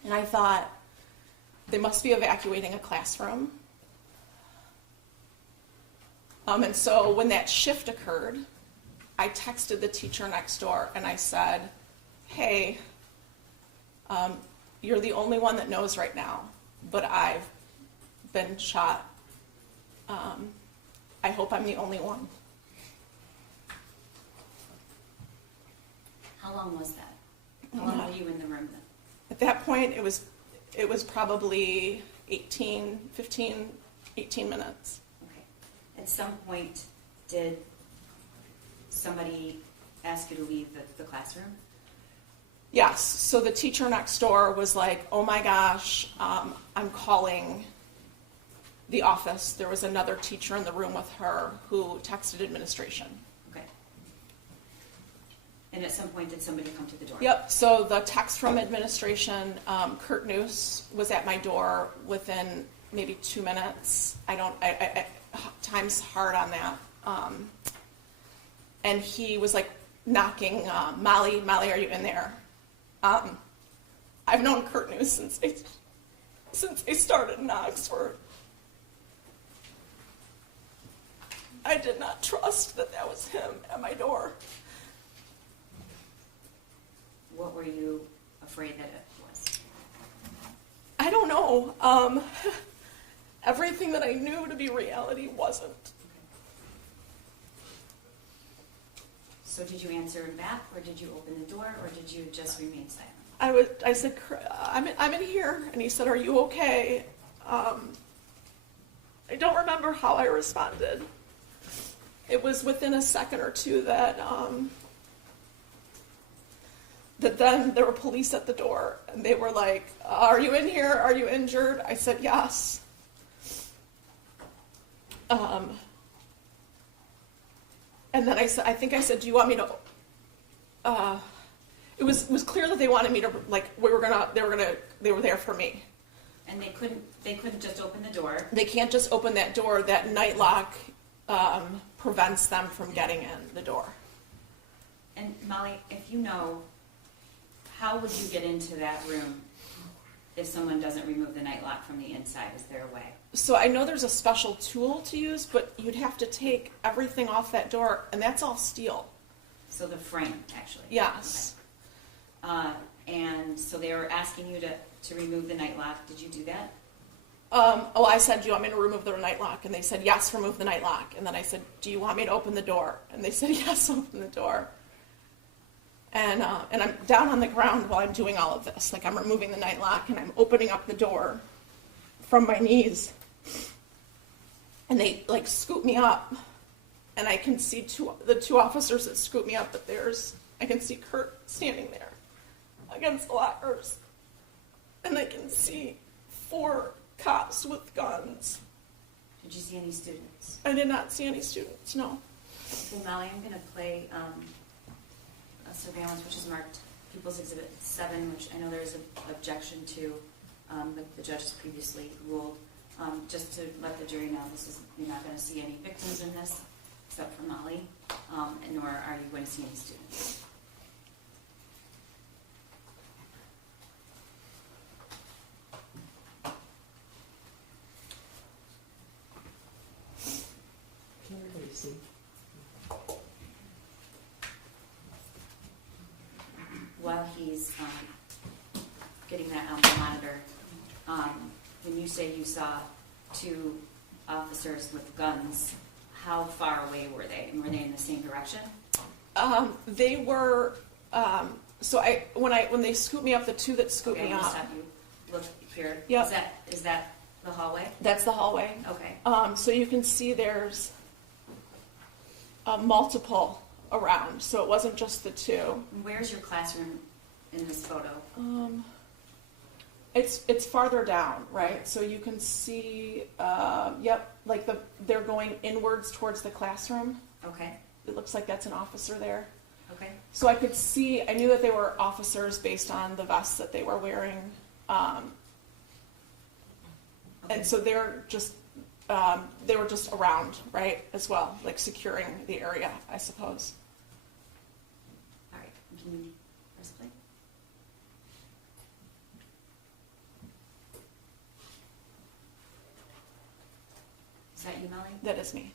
And I thought, they must be evacuating a classroom. And so when that shift occurred, I texted the teacher next door and I said, hey, You're the only one that knows right now, but I've been shot. I hope I'm the only one. How long was that? How long were you in the room then? At that point, it was probably 15, 18 minutes. Okay. At some point, did somebody ask you to leave the classroom? Yes, so the teacher next door was like, oh my gosh, I'm calling the office. There was another teacher in the room with her who texted administration. Okay. And at some point, did somebody come to the door? Yep, so the text from administration, Kurt Noose was at my door within maybe 2 minutes. Time's hard on that. And he was like knocking, Molly, are you in there? I've known Kurt Noose since I started in Oxford. I did not trust that was him at my door. What were you afraid that it was? I don't know. Everything that I knew to be reality wasn't. So did you answer him back, or did you open the door, or did you just remain silent? I said, I'm in here, and he said, are you okay? I don't remember how I responded. It was within a second or two that then there were police at the door, and they were like, are you in here? Are you injured? I said, yes. And then I said, do you want me to, it was clear that they wanted me to, like, they were there for me. And they couldn't just open the door. They can't just open that door. That night lock prevents them from getting in the door. And Molly, if you know, how would you get into that room if someone doesn't remove the night lock from the inside? Is there a way? So I know there's a special tool to use, but you'd have to take everything off that door, and that's all steel. So the frame, actually. Yes. Okay. And so they were asking you to remove the night lock. Did you do that? I said, do you want me to remove the night lock? And they said, yes, remove the night lock. And then I said, do you want me to open the door? And they said, yes, open the door. And I'm down on the ground while I'm doing all of this. Like, I'm removing the night lock, and I'm opening up the door from my knees. And they, like, scoop me up. And I can see the two officers that scoop me up, but I can see Kurt standing there against the lockers. And I can see 4 cops with guns. Did you see any students? I did not see any students, no. Okay, Molly, I'm going to play a surveillance, which is marked People's Exhibit 7, which I know there is an objection to, but the judge has previously ruled. Just to let the jury know, you're not going to see any victims in this, except for Molly, nor are you going to see any students. Can everybody see? While he's getting that on the monitor, when you say you saw 2 officers with guns, how far away were they? And were they in the same direction? They were. When they scooped me up, the 2 that scooped Okay, me I'm gonna up. stop you. Look here. Yep. Is that the hallway? That's the hallway. Okay. So you can see there's multiple around. So it wasn't just the 2. And where's your classroom in this photo? It's farther down, right? So you can see, like they're going inwards towards the classroom. Okay. It looks like that's an officer there. Okay. So I knew that they were officers based on the vests that they were wearing. And so they were just around, right, as well, like securing the area, I suppose. All right. Can you press play? Is that you, Molly? That is me.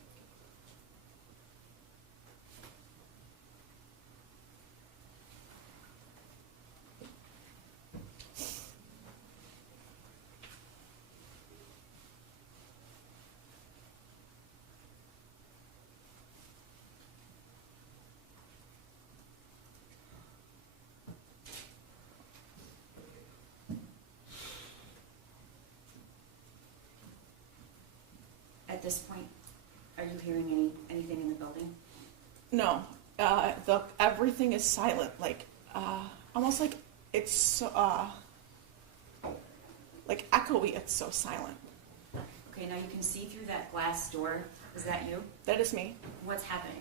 this point, are you hearing anything in the building? No, everything is silent, like, almost like it's so, like echoey, it's so silent. Okay, now you can see through that glass door. Is that you? That is me. What's happening?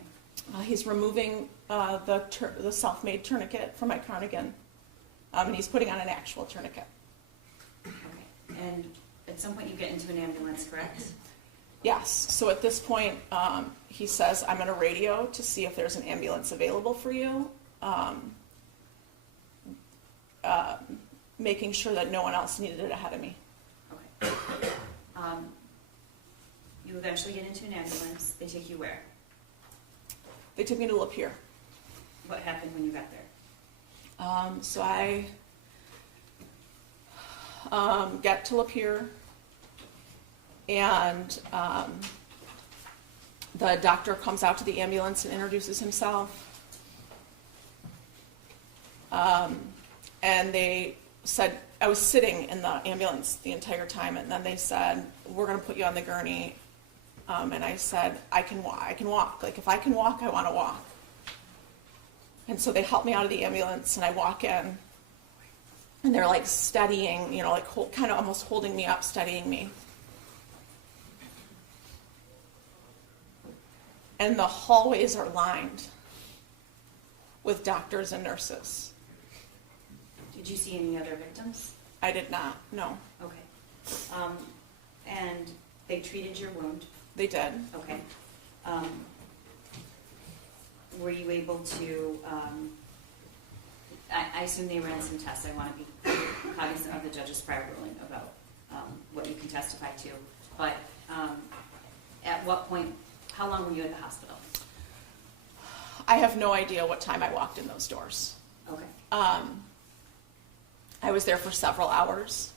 He's removing the self-made tourniquet from my cardigan, and he's putting on an actual tourniquet. Okay, and at some point you get into an ambulance, correct? Yes, so at this point, he says, I'm going to radio to see if there's an ambulance available for you, making sure that no one else needed it ahead of me. Okay. You eventually get into an ambulance. They take you where? They took me to Lapeer. What happened when you got there? So I get to Lapeer, and the doctor comes out to the ambulance and introduces himself. And they said, I was sitting in the ambulance the entire time, and then they said, we're going to put you on the gurney. And I said, I can walk. Like, if I can walk, I want to walk. And so they help me out of the ambulance, and I walk in, and they're like steadying, you know, like kind of almost holding me up, steadying me. And the hallways are lined with doctors and nurses. Did you see any other victims? I did not, no. Okay. And they treated your wound? They did. Okay. Were you able to, I assume they ran some tests. I want to be cognizant of the judge's prior ruling about what you can testify to. But at what point, how long were you at the hospital? I have no idea what time I walked in those doors. Okay. I was there for several hours.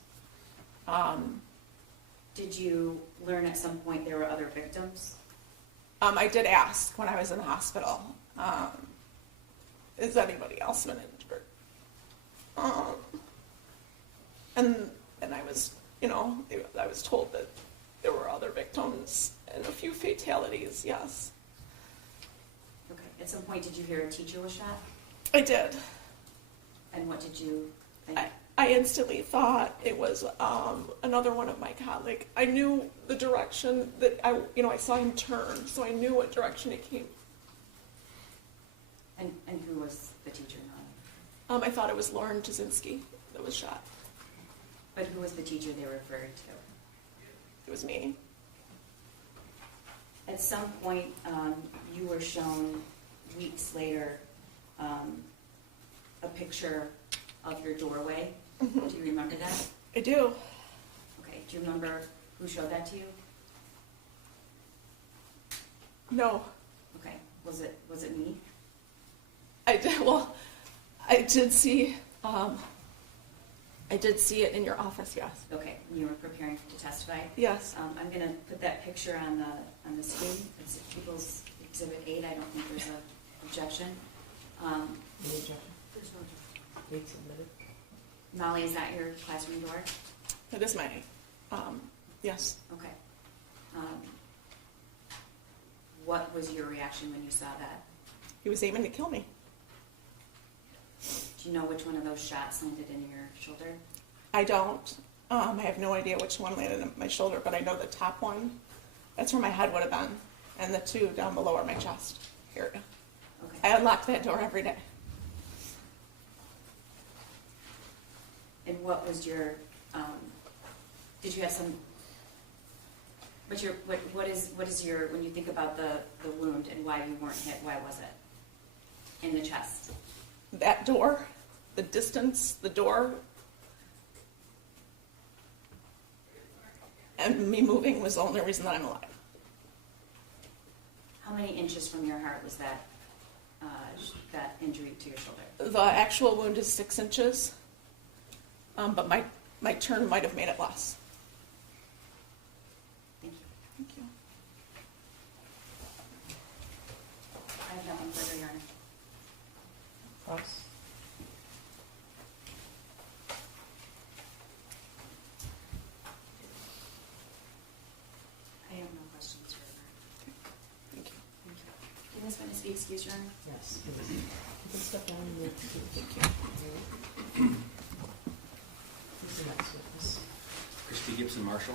Did you learn at some point there were other victims? I did ask when I was in the hospital, is anybody else been injured? And I was, you know, I was told that there were other victims and a few fatalities, yes. Okay. At some point, did you hear a teacher was shot? I did. And what did you think? I instantly thought it was another one of my colleagues. I knew the direction that I saw him turn, so I knew what direction it came. And who was the teacher? I thought it was Lauren Jasinski that was shot. But who was the teacher they were referring to? It was me. At some point, you were shown weeks later a picture of your doorway. Mm-hmm. Do you remember that? I do. Okay. Do you remember who showed that to you? No. Okay. Was it me? I did. Well, I did see. I did see it in your office. Yes. Okay. When you were preparing to testify. Yes. I'm going to put that picture on the screen. It's People's Exhibit 8. I don't think there's an objection. Any objection? There's no objection. Wait submitted. Molly, is that your classroom door? That is my. Yes. Okay. What was your reaction when you saw that? He was aiming to kill me. Do you know which one of those shots landed in your shoulder? I don't. I have no idea which one landed in my shoulder, but I know the top one. That's where my head would have been, and the two down below are my chest area. Okay. I unlocked that door every day. And what was your, did you have some, what is your, when you think about the wound and why you weren't hit, why was it in the chest? That door, the distance, the door, and me moving was the only reason that I'm alive. How many inches from your heart was that injury to your shoulder? The actual wound is 6 inches, but my turn might have made it less. Thank you. Thank you. I have nothing further, Your Honor. Us? I have no questions. be excused, Your Honor. Yes, please. You can step down and move. Thank you. Who's the next witness? Christy Gibson Marshall.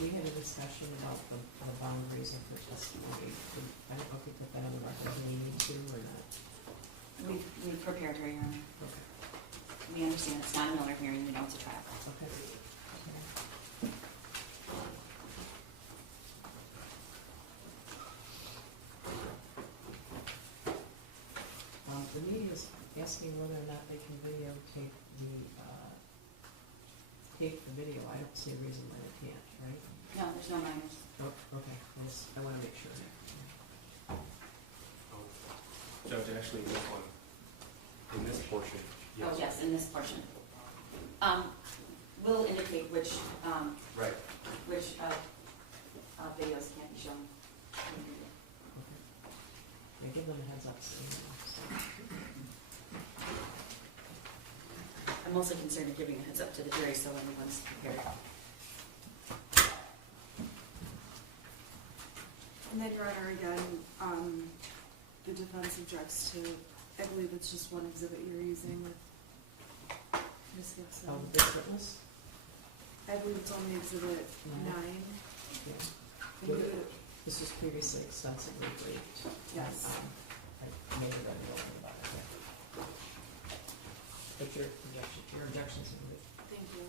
We had a discussion about the boundaries of her testimony. I don't know if we put that on the record, do we need to or not? We've prepared her, Your Honor. Okay. We understand it's not a Miller hearing, we know it's a trial. Okay. The media is asking whether or not they can videotape tape the video. I don't see a reason why they can't, right? No, there's no minors. Oh, okay, I want to make sure. Judge, actually, this one, in this portion. Oh, yes, in this portion. We'll indicate which, Right. which videos can't be shown. Yeah, give them a heads up. So you know, I'm mostly concerned with giving a heads up to the jury so everyone's prepared. And then, Your Honor, again, the defense objects to, I believe it's just one exhibit you're using with Ms. Gibson. Oh, this witness? I believe it's only exhibit 9. Yeah. And you- This was previously extensively briefed. Yes. I made it unknown about it. But your objections are good. Thank you.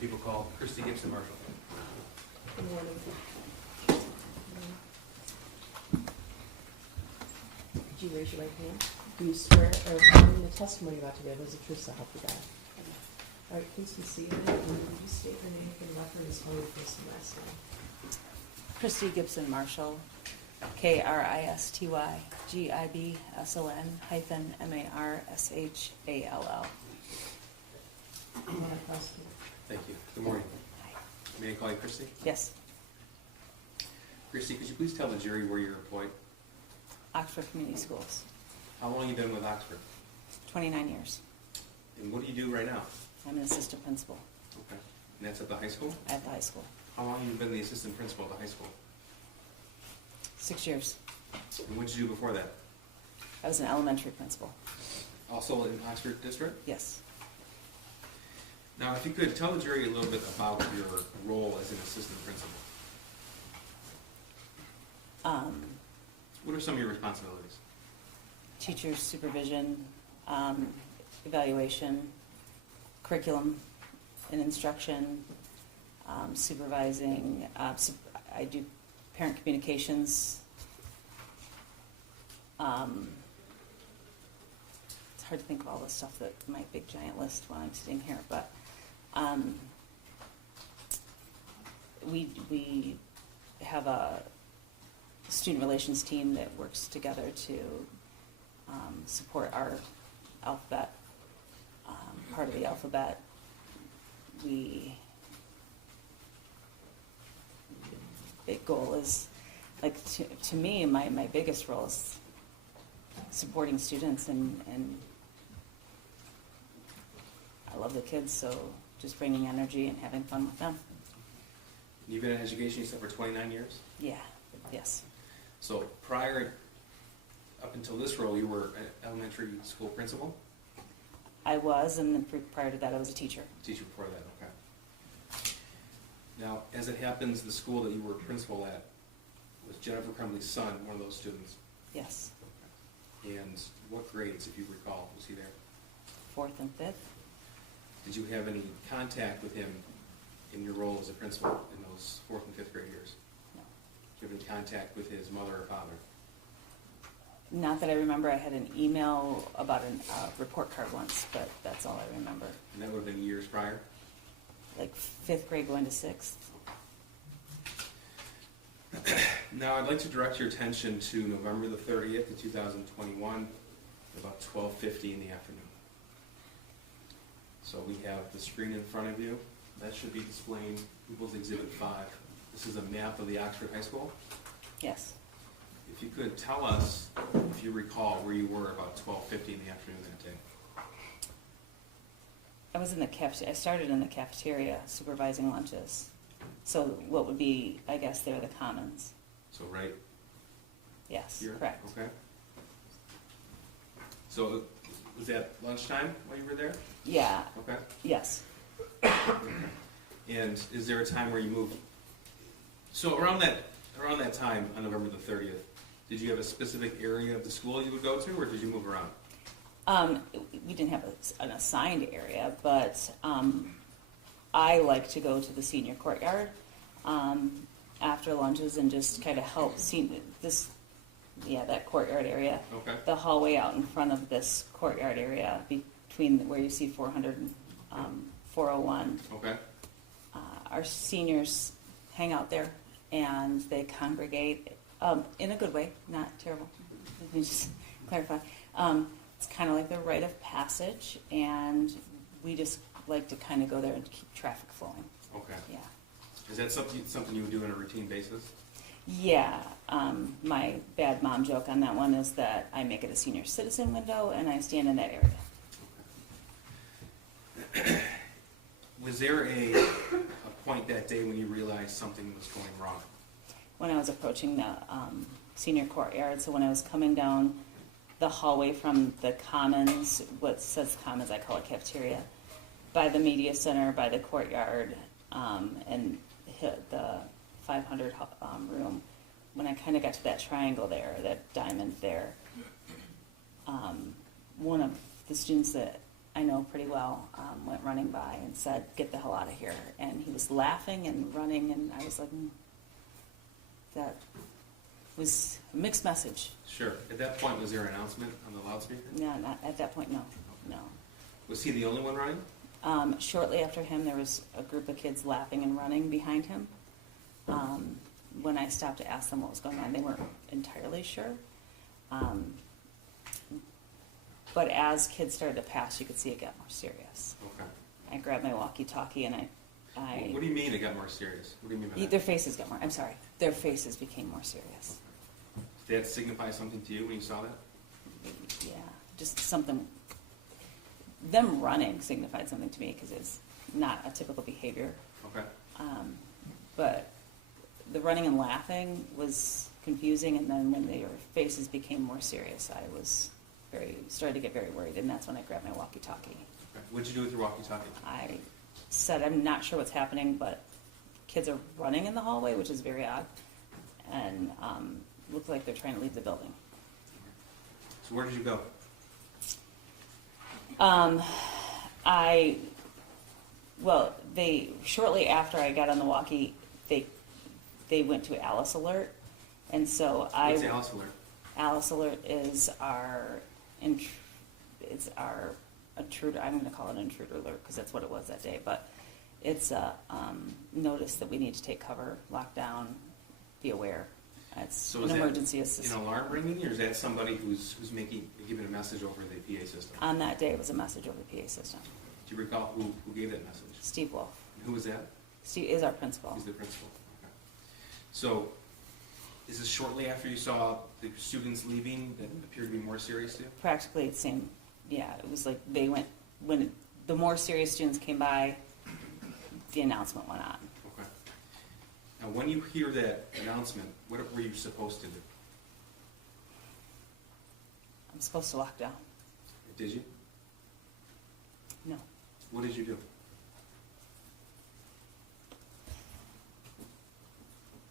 People call Christy Gibson Marshall. Good morning. Could you raise your right hand? Do you swear or affirm the testimony you're about to give is the truth so help you God? All right, please be seated. And will you state your name for the record as well as your first and last name? Christy Gibson Marshall, KRISTYGIBSON-MARSHALL. You want to prosecute? Thank you. Good morning. May I call you Christy? Yes, Christy, could you please tell the jury where you're employed? Oxford Community Schools, How long have you been with Oxford? 29 years. And what do you do right now? I'm an assistant principal Okay. And that's at the high school? at the high school. How long have you been the assistant principal at the high school? 6 years. And what did you do before that? I was an elementary principal. Also in Oxford District? Yes. Now, if you could tell the jury a little bit about your role as an assistant principal. What are some of your responsibilities? Teacher supervision, evaluation, curriculum and instruction, supervising. I do parent communications. It's hard to think of all the stuff that my big giant list while I'm sitting here, but we have a student relations team that works together to support our alphabet, part of the alphabet. Big goal is, like, to me, my biggest role is supporting students, and I love the kids, so just bringing energy and having fun with them. You've been in education, you said, for 29 years? Yeah, yes. So up until this role, you were an elementary school principal? I was, and then prior to that, I was a teacher. Teacher before that, okay. Now, as it happens, the school that you were principal at was Jennifer Crumbley's son, one of those students. Yes, And what grades, if you recall, was he there? 4th and 5th. Did you have any contact with him in your role as a principal in those 4th and 5th grade years? No. Did you have any contact with his mother or father? Not that I remember. I had an email about a report card once, but that's all I remember. And that would have been years prior? Like 5th grade going to 6th. Now, I'd like to direct your attention to November the 30th of 2021, about 12:50 in the afternoon. So we have the screen in front of you. That should be displaying People's Exhibit 5. This is a map of the Oxford High School. Yes. If you could tell us, if you recall, where you were about 12:50 in the afternoon that day. I was in the I started in the cafeteria supervising lunches. So what would be, I guess, there the commons. So right Yes, here? correct. Okay. So was that lunchtime while you were there? Yeah, Okay. yes. And is there a time where you moved? So around that time on November the 30th, did you have a specific area of the school you would go to, or did you move around? We didn't have an assigned area, but I like to go to the senior courtyard after lunches and just kind of help see that courtyard area. Okay. The hallway out in front of this courtyard area between where you see 400 and 401. Okay. Our seniors hang out there and they congregate in a good way, not terrible. Let me just clarify. It's kind of like the rite of passage, and we just like to kind of go there and keep traffic flowing. Okay. Yeah. Is that something you would do on a routine basis? Yeah. My bad mom joke on that one is that I make it a senior citizen window, and I stand in that area. Was there a point that day when you realized something was going wrong? When I was approaching the senior courtyard, so when I was coming down the hallway from the commons, what says commons, I call it cafeteria, by the media center, by the courtyard, and hit the 500 room. When I kind of got to that triangle there, that diamond there, one of the students that I know pretty well went running by and said, "Get the hell out of here." And he was laughing and running, and I was like, that was a mixed message. Sure. At that point, was there an announcement on the loudspeaker? No, not at that point, no. Was he the only one running? Shortly after him, there was a group of kids laughing and running behind him. When I stopped to ask them what was going on, they weren't entirely sure. But as kids started to pass, you could see it got more serious. Okay. I grabbed my walkie-talkie and I What do you mean it got more serious? What do you mean by that? their faces got more, I'm sorry, their faces became more serious. Did that signify something to you when you saw that? Yeah, just something, them running signified something to me because it's not a typical behavior. Okay. But the running and laughing was confusing, and then when their faces became more serious, I was started to get very worried, and that's when I grabbed my walkie-talkie. Okay. What'd you do with your walkie-talkie? I said, "I'm not sure what's happening, but kids are running in the hallway," which is very odd, and looked like they're trying to leave the building. So where did you go? They shortly after I got on the walkie, they went to Alice Alert, and so What's Alice Alert? Alice Alert is our intruder. I'm going to call it intruder alert because that's what it was that day. But It's a notice that we need to take cover, lock down, be aware. It's So an is that emergency an assistance. alarm ringing, or is that somebody who's giving a message over the PA system? On that day, it was a message over the PA system. Do you recall who gave that message? Steve Wolf. And who was that? Steve is our principal. He's the principal. Okay. So, is this shortly after you saw the students leaving that appeared to be more serious to you? Practically the same. Yeah, it was like they went, when the more serious students came by, the announcement went on. Okay. Now, when you hear that announcement, what were you supposed to do? I'm supposed to lock down. Did you? No. What did you do?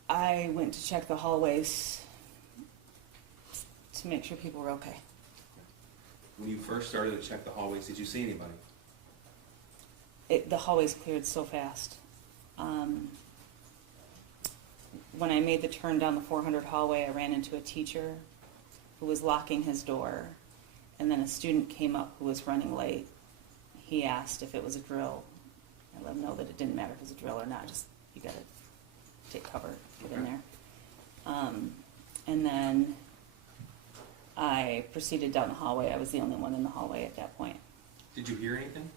I went to check the hallways to make sure people were okay. When you first started to check the hallways, did you see anybody? The hallways cleared so fast. When I made the turn down the 400 hallway, I ran into a teacher who was locking his door, and then a student came up who was running late. He asked if it was a drill. I let him know that it didn't matter if it was a drill or not, just you gotta take cover, get in Okay. there. And then I proceeded down the hallway. I was the only one in the hallway at that point. Did you hear anything?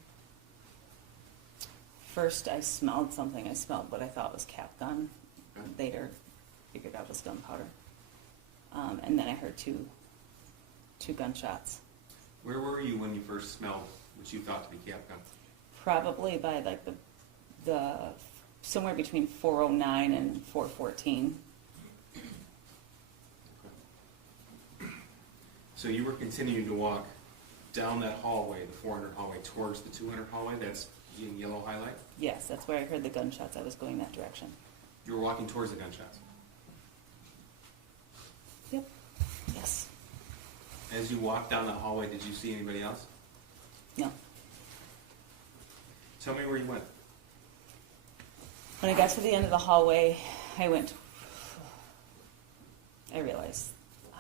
First, I smelled something. I smelled what I thought was cap gun. Okay. Later, figured out it was gunpowder. And then I heard two gunshots. Where were you when you first smelled what you thought to be cap gun? Probably by like the somewhere between 409 and 414. So you were continuing to walk down that hallway, the 400 hallway, towards the 200 hallway, that's in yellow highlight? Yes, that's where I heard the gunshots. I was going that direction. You were walking towards the gunshots. Yep. Yes. As you walked down that hallway, did you see anybody else? No. Tell me where you went. When I got to the end of the hallway, I realized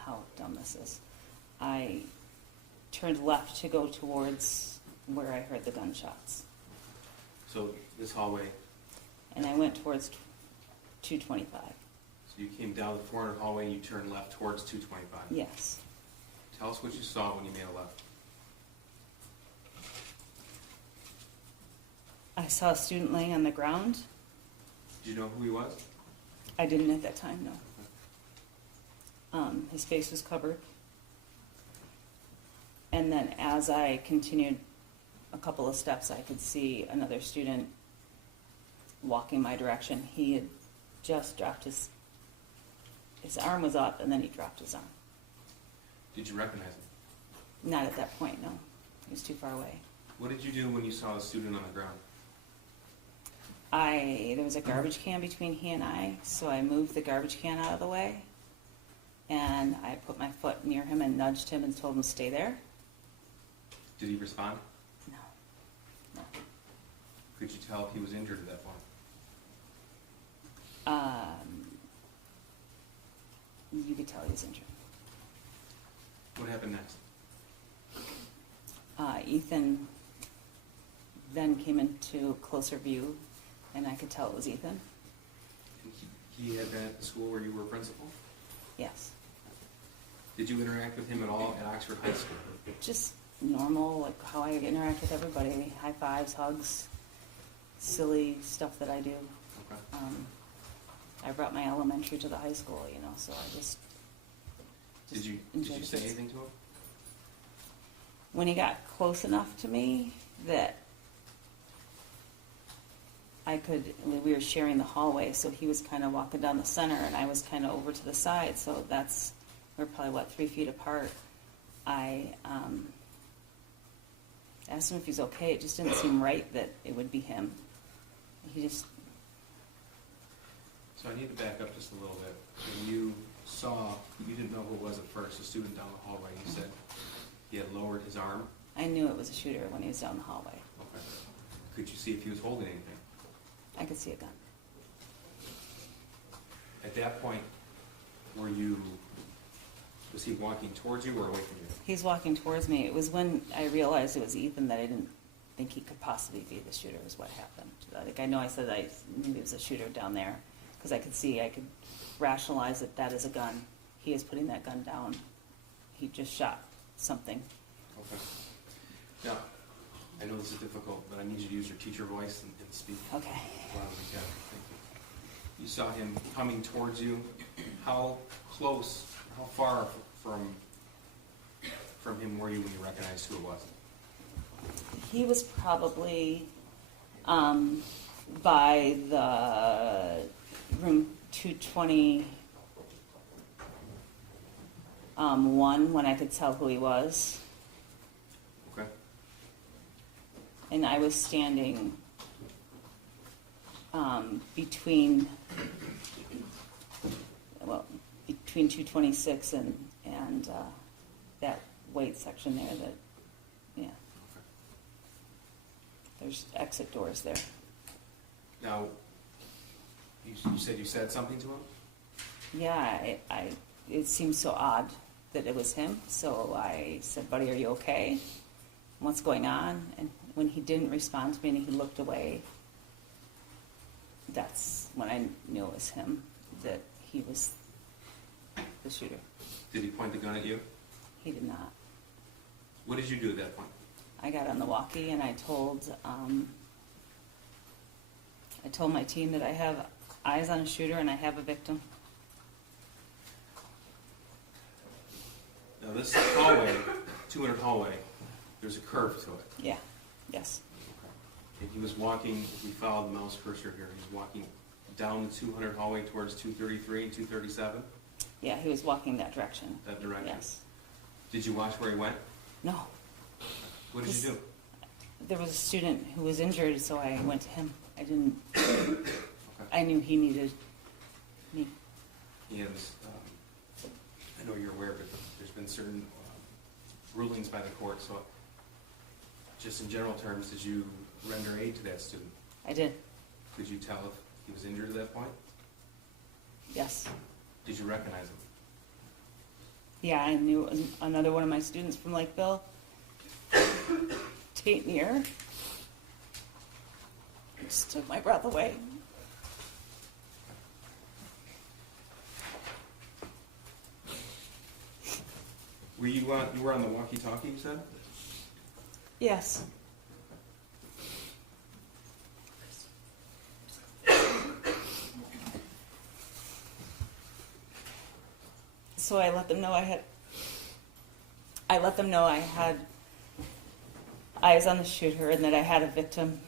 how dumb this is. I turned left to go towards where I heard the gunshots. So this hallway, And I went towards 225. so you came down the 400 hallway and you turned left towards 225. Yes. Tell us what you saw when you made a left. I saw a student laying on the ground. Did you know who he was? I didn't at that time, no. His face was covered. And then as I continued a couple of steps, I could see another student walking my direction. He had just dropped his arm was up, and then he dropped his arm. Did you recognize him? Not at that point, no. He was too far away. What did you do when you saw a student on the ground? There was a garbage can between he and I, so I moved the garbage can out of the way, and I put my foot near him and nudged him and told him to stay there. Did he respond? No. No. Could you tell if he was injured at that point? You could tell he was injured. What happened next? Ethan then came into closer view, and I could tell it was Ethan. And he had been at the school where you were principal? Yes. Did you interact with him at all at Oxford High School? Just normal, like how I interact with everybody. High fives, hugs, silly stuff that I do. Okay. I brought my elementary to the high school, so I just Did you enjoyed the say kids. anything to him? When he got close enough to me that we were sharing the hallway, so he was kind of walking down the center and I was kind of over to the side, so we're probably 3 feet apart. I asked him if he's okay. It just didn't seem right that it would be him. So I need to back up just a little bit. When you didn't know who it was at first, a student down the hallway, you said he had lowered his arm. I knew it was a shooter when he was down the hallway. Okay. Could you see if he was holding anything? I could see a gun. At that point, was he walking towards you or away from you? He's walking towards me. It was when I realized it was Ethan that I didn't think think he could possibly be the shooter is what happened. Like, I know I said I knew he was a shooter down there, because I could rationalize that that is a gun. He is putting that gun down. He just shot something. Okay. Now, I know this is difficult, but I need you to use your teacher voice and speak Okay. as loud as you can. Thank you. You saw him coming towards you. How close, how far from him were you when you recognized who it was? He was probably by the room 220 when I could tell who he was. Okay. And I was standing between 226 and that weight section there that, yeah. There's exit doors there. Now, you said you said something to him? Yeah, it seemed so odd that it was him, so I said, "Buddy, are you okay? What's going on?" And when he didn't respond to me and he looked away, that's when I knew it was him, that he was the shooter. Did he point the gun at you? He did not. What did you do at that point? I got on the walkie and I told my team that I have eyes on a shooter and I have a victim. Now this hallway, 200 hallway, there's a curve to it. Yeah, yes. And he was walking, if we follow the mouse cursor here, he's walking down the 200 hallway towards 233 and 237, Yeah, he was walking that direction. that direction. Yes. Did you watch where he went? No. What did you do? There was a student who was injured, so I went to him. I didn't. Okay. I knew he needed me. He has, I know you're aware, but there's been certain rulings by the court, so just in general terms, did you render aid to that student? I did. Could you tell if he was injured at that point? Yes. Did you recognize him? Yeah, I knew it was another one of my students from Lakeville. Tate Near. It just took my breath away. Were you were on the walkie-talkie, you said? Yes. So I let them know I had eyes on the shooter and that I had a victim.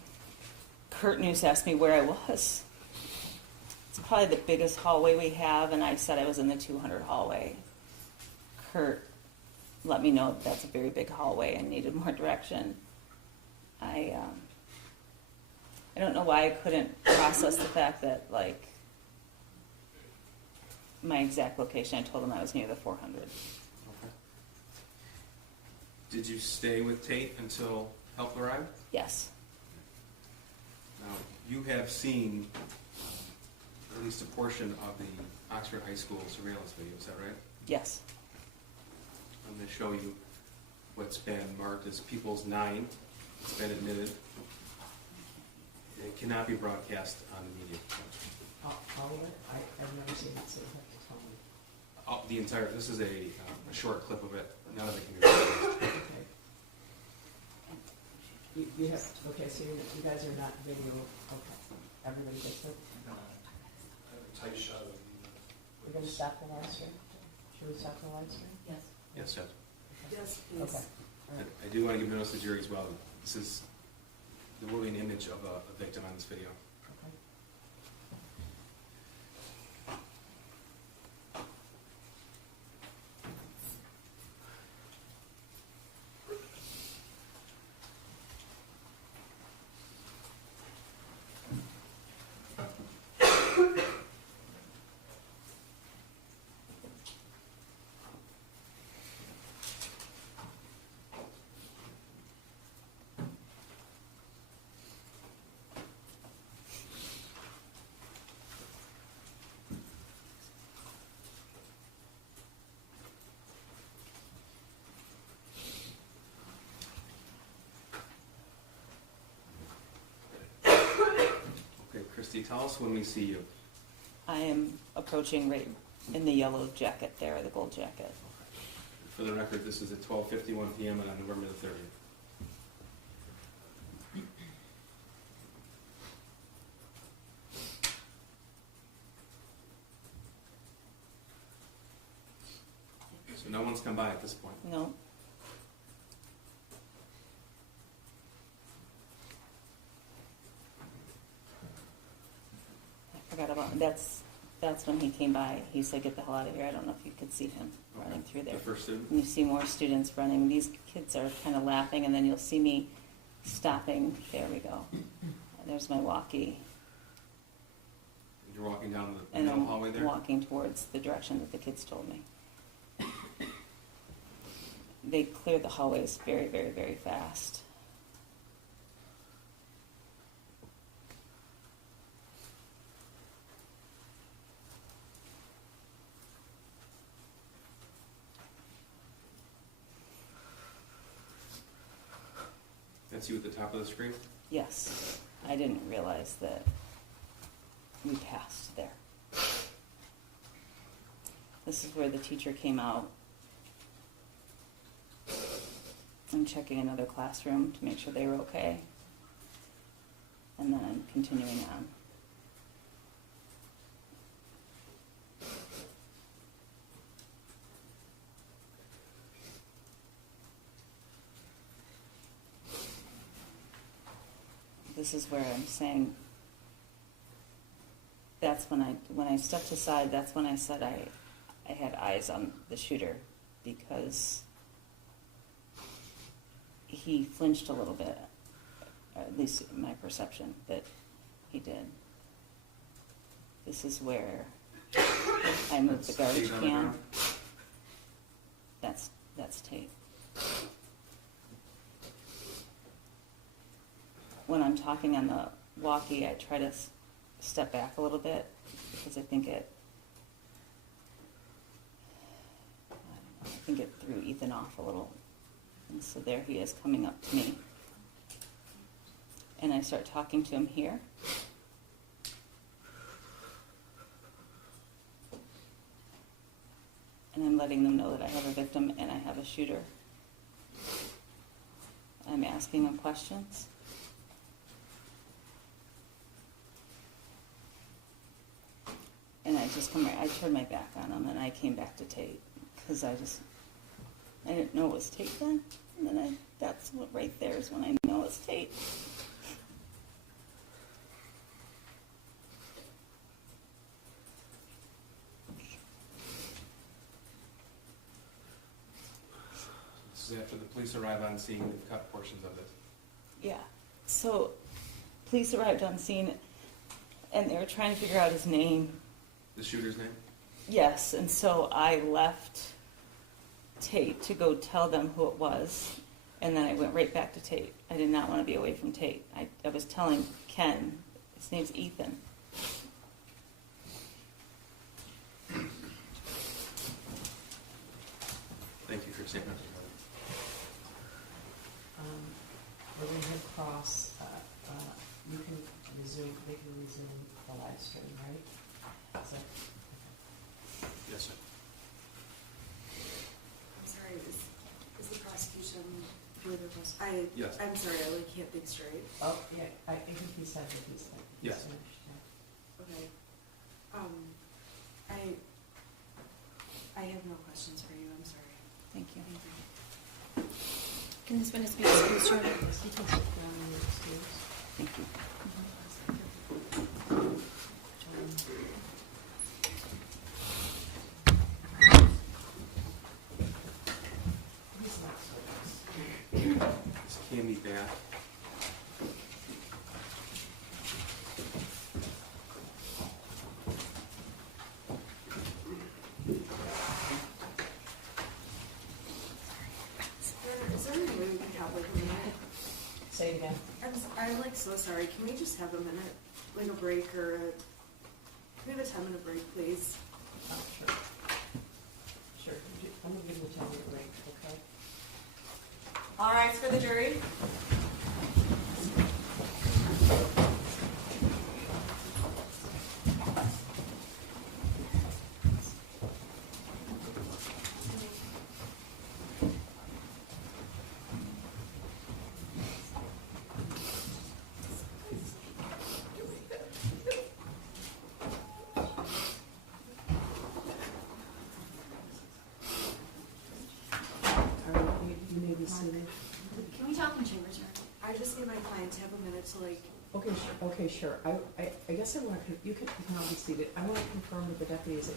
Kurt News asked me where I was. It's probably the biggest hallway we have, and I said I was in the 200 hallway. Kurt let me know that's a very big hallway and needed more direction. I don't know why I couldn't process the fact that, like, my exact location, I told him I was near the 400. Okay. Did you stay with Tate until help arrived? Yes. Now, you have seen at least a portion of the Oxford High School surveillance video, is that right? Yes. I'm going to show you what's been marked as People's 9. It's been admitted. It cannot be broadcast on the media. All of it? I've never seen it, so you have to tell me. The entire, this is a short clip of it. None of it can be broadcast. Okay. You have, okay, so you guys are not video, okay. Everybody gets it? Tight shot of We're gonna stop the live stream? Should we stop the live stream? Yes. Yes, Judge. Yes, please. Okay. All right. I do want to give notice to the jury as well. This is, there will be an image of a victim on this video. Okay. Christy, tell us when we see you. I am approaching right in the yellow jacket there, the gold jacket. For the record, this is at 12:51 p.m. on November the 30th. So no one's come by at this point. No. I forgot about, that's when he came by. He said, "Get the hell out of here." I don't know if you could see him running through there. The first student? And you see more students running. These kids are kind of laughing, and then you'll see me stopping. There we go. There's my walkie. You're walking down the And middle I'm hallway there? walking towards the direction that the kids told me. They clear the hallways very, very, very fast. That's you at the top of the screen? Yes, I didn't realize that we passed there. This is where the teacher came out. I'm checking another classroom to make sure they were okay. And then I'm continuing on. This is where I'm saying, that's when I stepped aside, that's when I said I had eyes on the shooter, because he flinched a little bit, or at least in my perception that he did. This is where I moved the garbage Tate on the can. ground? That's Tate. When I'm talking on the walkie, I try to step back a little bit because I think it threw Ethan off a little. And so there he is coming up to me. And I start talking to him here. And I'm letting them know that I have a victim and I have a shooter. I'm asking them questions. And I just I turned my back on him and I came back to Tate because I didn't know it was Tate then. And then that's what right there is when I know it's Tate. This is after the police arrive on scene and cut portions of it. Yeah. So police arrived on scene and they were trying to figure out his name. The shooter's name? Yes, and so I left Tate to go tell them who it was, and then I went right back to Tate. I did not want to be away from Tate. I was telling Ken, his name's Ethan. Thank you for your statement. We're going to hit cross, you can resume, they can resume the live stream, right? Is that, Yes, sir. I'm sorry, is the prosecution further Yes. I'm sorry, I really can't think straight. oh, yeah, I think he said that he's Yes. finished, yeah. Okay. I have no questions for you, I'm sorry. Thank you. Thank you. Can this witness be excused, Your Honor? Yes, you can sit down and you're excused. Thank you. He's not so Is Cammy back? Is there any way we can have like a minute? Say it again. I'm like so sorry. Can we just have a minute, like a break or can we have a 10-minute break, please? Oh, sure. Sure, I'm gonna give you a 10-minute break, okay? All rise for the jury. So like, Okay, sure. I guess I want to, you can all be seated. I want to confirm with the deputies.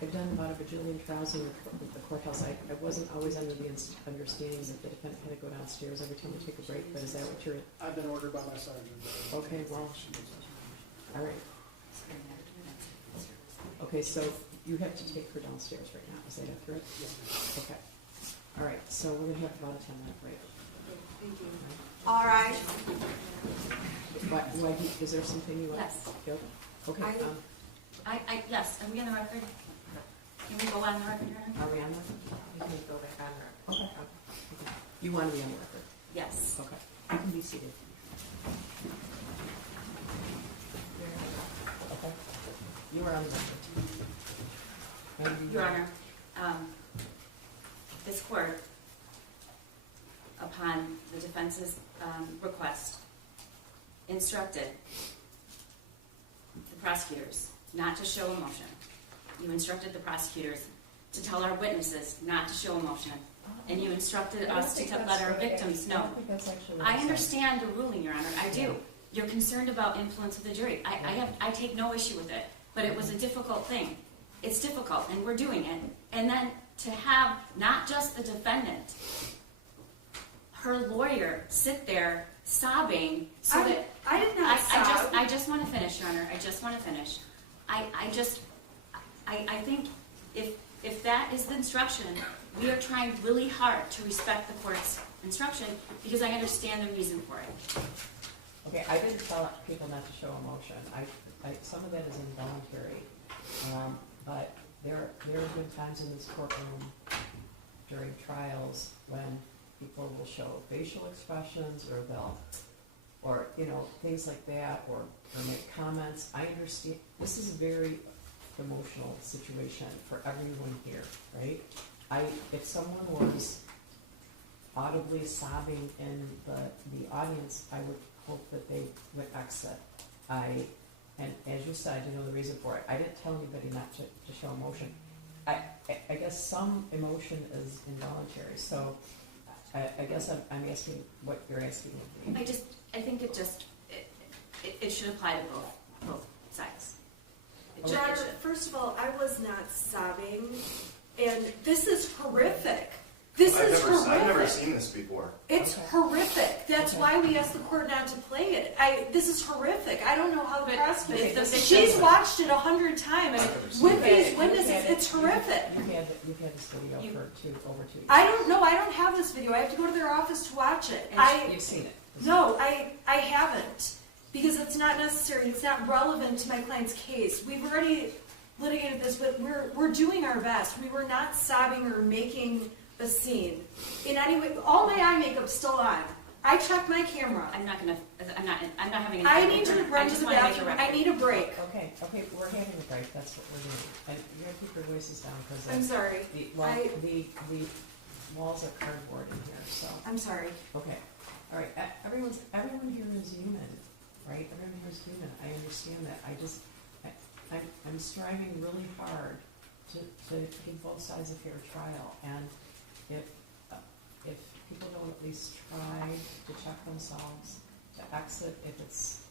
I've done about a bajillion trials in the courthouse. I wasn't always under the understanding that the defendant had to go downstairs every time to take a break, but is that what you're? I've been ordered by my sergeant. Okay, well, all right. Okay, so you have to take her downstairs right now. Is that accurate? Yes, ma'am. Okay. All right, so we're gonna have about a 10-minute break. thank you. All right. Is there something you want? Yes. Yep. Okay, Yes, are we on the record? Can we go on the record, Your Honor? are we on the? You can go back on there. Okay. You want to be on the record? Yes. Okay. You can be seated. Okay. You are on the record. And Your Honor, this court, upon the defense's request, instructed the prosecutors not to show emotion. You instructed the prosecutors to tell our witnesses not to show emotion. And you instructed us to let our victims I know. don't think that's actually what I it says. understand the ruling, Your Honor, I do. You're concerned about influence of the jury. I take no issue with it, but it was a difficult thing. It's difficult, and we're doing it. And then to have not just the defendant, her lawyer sit there sobbing so that I did not sob. I just want to finish, Your Honor. I just want to finish. I think if that is the instruction, we are trying really hard to respect the court's instruction because I understand the reason for it. Okay, I didn't tell people not to show emotion. Some of that is involuntary. But there have been times in this courtroom during trials when people will show facial expressions or things like that, or make comments. I understand, this is a very emotional situation for everyone here, right? If someone was audibly sobbing in the audience, I would hope that they would exit. And as you said, you know the reason for it. I didn't tell anybody not to show emotion. I guess some emotion is involuntary, so I guess I'm asking what you're asking of me. I think it should apply to both sides. It Your Honor, should. first of all, I was not sobbing, and this is horrific. This is horrific. I've never seen this before. It's horrific. That's why we asked the court not to play it. This is horrific. I don't know how the prosecutors. She's watched it 100 times with these witnesses. It's horrific. You've had this video for over 2 years. I don't know. I don't have this video. I have to go to their office to watch it. You've seen it. No, I haven't, because it's not necessary. It's not relevant to my client's case. We've already litigated this, but we're doing our best. We were not sobbing or making a scene in any way. All my eye makeup's still on. I checked my camera. I'm not having. I need to run to the bathroom. I need a break. Okay, we're having a break. That's what we're doing. And you're gonna keep your voices down because I'm sorry. the walls are cardboard in here. So I'm sorry. okay, all right. Everyone here is human, right? Everyone here is human. I understand that. I'm striving really hard to take both sides of fair trial, and if people don't at least try to check themselves, to exit if it's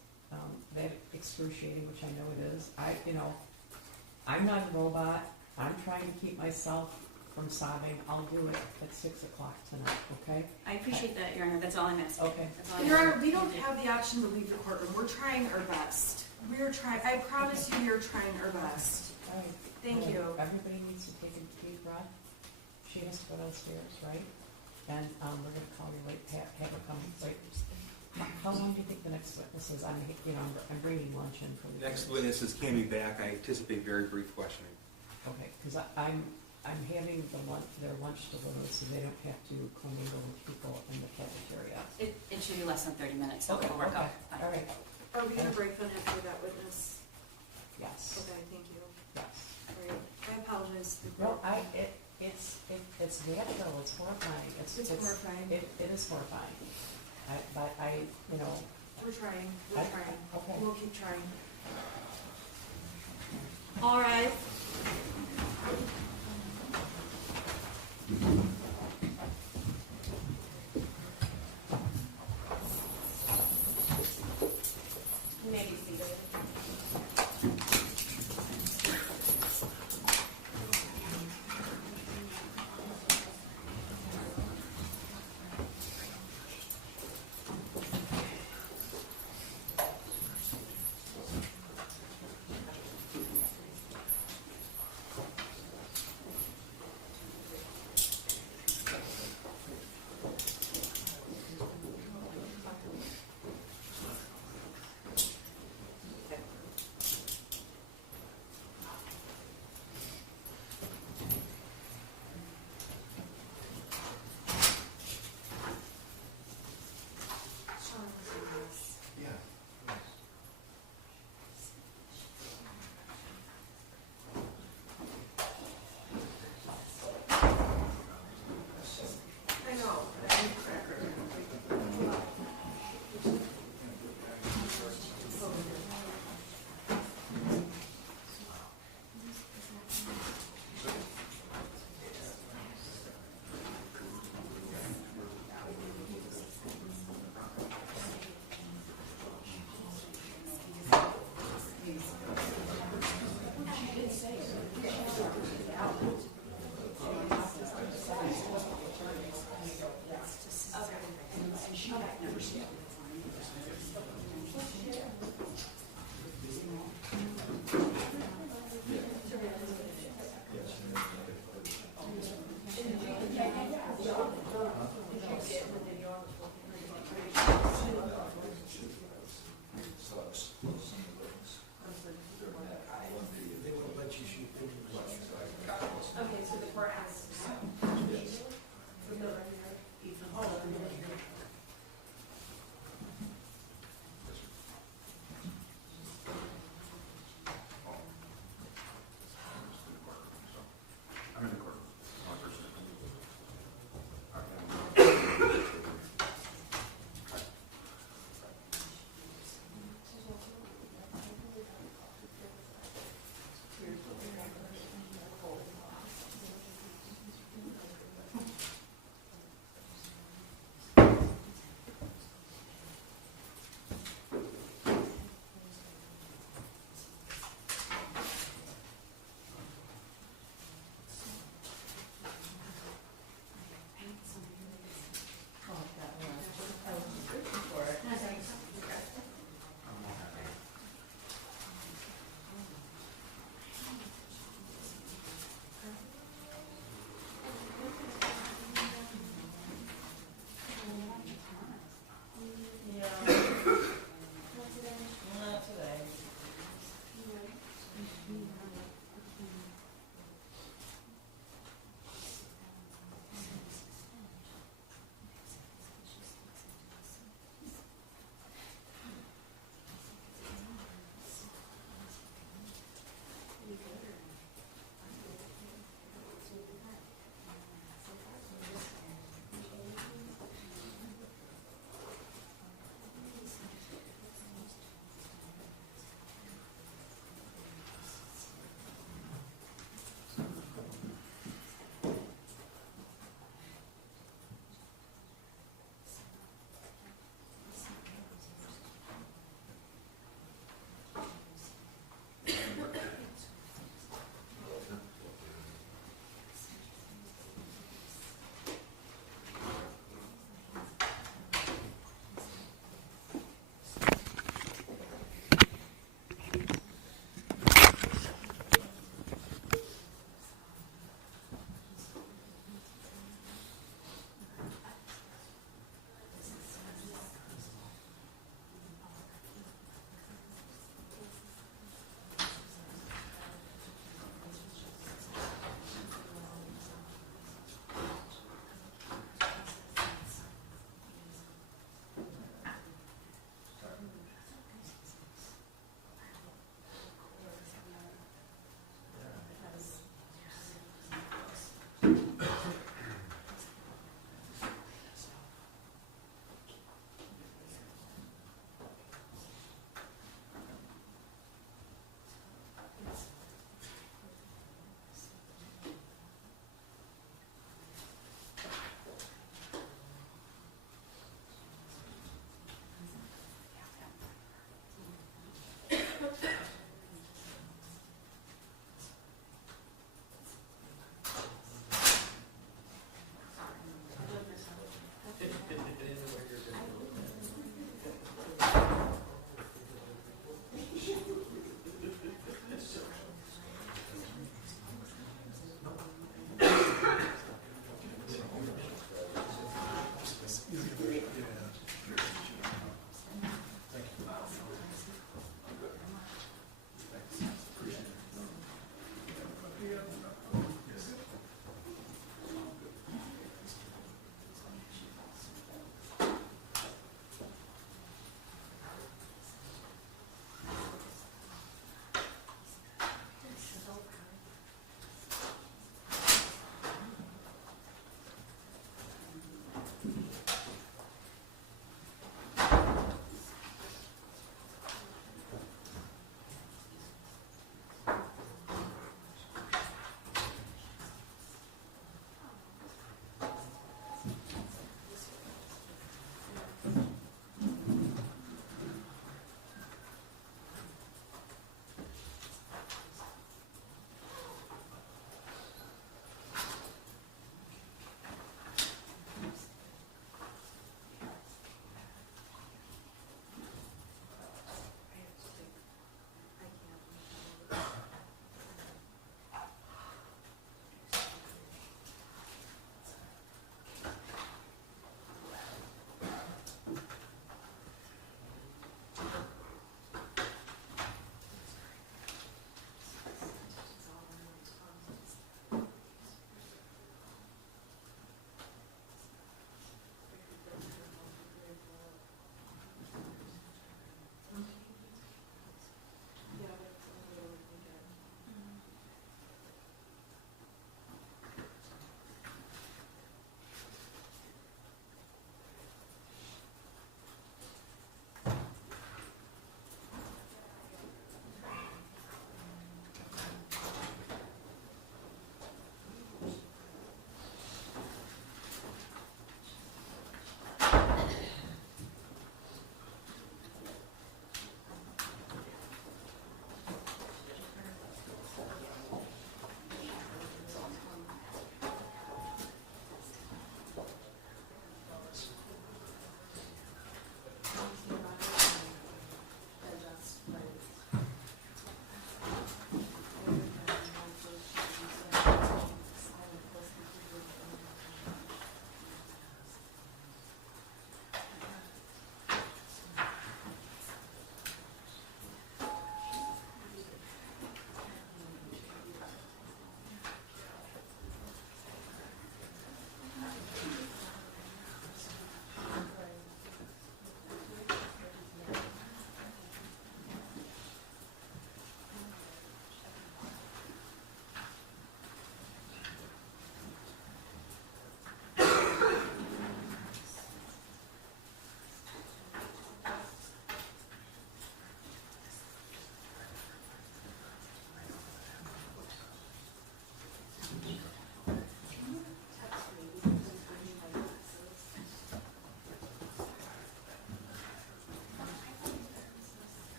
that excruciating, which I know it is. I'm not a robot. I'm trying to keep myself from sobbing. I'll do it at 6 o'clock tonight, okay? I appreciate that, Your Honor. That's all I'm asking. Okay. That's all I'm Your Honor, asking. we don't have the option to leave the courtroom. We're trying our best. We're trying. I promise you, we are trying our best. All right. Thank you. Everybody needs to take a deep breath. She has to go downstairs, right? And we're going to call you right, have her come right. How long do you think the next witness is? I'm bringing lunch in for the Next witness is Cammy back. I anticipate very brief questioning. Okay, because I'm having their lunch delivered so they don't have to commingle with people in the cafeteria. It should be less than 30 minutes, so Okay, it'll work out. All right. Are we going to break then after that witness? Yes. Okay, thank you. Yes. All right. I apologize. No, it's natural. It's horrifying. It's horrifying. It is horrifying. We're trying. We're trying. Okay. We'll keep trying. All right. They won't let you shoot videos. Okay, so the court asks.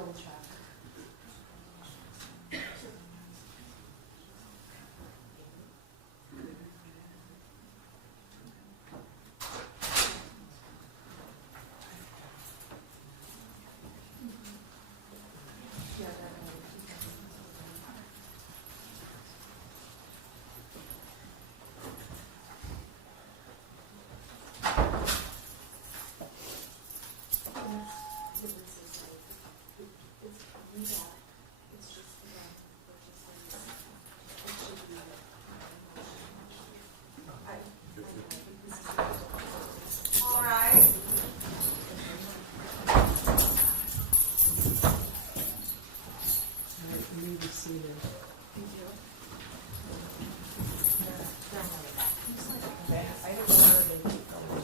double check. All right. All right, we received it. I don't know where they keep going.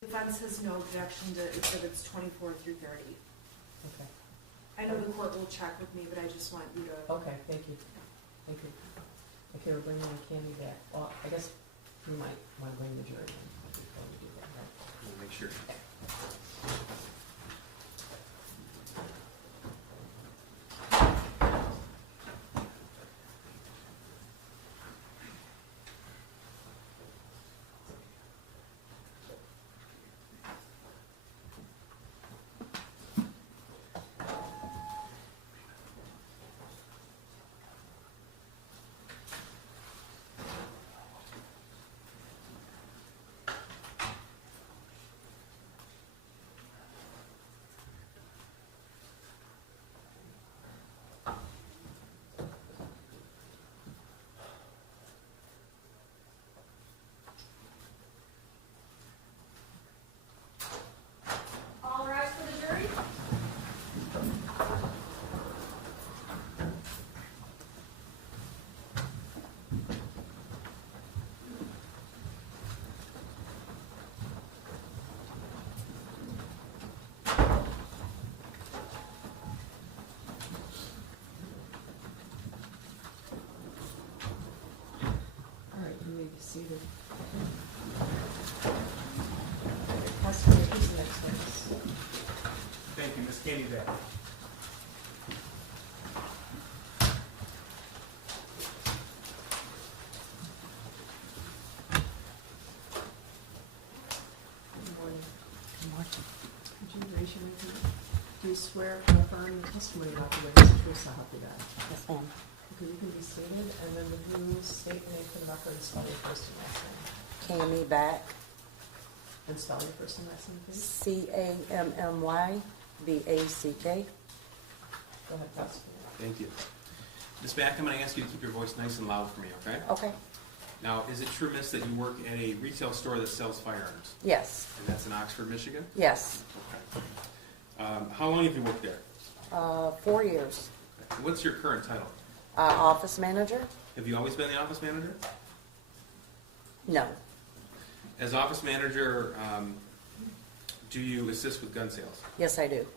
Defense has no objection to exhibits 24 through 30. Okay. I know the court will check with me, but I just want you to. Okay, thank you. Thank you. Okay, we're bringing Cammy back. Well, I guess we might want to bring the jury in before we do that, right? We'll make sure. All rise for the jury. All right, you may be seated. Custody, who's the next witness? Thank you, Ms. Cammy back. Good morning. Good morning. Could you raise your right hand? Do you swear to affirm the testimony about the witness, the truth, so help you God? Yes, ma'am. Okay, you can be seated, and then would you state your name for the record and spell your first and last name? Cammy back, And spell your first and last name, please. Cammyback. Go ahead, prosecutor. Thank you. Ms. Back, I'm going to ask you to keep your voice nice and loud for me, okay? Okay, Now, is it true, miss, that you work at a retail store that sells firearms? yes, And that's in Oxford, Michigan? yes, Okay. How long have you worked there? 4 years. Okay. What's your current title? Office manager? Have you always been the office manager? No, As office manager, do you assist with gun sales? yes I do. Okay.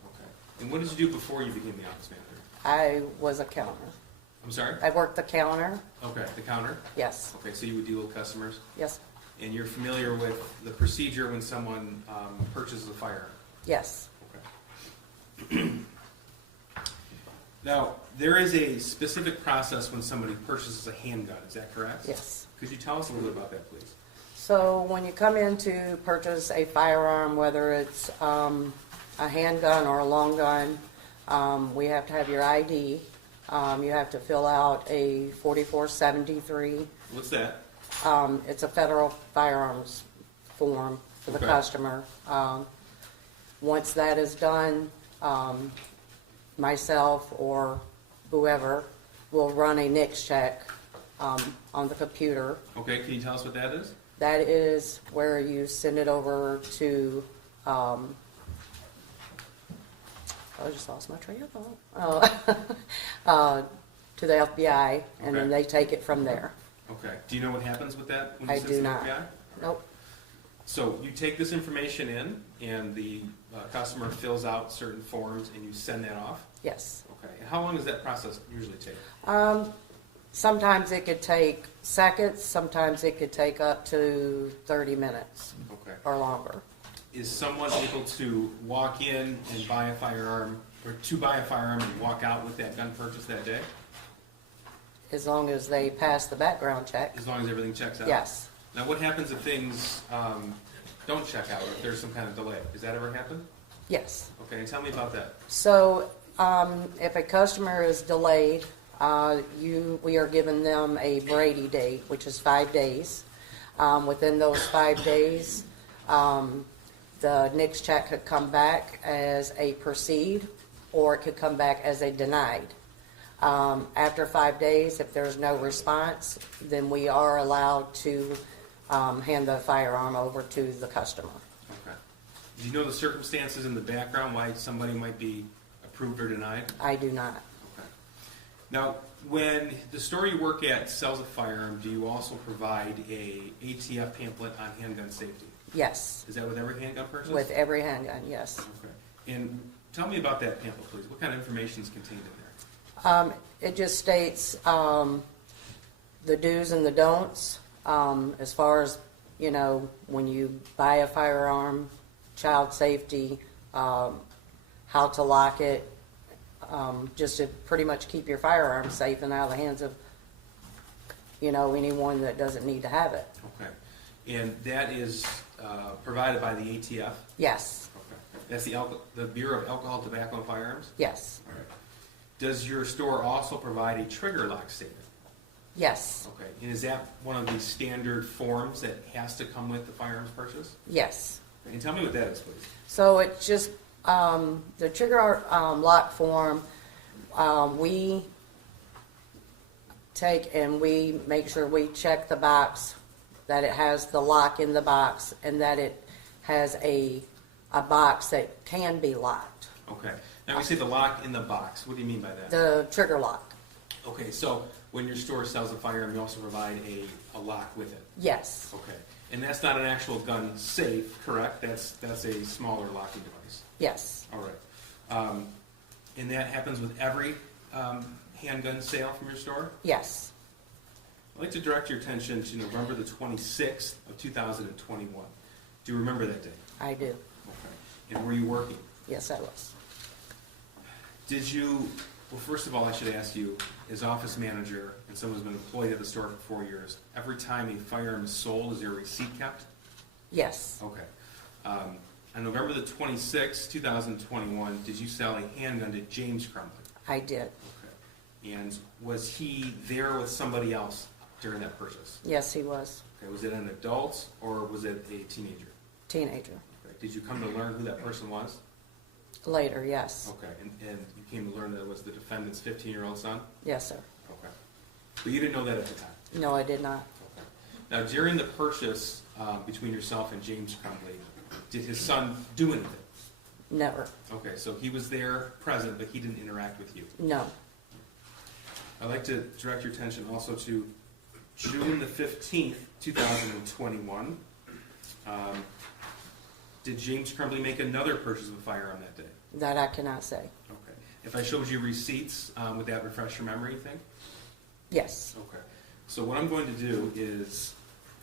And what did you do before you became the office manager? I was a counter. I'm sorry? I worked the counter, Okay, the counter? yes, Okay, so you would deal with customers? yes, And you're familiar with the procedure when someone purchases a firearm? yes, Okay. Now, there is a specific process when somebody purchases a handgun, is that correct? yes. Could you tell us a little bit about that, please? So when you come in to purchase a firearm, whether it's a handgun or a long gun, we have to have your ID. You have to fill out a 4473. What's that? It's a federal firearms form for the Okay. customer. Once that is done, myself or whoever will run a NICS check on the computer. Okay, can you tell us what that is? That is where you send it over to, I just lost my train of thought. To the FBI, and then Okay. they take it from there. Okay. Do you know what happens with that when you I send do it to the not. FBI? Nope, So you take this information in, and the customer fills out certain forms, and you send that off? yes. Okay. And how long does that process usually take? Sometimes it could take seconds, sometimes it could take up to 30 minutes Okay. or longer. Is someone able to walk in and buy a firearm, or to buy a firearm and walk out with that gun purchase that day? As long as they pass the background check, As long as everything checks out? yes. Now, what happens if things don't check out, or if there's some kind of delay? Does that ever happen? Yes. Okay, and tell me about that. So, if a customer is delayed, we are giving them a Brady date, which is 5 days. Within those 5 days, the NICS check could come back as a proceed, or it could come back as a denied. After 5 days, if there's no response, then we are allowed to hand the firearm over to the customer. Okay. Do you know the circumstances in the background why somebody might be approved or denied? I do not. Okay. Now, when the store you work at sells a firearm, do you also provide a ATF pamphlet on handgun safety? Yes. Is that with every handgun purchase? With every handgun, yes. Okay. And tell me about that pamphlet, please. What kind of information is contained in there? It just states the do's and the don'ts as far as, you know, when you buy a firearm, child safety, how to lock it, just to pretty much keep your firearm safe and out of the hands of, you know, anyone that doesn't need to have it. Okay. And that is provided by the ATF? Yes, Okay. That's the Bureau of Alcohol, Tobacco, and Firearms? yes, All right. Does your store also provide a trigger lock statement? yes, Okay. And is that one of the standard forms that has to come with the firearms purchase? yes. And tell me what that is, please. So it's just the trigger lock form. We take and we make sure we check the box that it has the lock in the box and that it has a box that can be locked. Okay. Now, we say the lock in the box. What do you mean by that? The trigger lock. Okay, so when your store sells a firearm, you also provide a lock with it. Yes, Okay. And that's not an actual gun safe, correct? That's a smaller locking device. yes, All right. And that happens with every handgun sale from your store? yes. I'd like to direct your attention to November the 26th of 2021. Do you remember that day? I do. Okay. And were you working? Yes, I was. Did you, well, first of all, I should ask you, as office manager and someone who's been employed at the store for 4 years, every time a firearm is sold, is there a receipt kept? Yes, Okay. On November the 26th, 2021, did you sell a handgun to James Crumbley? I did. Okay. And was he there with somebody else during that purchase? Yes, he was. Okay. Was it an adult or was it a teenager? Teenager. Okay. Did you come to learn who that person was? Later, yes. Okay. And you came to learn that it was the defendant's 15-year-old son? Yes, sir. Okay. But you didn't know that at the time? No, I did not. Okay. Now, during the purchase between yourself and James Crumbley, did his son do anything? Never. Okay, so he was there, present, but he didn't interact with you. No. I'd like to direct your attention also to June the 15th, 2021. Did James Crumbley make another purchase of a firearm that day? That I cannot say. Okay. If I showed you receipts, would that refresh your memory, you think? Yes. Okay. So what I'm going to do is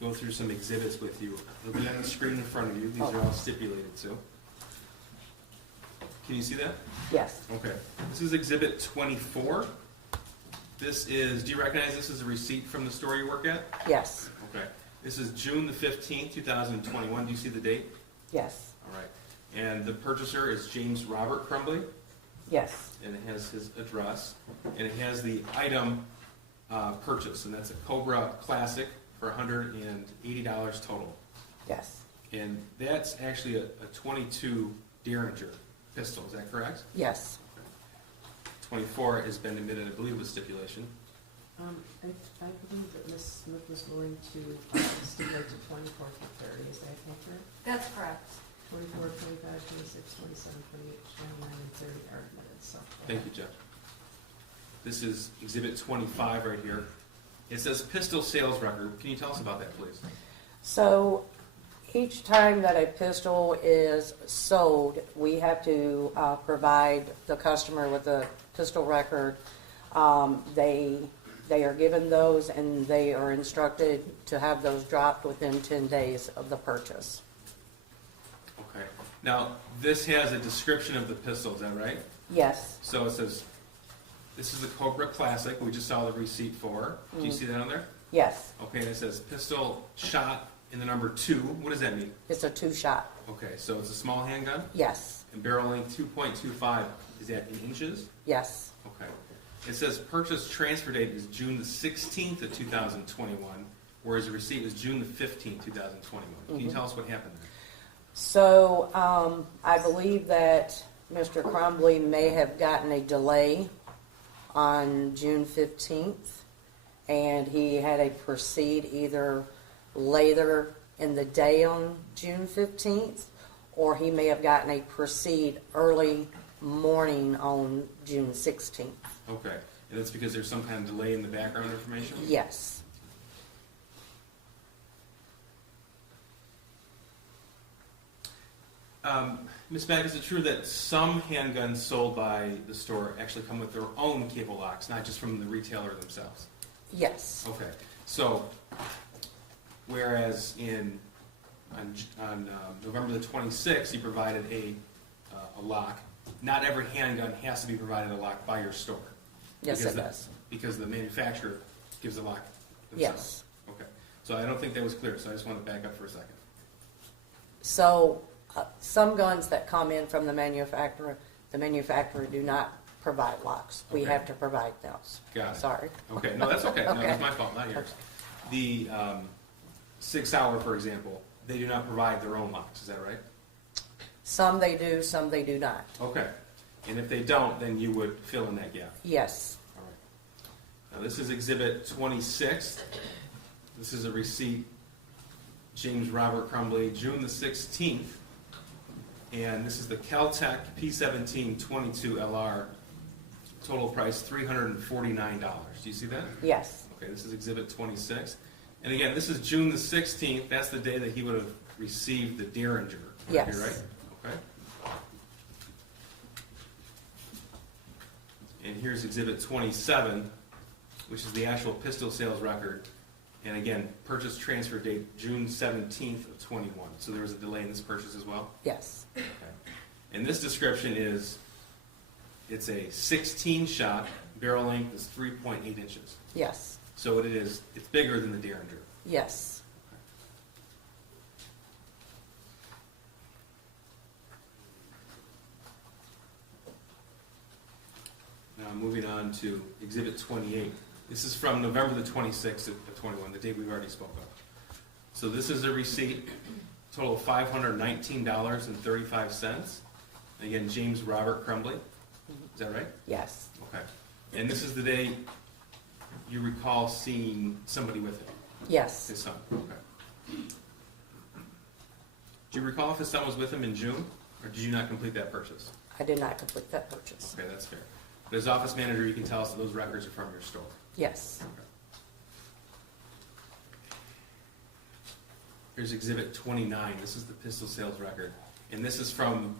go through some exhibits with you. They'll be on the screen in front of you. These are all stipulated to. Can you see that? Yes. Okay. This is Exhibit 24. This is, do you recognize this as a receipt from the store you work at? Yes. Okay. This is June the 15th, 2021. Do you see the date? Yes. All right. And the purchaser is James Robert Crumbley, Yes. and it has his address, and it has the item purchase, and that's a Cobra Classic for $180 total. Yes. And that's actually a 22 Derringer pistol, is that correct? Yes. 24 has been admitted, I believe, with stipulation. I believe that Ms. Smith was going to stipulate to 24 to 30, is that accurate? That's correct. 24, 25, 26, 27, 28, 29, and 30 are admitted, so. Thank you, Jeff. This is Exhibit 25 right here. It says pistol sales record. Can you tell us about that, please? So each time that a pistol is sold, we have to provide the customer with a pistol record. They are given those and they are instructed to have those dropped within 10 days of the purchase. Okay. Now, this has a description of the pistol, is that right? Yes. So it says, this is the Cobra Classic, we just saw the receipt for. Do you see that on there? Yes. Okay, and it says pistol shot in the number 2. What does that mean? It's a 2-shot. Okay, so it's a small handgun, Yes. and barrel length 2.25. Is that in inches? Yes. Okay. It says purchase transfer date is June the 16th of 2021, whereas the receipt was June the 15th, 2021. Can you tell us what happened there? So I believe that Mr. Crumbley may have gotten a delay on June 15th, and he had a proceed either later in the day on June 15th, or he may have gotten a proceed early morning on June 16th. Okay, and that's because there's some kind of delay in the background information? Yes. Ms. Mack, is it true that some handguns sold by the store actually come with their own cable locks, not just from the retailer themselves? Yes, Okay, so whereas on November the 26th, you provided a lock, not every handgun has to be provided a lock by your store. yes Because it the- does. Because the manufacturer gives the lock Yes. themselves. Okay, so I don't think that was clear, so I just want to back up for a second. So, some guns that come in from the manufacturer do not provide locks. We Okay. have to provide those. Got it. Sorry. Okay, no, that's okay. No, Okay. that's my fault, not yours. The 6 Hour, for example, they do not provide their own locks, is that right? Some they do, some they do not. Okay, and if they don't, then you would fill in that gap. Yes, All right. Now, this is Exhibit 26. This is a receipt, James Robert Crumbley, June the 16th. And this is the Caltech P17 22 LR, total price $349. Do you see that? yes, Okay, this is Exhibit 26. And again, this is June the 16th. That's the day that he would have received the Derringer. Would that be Yes. right? Okay. And here's Exhibit 27, which is the actual pistol sales record. And again, purchase transfer date June 17th of 21. So there was a delay in this purchase as well? yes, Okay. And this description is, it's a 16 shot, barrel length is 3.8 inches. yes, So it's bigger than the Derringer. yes. Now moving on to Exhibit 28. This is from November the 26th of 21, the date we've already spoke of. So this is a receipt, total of $519.35. Again, James Robert Crumbley. Is that right? Yes, Okay. And this is the day you recall seeing somebody with him, yes, his son. Okay. Do you recall if his son was with him in June, or did you not complete that purchase? I did not complete that purchase. Okay, that's fair. But as office manager, you can tell us that those records are from your store. Yes, Okay. Here's Exhibit 29. This is the pistol sales record. And this is from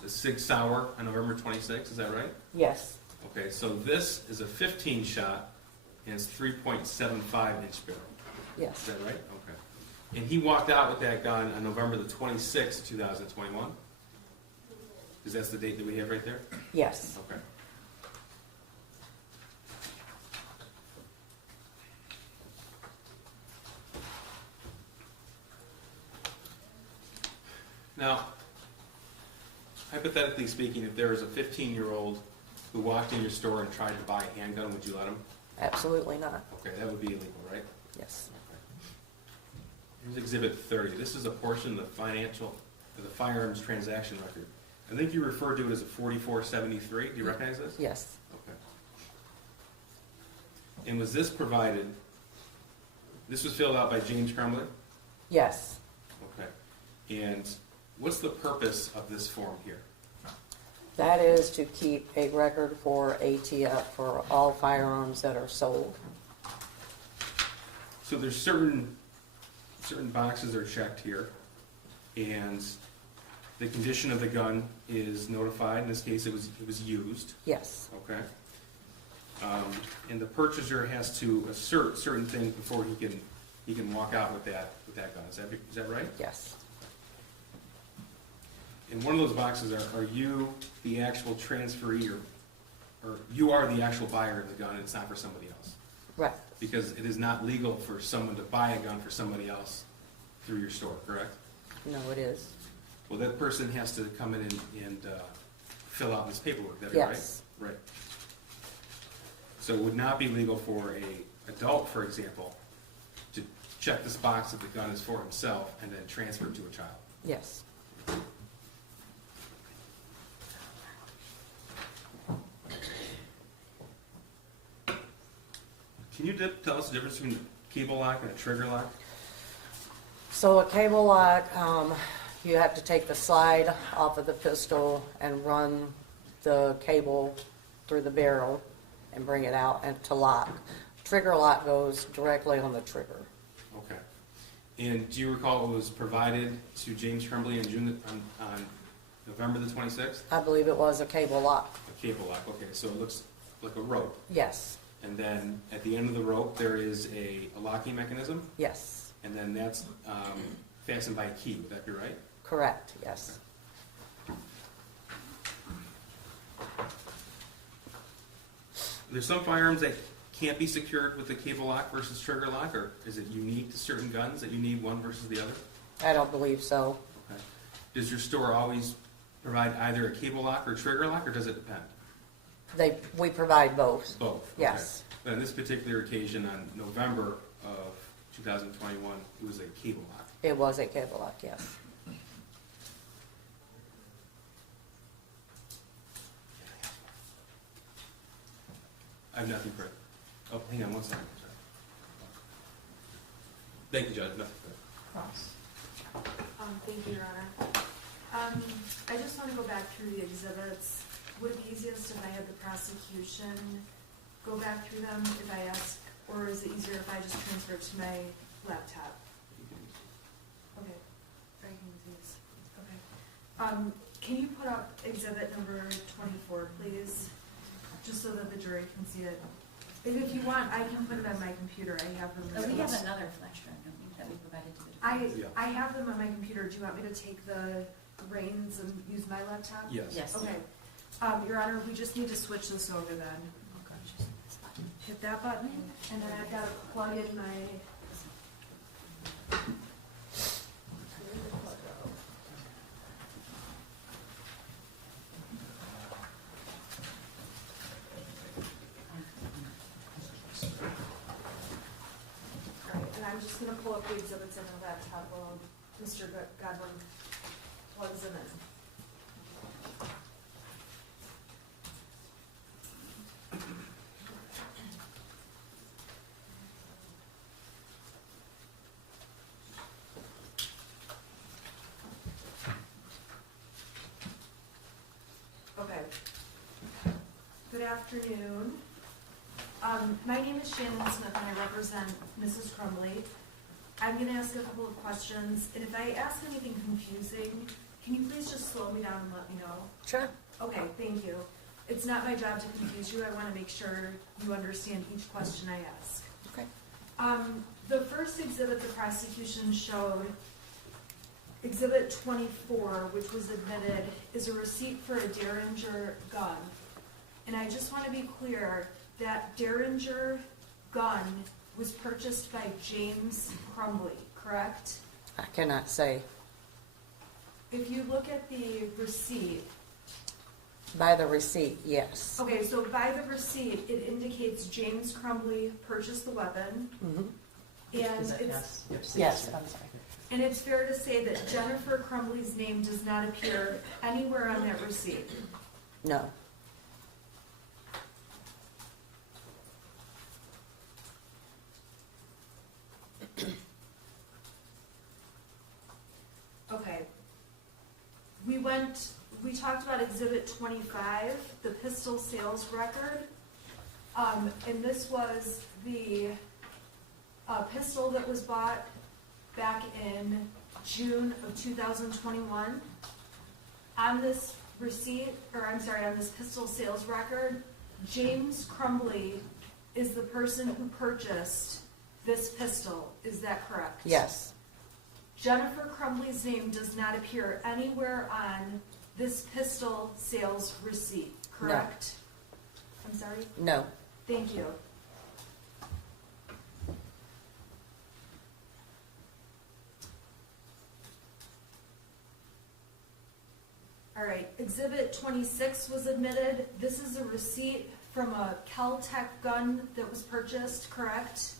the Sig Sauer on November 26th, is that right? yes, Okay, so this is a 15 shot, and it's 3.75 inch barrel. Is yes, that right? Okay. And he walked out with that gun on November the 26th, 2021? Because that's the date that we have right there? yes. Okay. Now, hypothetically speaking, if there was a 15-year-old who walked in your store and tried to buy a handgun, would you let him? Absolutely not. Okay, that would be illegal, right? Yes, Here's Exhibit 30. This is a portion of the firearms transaction record. I think you referred to it as a 4473. Do you recognize this? yes, Okay. And was this provided, this was filled out by James Crumbley? yes. Okay. And what's the purpose of this form here? That is to keep a record for ATF for all firearms that are sold. So there's certain boxes are checked here, and the condition of the gun is notified. In this case, it was used. Yes, Okay. And the purchaser has to assert certain things before he can walk out with that gun. Is that right? yes, In one of those boxes, are you the actual transferee, or you are the actual buyer of the gun, and it's not for somebody else? right, Because it is not legal for someone to buy a gun for somebody else through your store, correct? no, it is. Well, that person has to come in and fill out this paperwork, that be right? Yes. Right. So it would not be legal for a adult, for example, to check this box that the gun is for himself and then transfer it to a child. Yes. Can you tell us the difference between a cable lock and a trigger lock? So a cable lock, you have to take the slide off of the pistol and run the cable through the barrel and bring it out and to lock. Trigger lock goes directly on the trigger. Okay. And do you recall it was provided to James Crumbley on November the 26th? I believe it was a cable lock. A cable lock, okay, so it looks like a rope. Yes, And then at the end of the rope, there is a locking mechanism, yes, and then that's fastened by a key, would that be right? correct, yes. There's some firearms that can't be secured with a cable lock versus trigger lock, or is it unique to certain guns that you need one versus the other? I don't believe so. Okay. Does your store always provide either a cable lock or trigger lock, or does it depend? We provide both. Both? Okay. Yes. But on this particular occasion, on November of 2021, it was a cable lock. It was a cable lock, yes. I have nothing further. Oh, hang on one second. Sorry. Thank you, Judge. Nothing further. Cross. Thank you, Your Honor. I just want to go back through the exhibits. Would it be easiest if I had the prosecution go back through them if I ask, or is it easier if I just transfer it to my laptop? Okay, I can use these. Okay. Can you put up exhibit number 24, please? Just so that the jury can see it. And if you want, I can put it on my computer. I have them. We have another flash drive, don't we, that we provided to the defense? I have them on my computer. Do you want me to take the reins and use my laptop? Yes. Yes. Okay. Your Honor, we just need to switch this over then. Hit that button, and then I've got to plug in my. All right, and I'm just gonna pull up the exhibits on the laptop while Mr. Godwin plugs them in. Okay. Good afternoon. My name is Shannon Smith and I represent Mrs. Crumbley. I'm going to ask a couple of questions, and if I ask anything confusing, can you please just slow me down and let me know? Sure. Okay, thank you. It's not my job to confuse you. I want to make sure you understand each question I ask. Okay. The first exhibit the prosecution showed, Exhibit 24, which was admitted, is a receipt for a Derringer gun. And I just want to be clear that Derringer gun was purchased by James Crumbley, correct? I cannot say. If you look at the receipt, By the receipt, yes. okay, so by the receipt, it indicates James Crumbley purchased the weapon, Mhm. and Is it it's, yes? Yes, I'm sorry. and it's fair to say that Jennifer Crumbley's name does not appear anywhere on that receipt. No. Okay. We talked about Exhibit 25, the pistol sales record. And this was the pistol that was bought back in June of 2021. On this receipt, or I'm sorry, on this pistol sales record, James Crumbley is the person who purchased this pistol. Is that correct? Yes. Jennifer Crumbley's name does not appear anywhere on this pistol sales receipt, correct? I'm sorry? No. Thank you. All right, Exhibit 26 was admitted. This is a receipt from a Kel-Tec gun that was purchased, correct?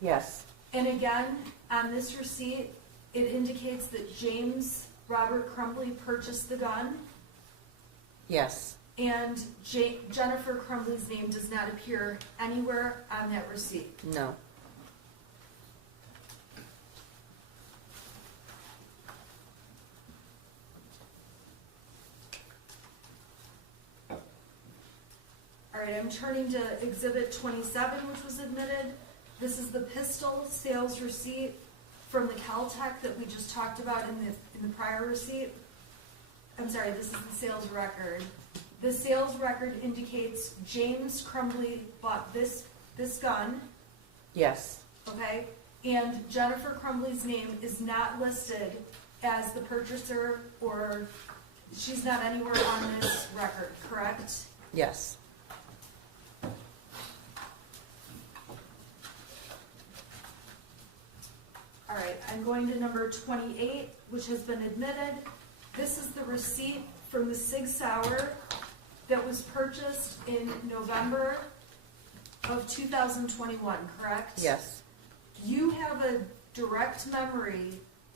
Yes. And again, on this receipt, it indicates that James Robert Crumbley purchased the gun, Yes. and Jennifer Crumbley's name does not appear anywhere on that receipt. No. All right, I'm turning to Exhibit 27, which was admitted. This is the pistol sales receipt from the Caltech that we just talked about in the prior receipt. I'm sorry, this is the sales record. The sales record indicates James Crumbley bought this gun, Yes, okay? And Jennifer Crumbley's name is not listed as the purchaser, or she's not anywhere on this record, correct? yes, All right, I'm going to number 28, which has been admitted. This is the receipt from the Sig Sauer that was purchased in November of 2021, correct? yes, You have a direct memory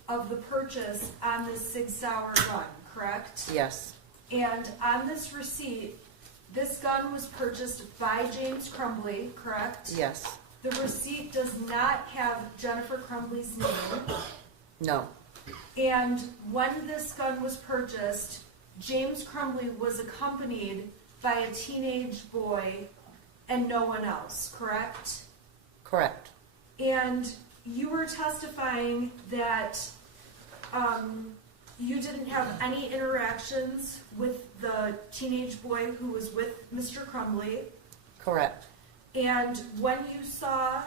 of the purchase on this Sig Sauer gun, correct? yes, And on this receipt, this gun was purchased by James Crumbley, correct? yes, The receipt does not have Jennifer Crumbley's name. no, And when this gun was purchased, James Crumbley was accompanied by a teenage boy and no one else, correct? correct, And you were testifying that you didn't have any interactions with the teenage boy who was with Mr. Crumbley. correct, And when you saw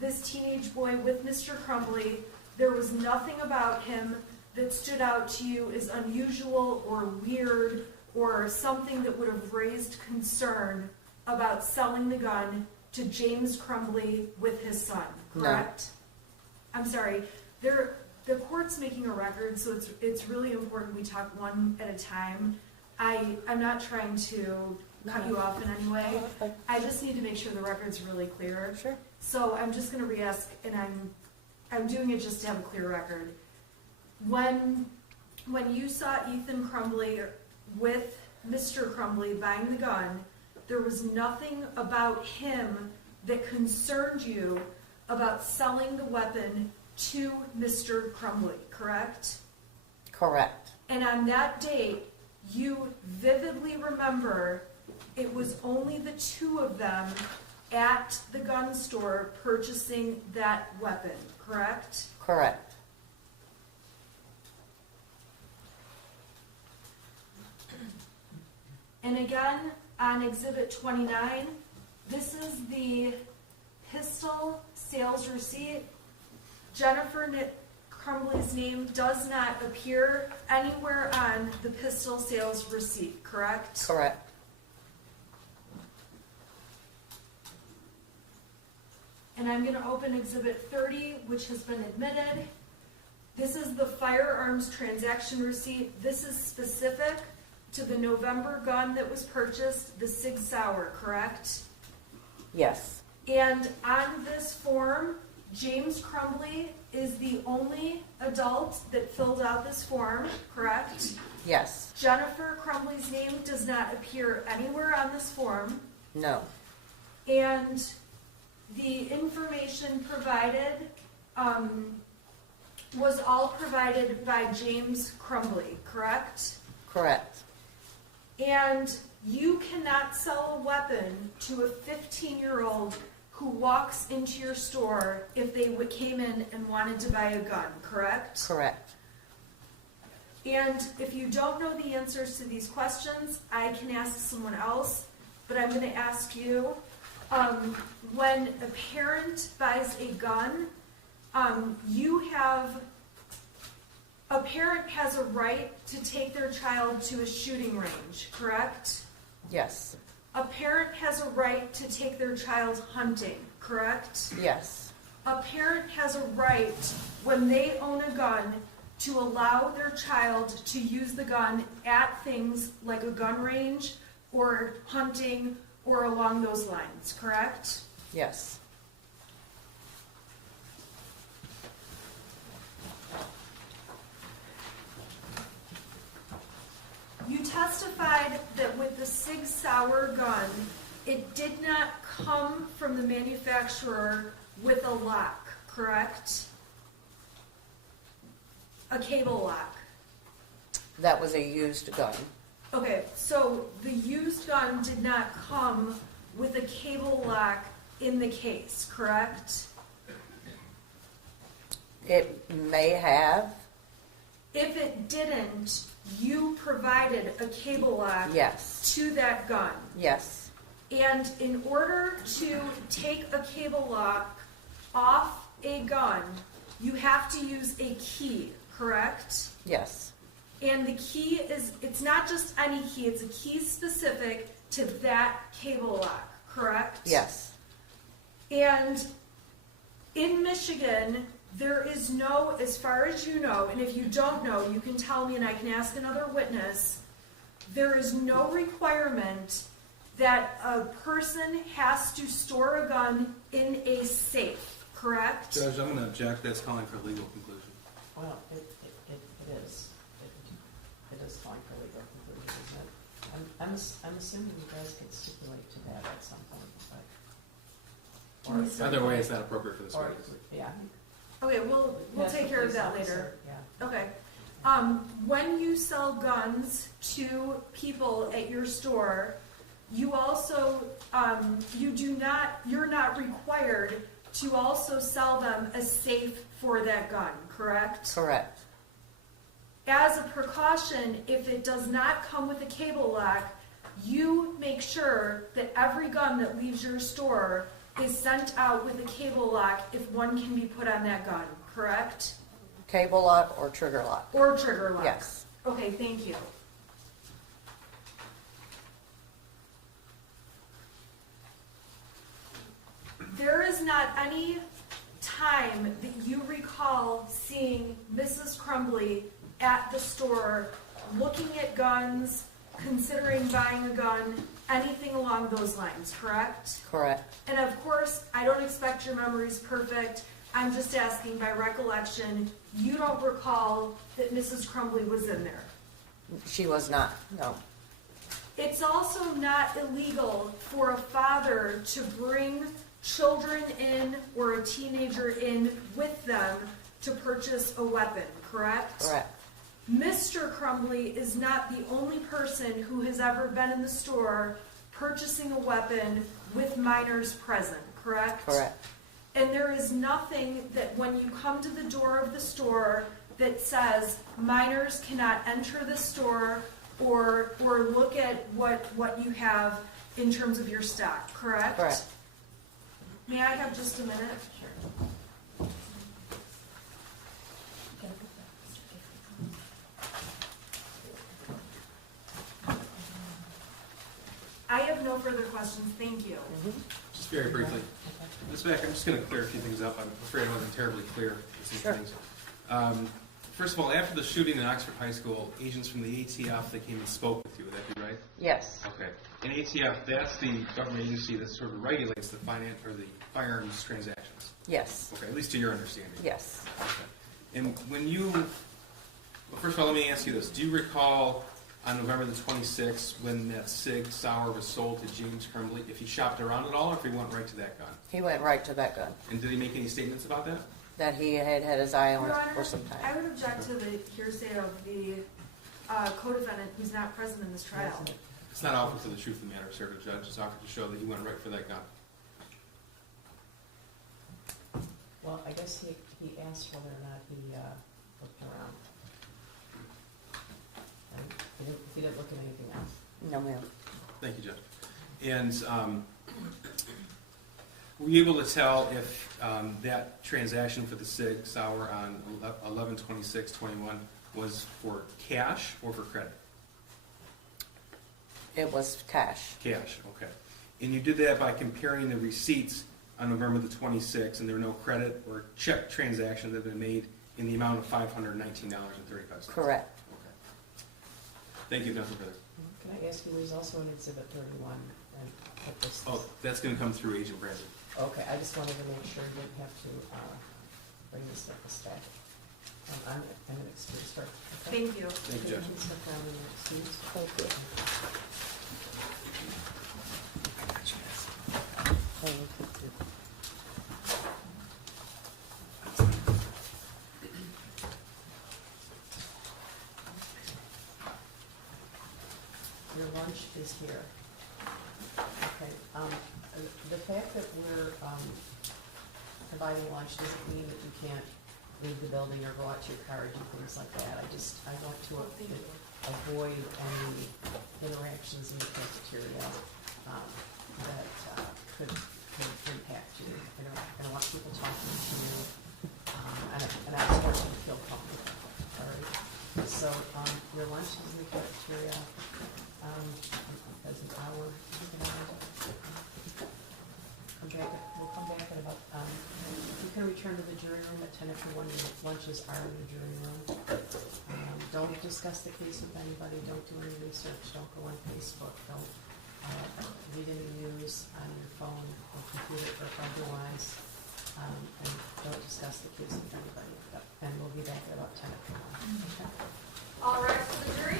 this teenage boy with Mr. Crumbley, there was nothing about him that stood out to you as unusual or weird or something that would have raised concern about selling the gun to James Crumbley with his son, correct? No. I'm sorry, the court's making a record, so it's really important we talk one at a time. I'm not trying to cut you off in any way. I just need to make sure the record's really clear. Sure. So I'm just going to re-ask, and I'm doing it just to have a clear record. When you saw Ethan Crumbley with Mr. Crumbley buying the gun, there was nothing about him that concerned you about selling the weapon to Mr. Crumbley, correct? correct, And on that date, you vividly remember it was only the two of them at the gun store purchasing that weapon, correct? correct, And again, on Exhibit 29, this is the pistol sales receipt. Jennifer Crumbley's name does not appear anywhere on the pistol sales receipt, correct? correct, And I'm going to open Exhibit 30, which has been admitted. This is the firearms transaction receipt. This is specific to the November gun that was purchased, the Sig Sauer, correct? yes, And on this form, James Crumbley is the only adult that filled out this form, correct? yes, Jennifer Crumbley's name does not appear anywhere on this form. no, And the information provided was all provided by James Crumbley, correct? correct, And you cannot sell a weapon to a 15-year-old who walks into your store if they came in and wanted to buy a gun, correct? correct, And if you don't know the answers to these questions, I can ask someone else, but I'm going to ask you. When a parent buys a gun, a parent has a right to take their child to a shooting range, correct? yes, A parent has a right to take their child hunting, correct? yes, A parent has a right, when they own a gun, to allow their child to use the gun at things like a gun range or hunting or along those lines, correct? yes, You testified that with the Sig Sauer gun, it did not come from the manufacturer with a lock, correct? A cable lock. that was a used gun, Okay, so the used gun did not come with a cable lock in the case, correct? It may have, If it didn't, you provided a cable lock yes, to that gun. yes, And in order to take a cable lock off a gun, you have to use a key, correct? yes, And the key is, it's not just any key, it's a key specific to that cable lock, correct? yes, And in Michigan, there is no, as far as you know, and if you don't know, you can tell me and I can ask another witness, there is no requirement that a person has to store a gun in a safe, correct? Judge, I'm gonna object, that's calling for a legal conclusion. Well, it is. It is calling for legal conclusion, isn't it? I'm assuming you guys could stipulate to that at some point, but. Can you Either way, it's not appropriate for this Or, witness. yeah. Okay, we'll Yes, take the care of police that officer, later. Yeah. Okay. When you sell guns to people at your store, you also, you're not required to also sell them a safe for that gun, correct? correct, As a precaution, if it does not come with a cable lock, you make sure that every gun that leaves your store is sent out with a cable lock if one can be put on that gun, correct? cable lock or trigger lock, Or trigger lock? yes, Okay, thank you. There is not any time that you recall seeing Mrs. Crumbley at the store looking at guns, considering buying a gun, anything along those lines, correct? correct, And of course, I don't expect your memory's perfect. I'm just asking by recollection, you don't recall that Mrs. Crumbley was in there. she was not, no, It's also not illegal for a father to bring children in or a teenager in with them to purchase a weapon, correct? correct, Mr. Crumbley is not the only person who has ever been in the store purchasing a weapon with minors present, correct? correct, And there is nothing that when you come to the door of the store that says minors cannot enter the store or look at what you have in terms of your stock, correct? correct. May I have just a minute? Sure. I have no further questions, thank you. Just very briefly. Okay. Ms. Mack, I'm just gonna clear a few things up. I'm afraid I wasn't terribly clear with some Sure. things. First of all, after the shooting in Oxford High School, agents from the ATF, they came and spoke with you, would that be right? Yes, Okay. And ATF, that's the government agency that sort of regulates the the firearms transactions. yes, Okay, at least to your understanding. yes, Okay. And when you, well, first of all, let me ask you this. Do you recall on November the 26th when that Sig Sauer was sold to James Crumbley, if he shopped around at all or if he went right to that gun? he went right to that gun, And did he make any statements about that? that he had had his eye on Your it Honor, for some I time. would object to the hearsay of the co-defendant who's not present in this trial. It's not offered for the truth of the matter, sir, to judge. It's offered to show that he went right for that gun. Well, I guess he asked whether or not he looked around. And he didn't look at anything else. No, ma'am, Thank you, Judge. And were you able to tell if that transaction for the Sig Sauer on 11/26/21 was for cash or for credit? it was cash, Cash, okay. And you did that by comparing the receipts on November the 26th, and there were no credit or check transactions that have been made in the amount of $519.35. correct, Okay. Thank you, nothing further. Can I ask you, there's also an Exhibit 31, and what this Oh, that's going to come through Agent Brandon. Okay, I just wanted to make sure you didn't have to bring this up a stack. I'm an excuse her. Okay? Thank you. Thank you, Judge. Can you step down and excuse? thank you. Thank you. Your lunch is here. Okay, the fact that we're providing lunch doesn't mean that you can't leave the building or go out to your car or do things like that. I want to avoid any interactions in the cafeteria that could impact you. I don't want people talking to you, and I just want you to feel comfortable. All right. So your lunch is in the cafeteria. As an hour. We'll come back at about. You can return to the jury room at 10 if you want. Your lunches are in the jury room. Don't discuss the case with anybody. Don't do any research. Don't go on Facebook. Don't read any news on your phone or computer or otherwise. And don't discuss the case with anybody. And we'll be back at about 10 if you want. Okay. All right, for the jury.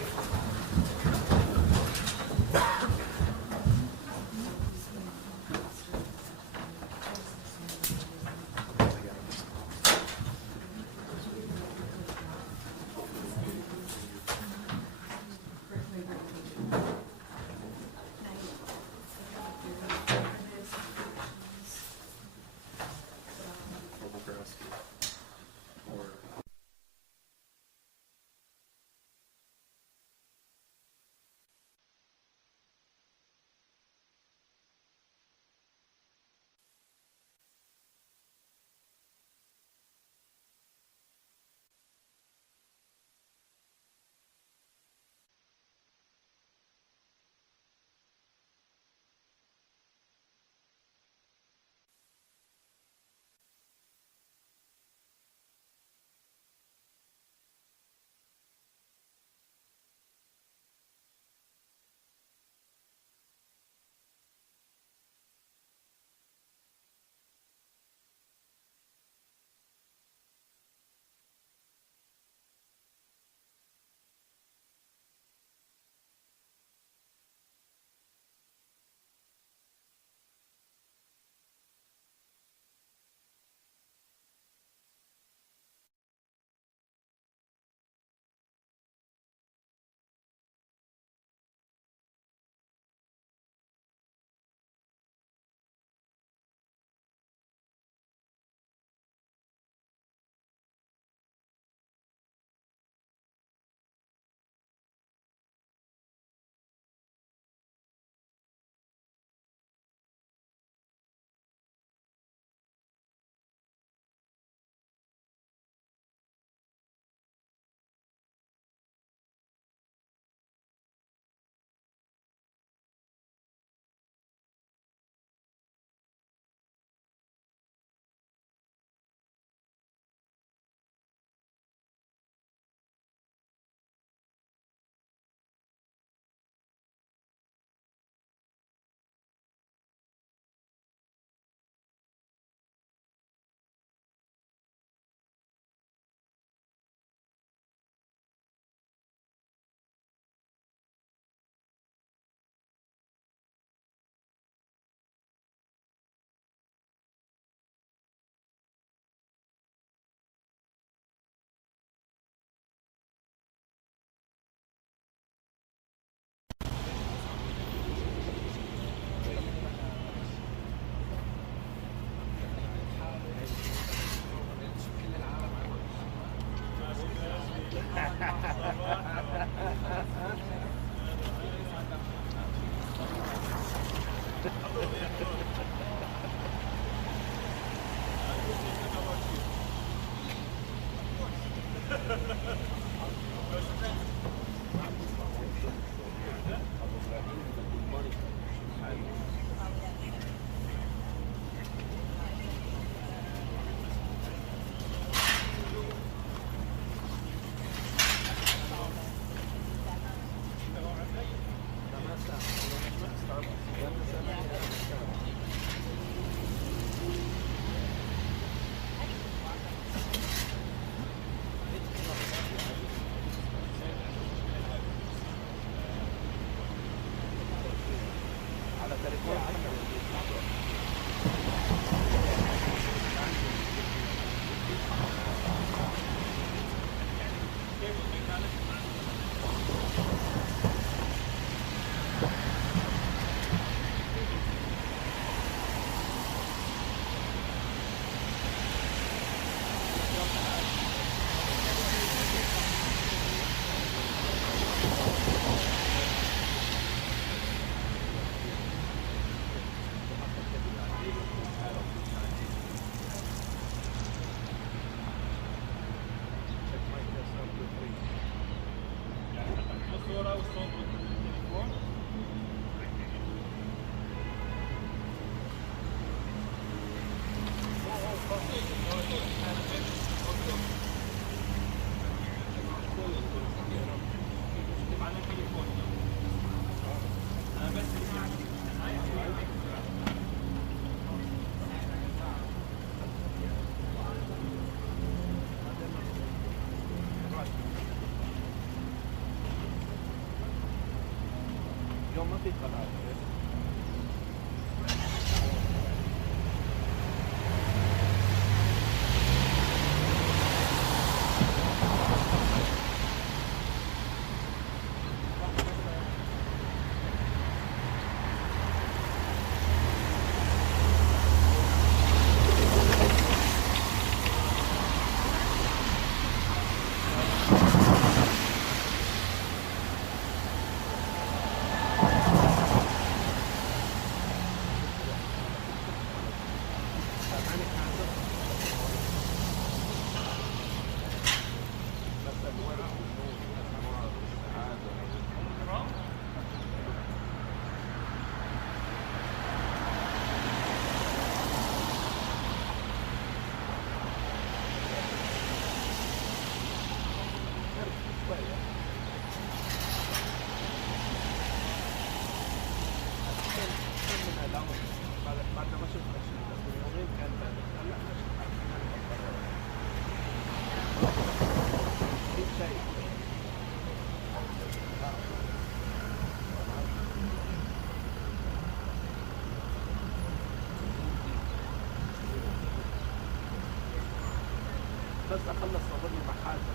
بس اخلص صورني مع حاجه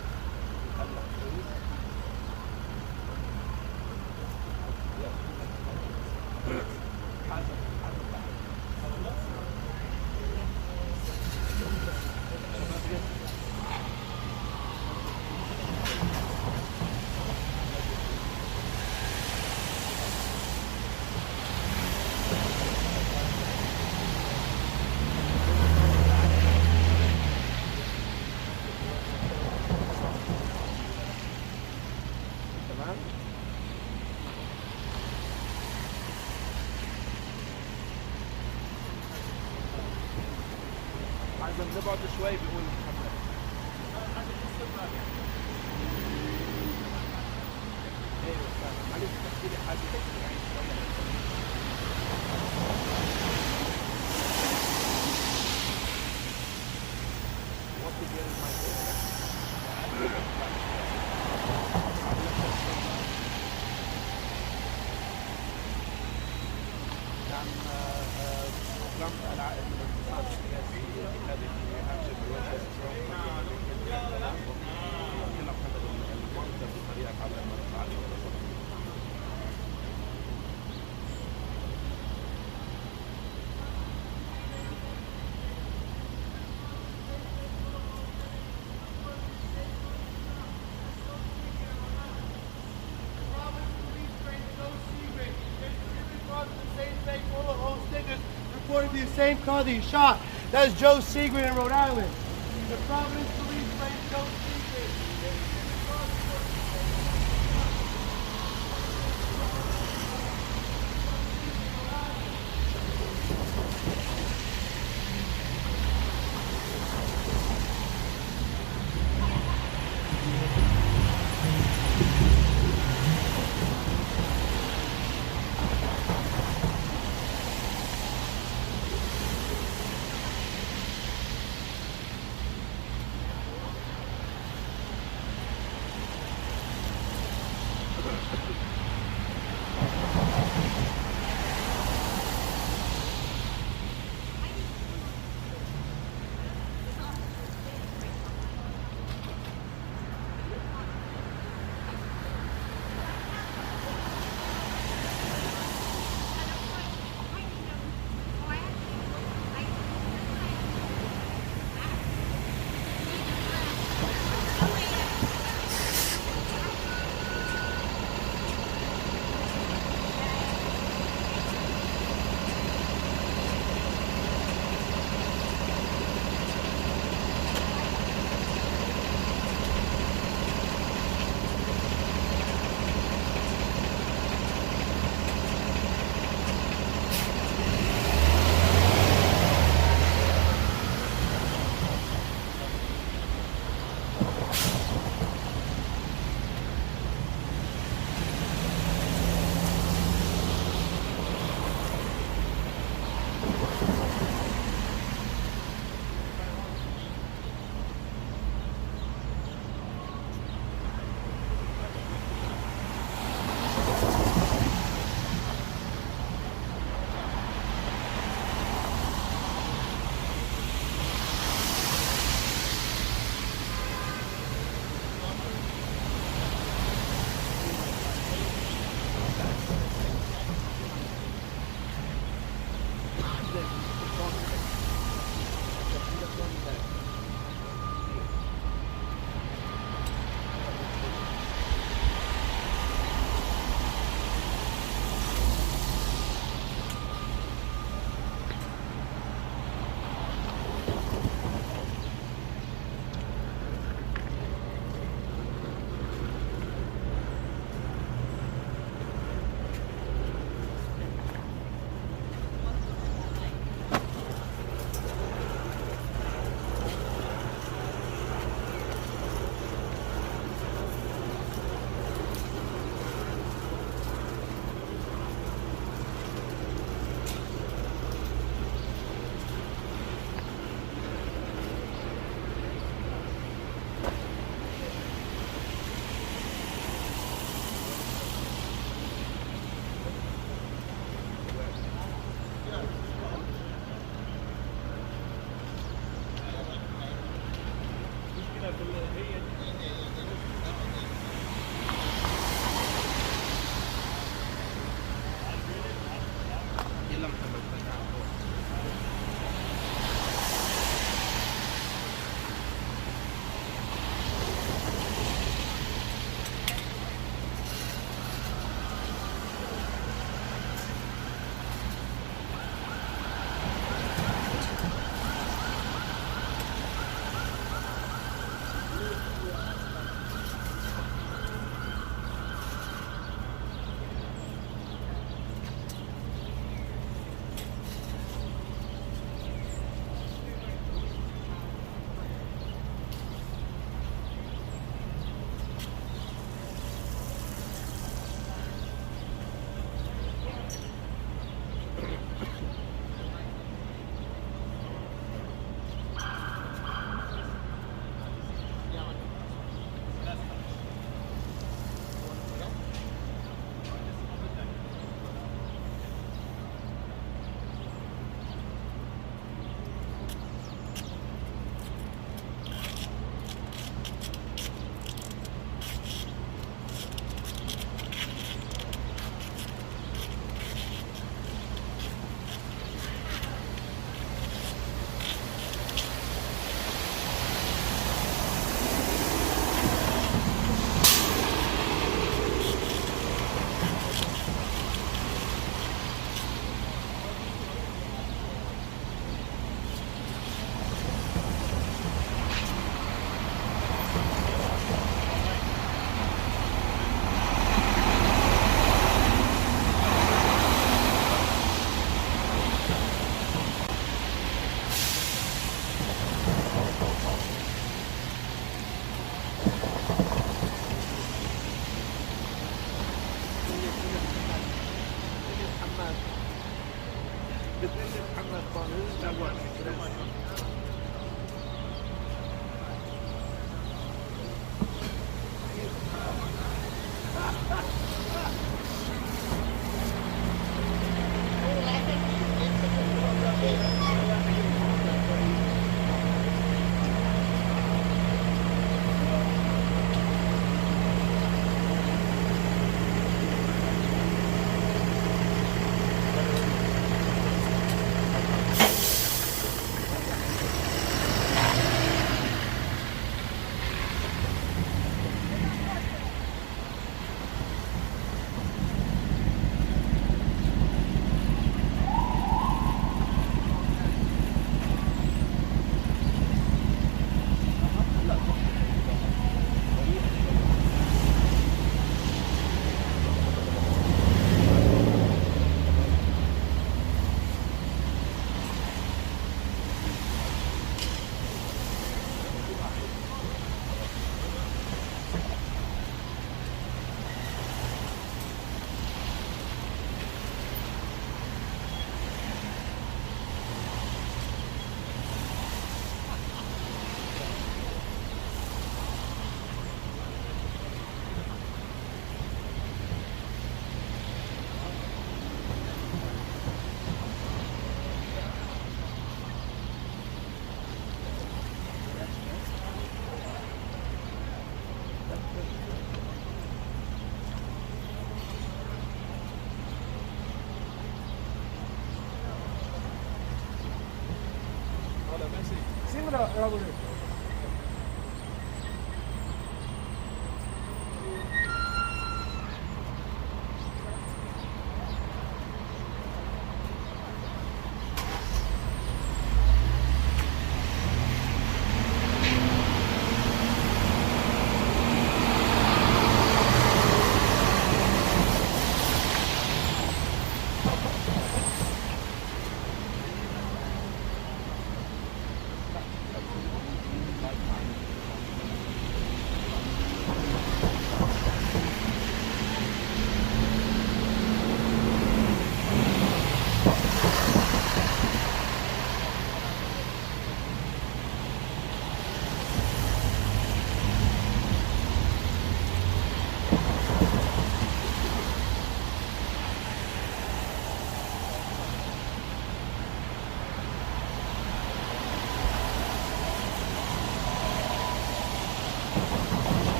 هلا كويس نبعد شوي بيقول محمد ايوه فاهم معلش تحكي لي حاجه هيك بعيد شويه وطي غير المايك نعم برنامج العائد من الاقتصاد السياسي هذه The same car that he shot. That's Joe Segrave in Rhode Island. The Providence Police framed Joe Segrave.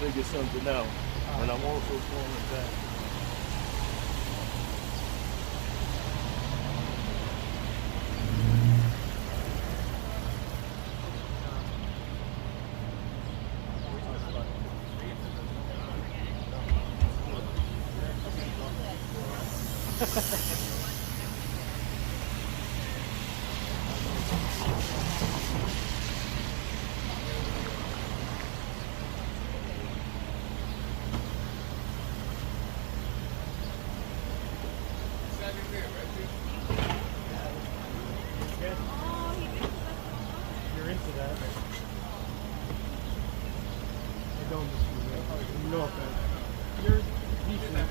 Figure something out, and I'm also calling back. You're into that. I don't disagree. No offense. You're decent.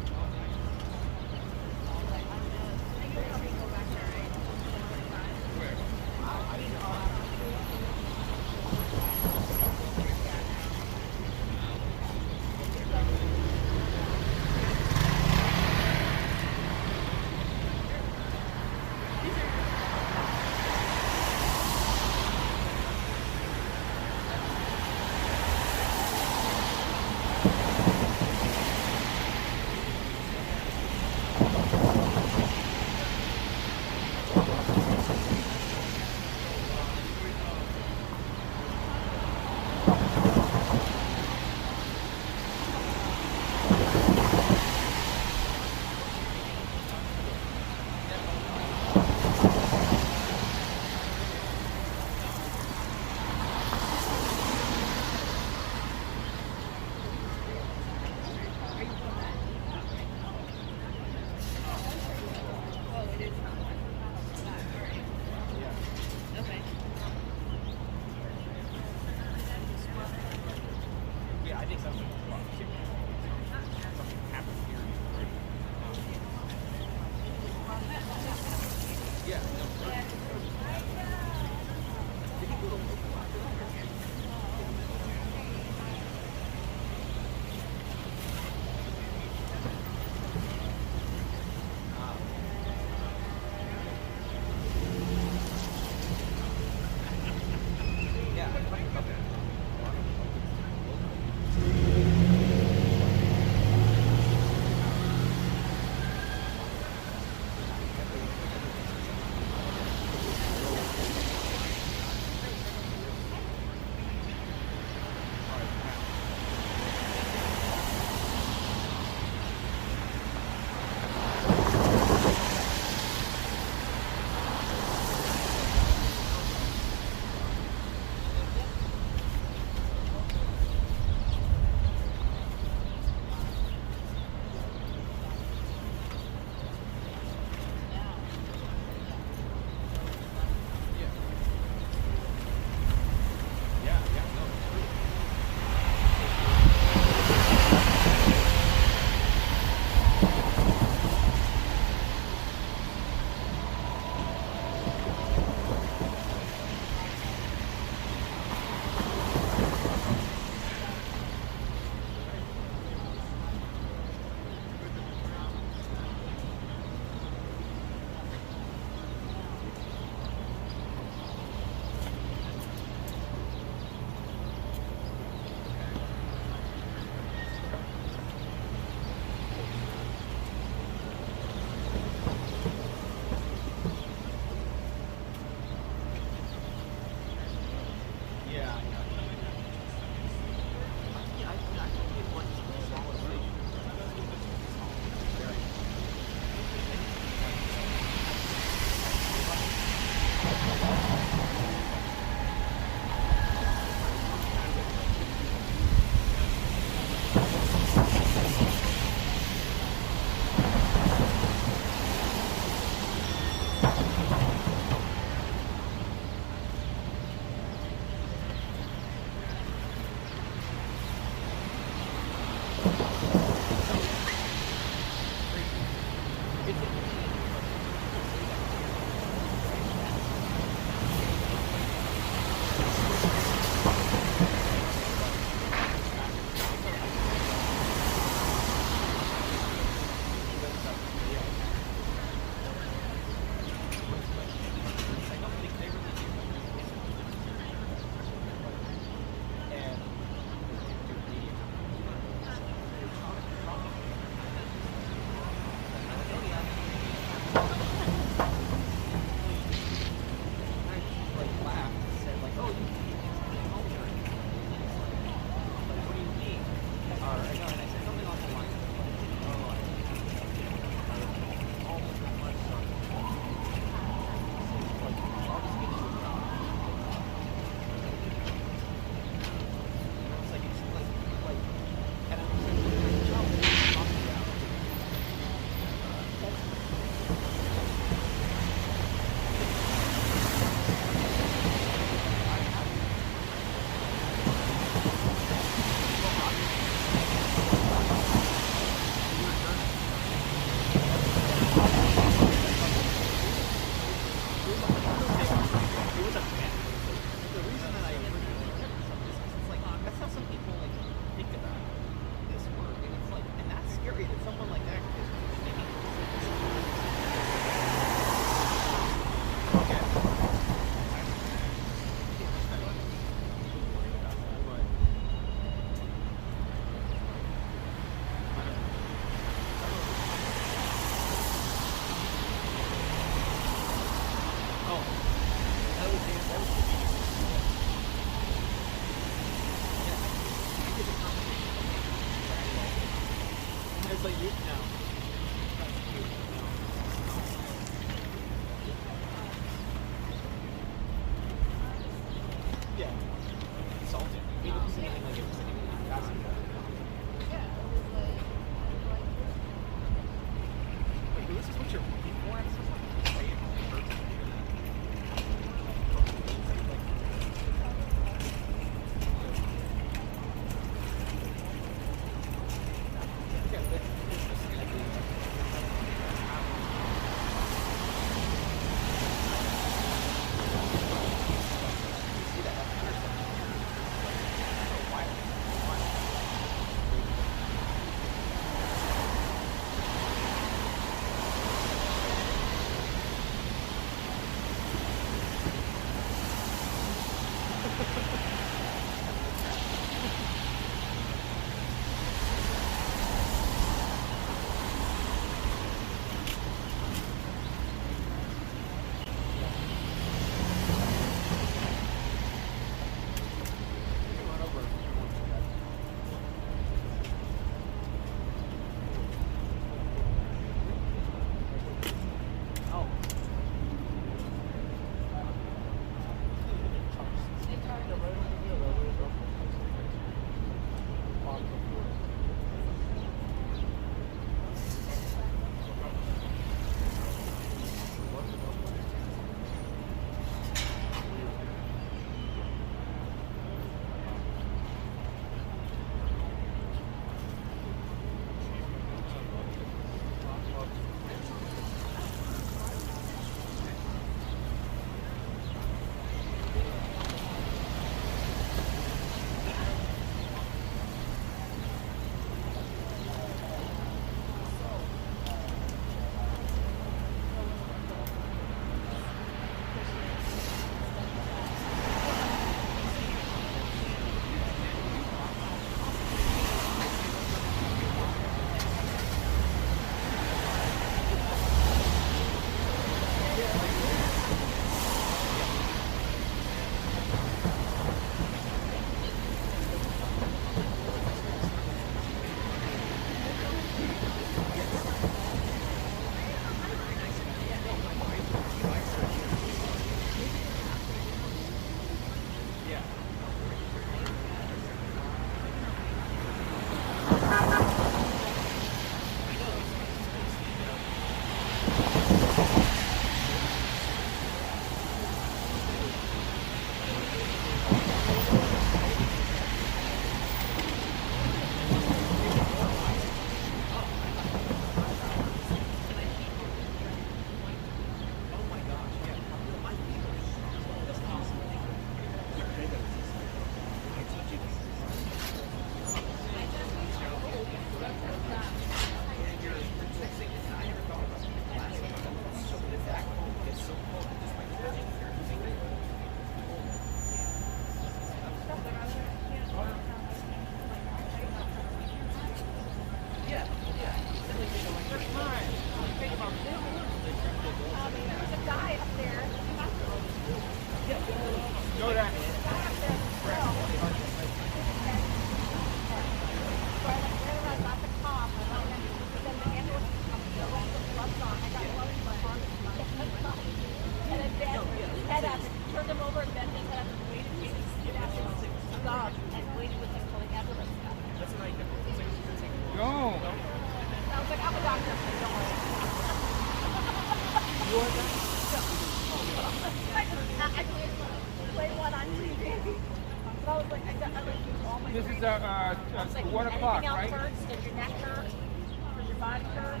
This is 1 o'clock, right? Does your neck hurt? Does your body hurt?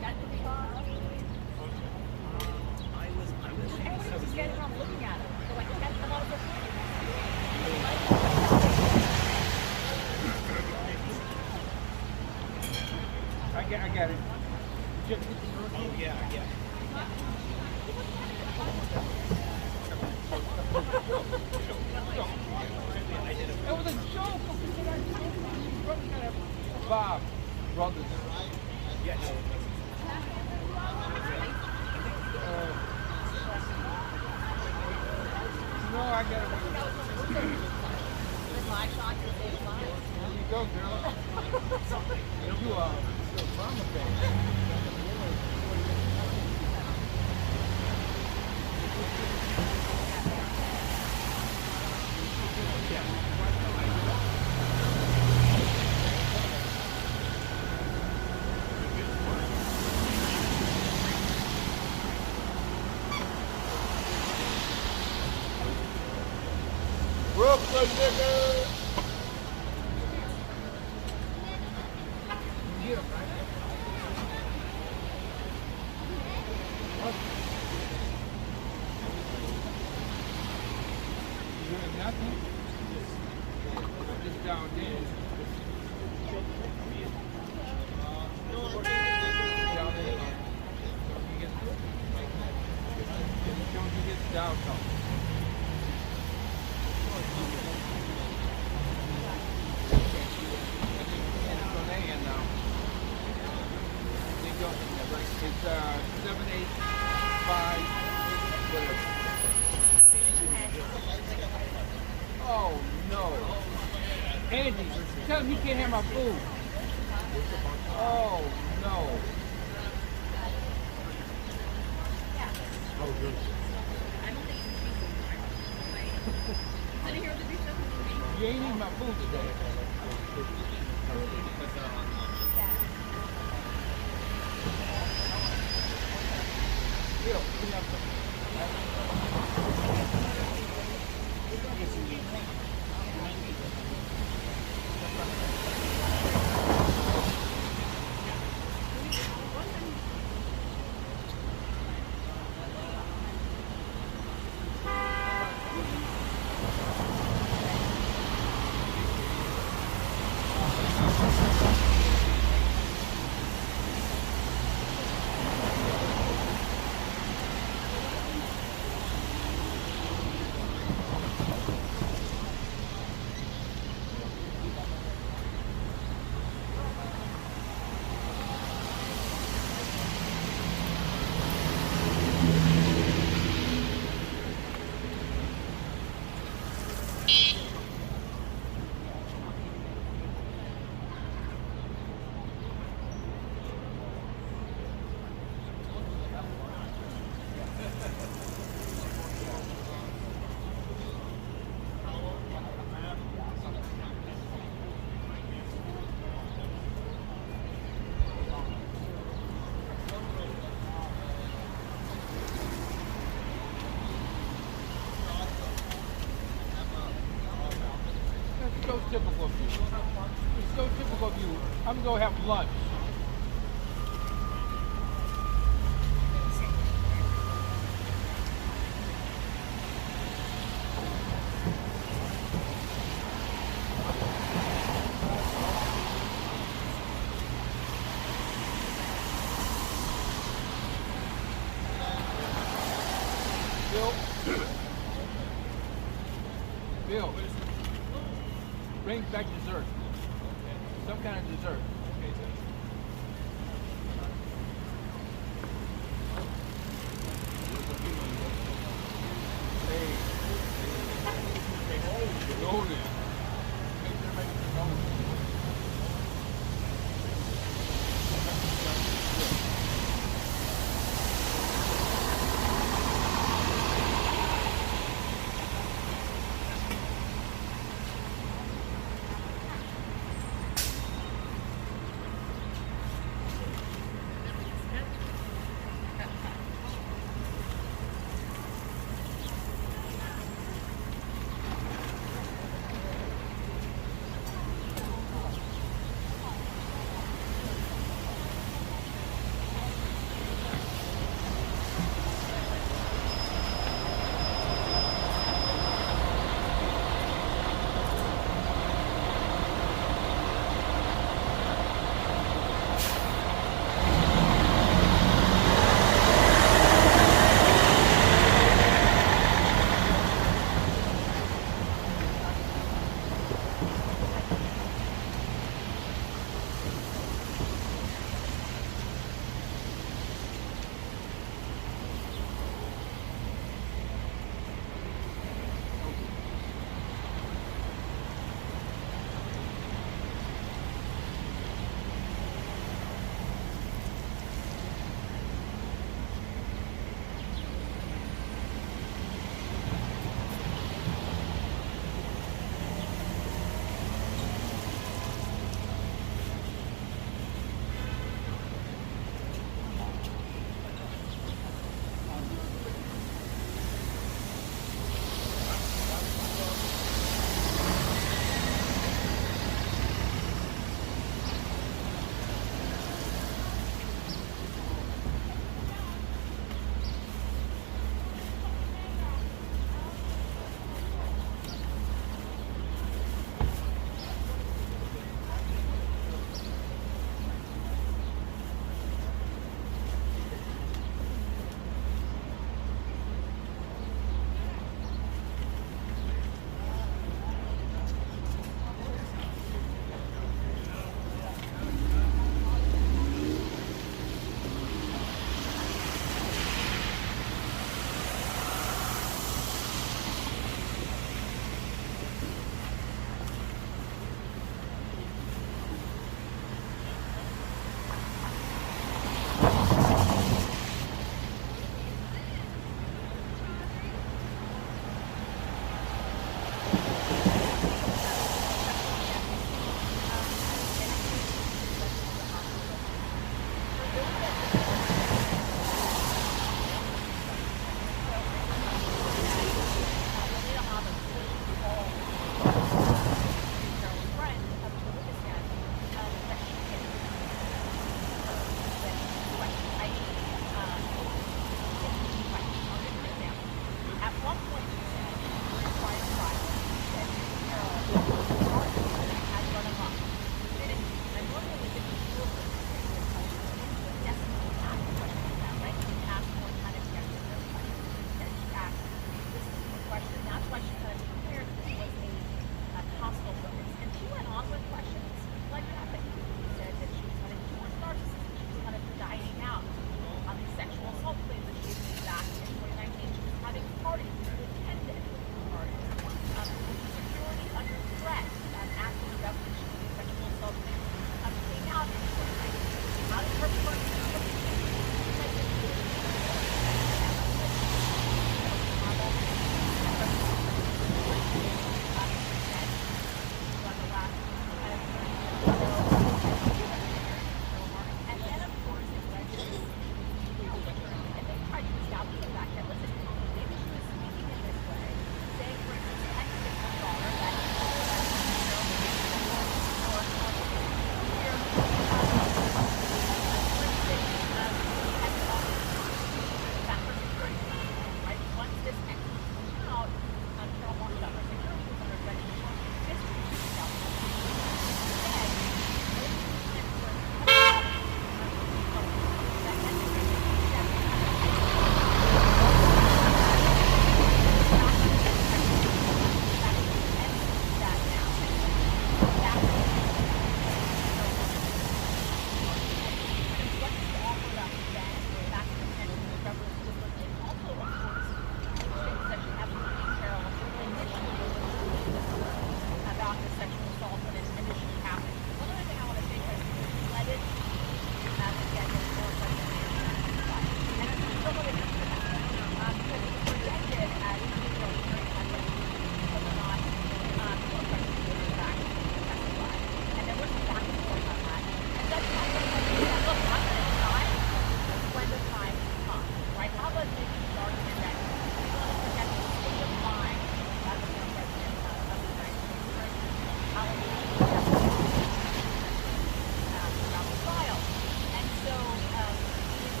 Got to be gone? I got it. There you go, girl. You are so promising. Brooklyn, nigga! Nothing. Just down there. Down there. Don't you get down, It's 785 whatever. Oh no. Andy, tell him he can't have my food. Oh no. You ain't eating my food today. So typical of you. It's so typical of you. I'm gonna go have lunch. Bill. Bill. Bring back dessert. Some kind of dessert.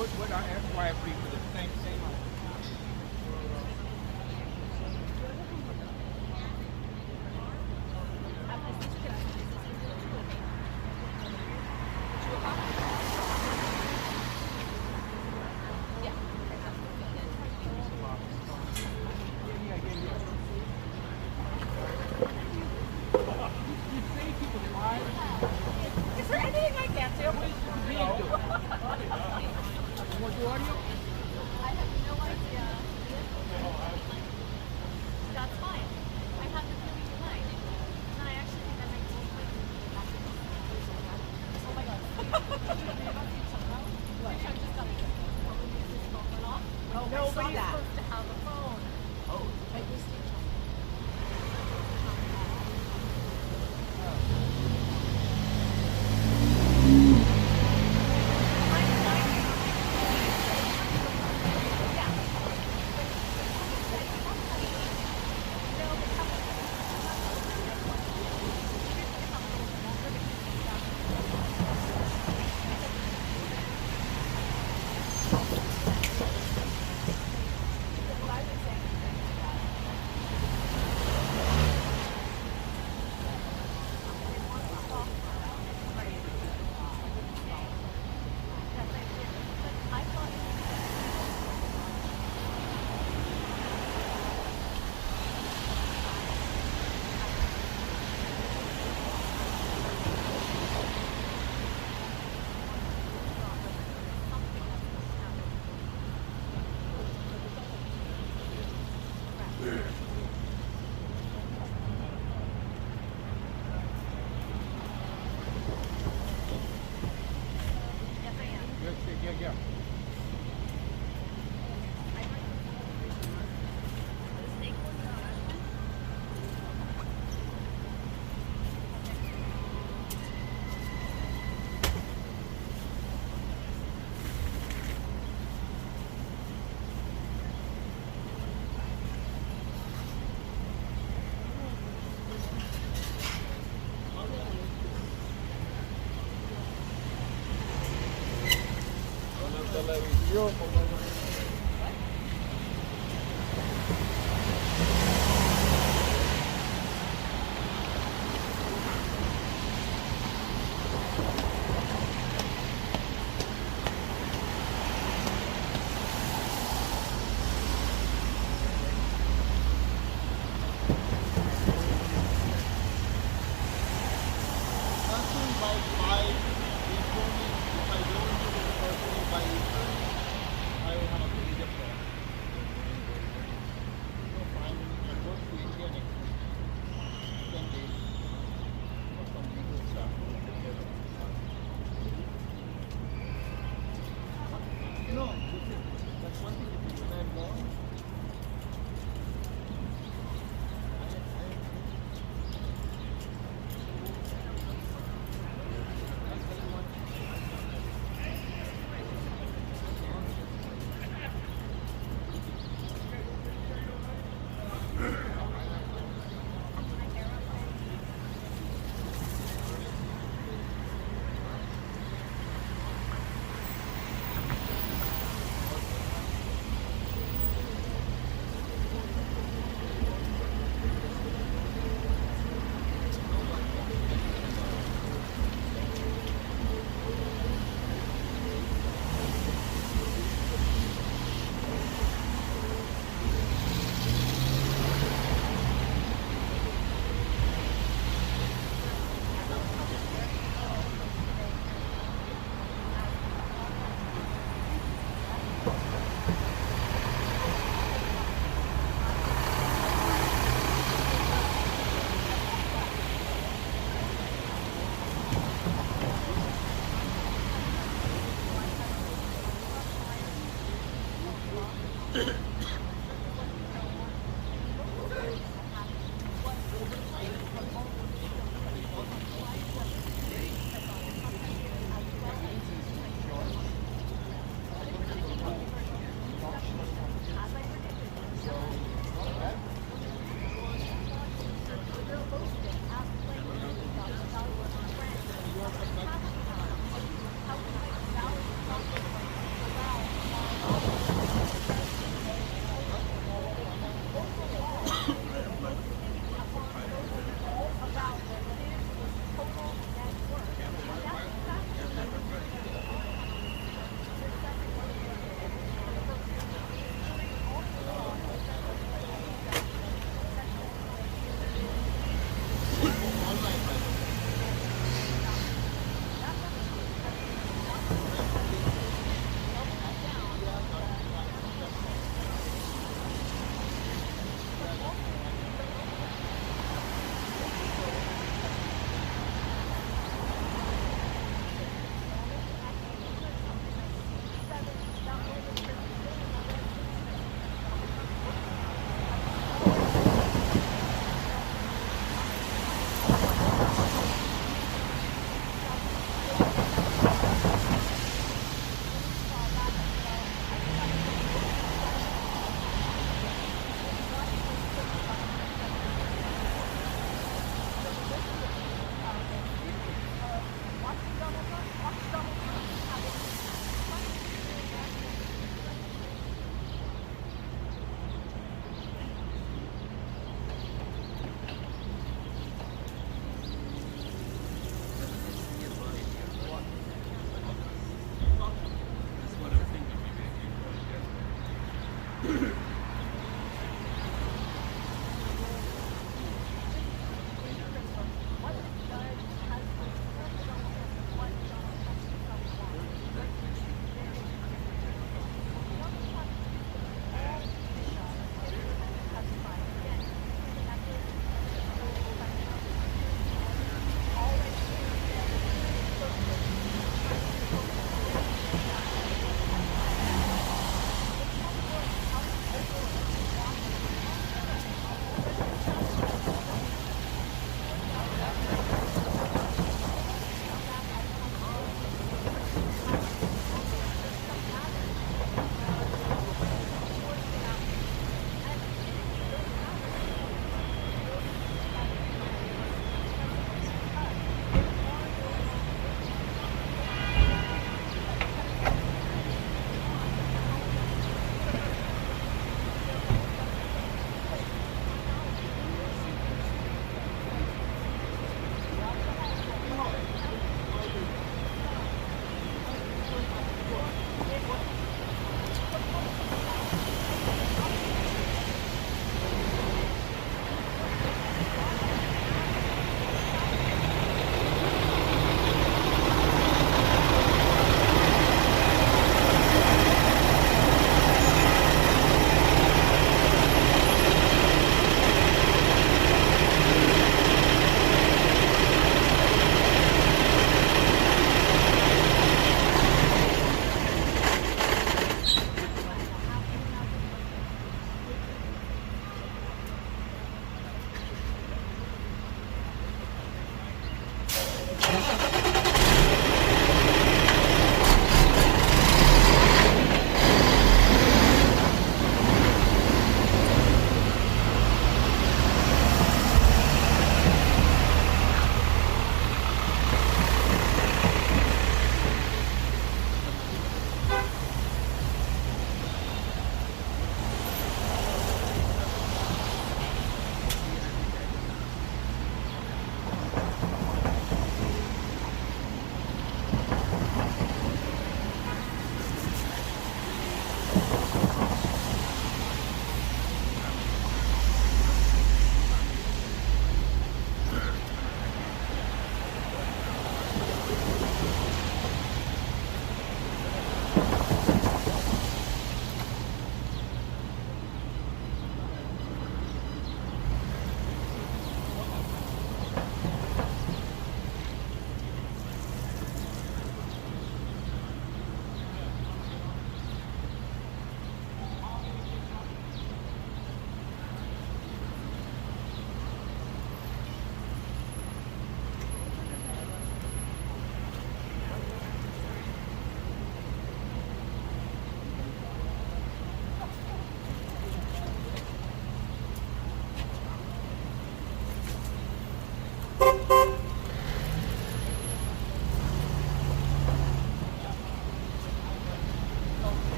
What I asked why I agree for the same. Is there anything I can't do? Want the audio? I have no idea. That's fine. I have the feeling tonight. And I actually think that makes me oh my god. I just got it. This phone went off. Oh, nobody's supposed to have a phone. Oh. I used to. Yeah. By 5, they told me if I go into the department by 8:30, I will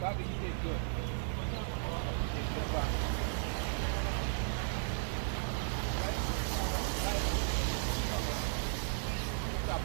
Bobby, you did good. You did good, Bobby. Stop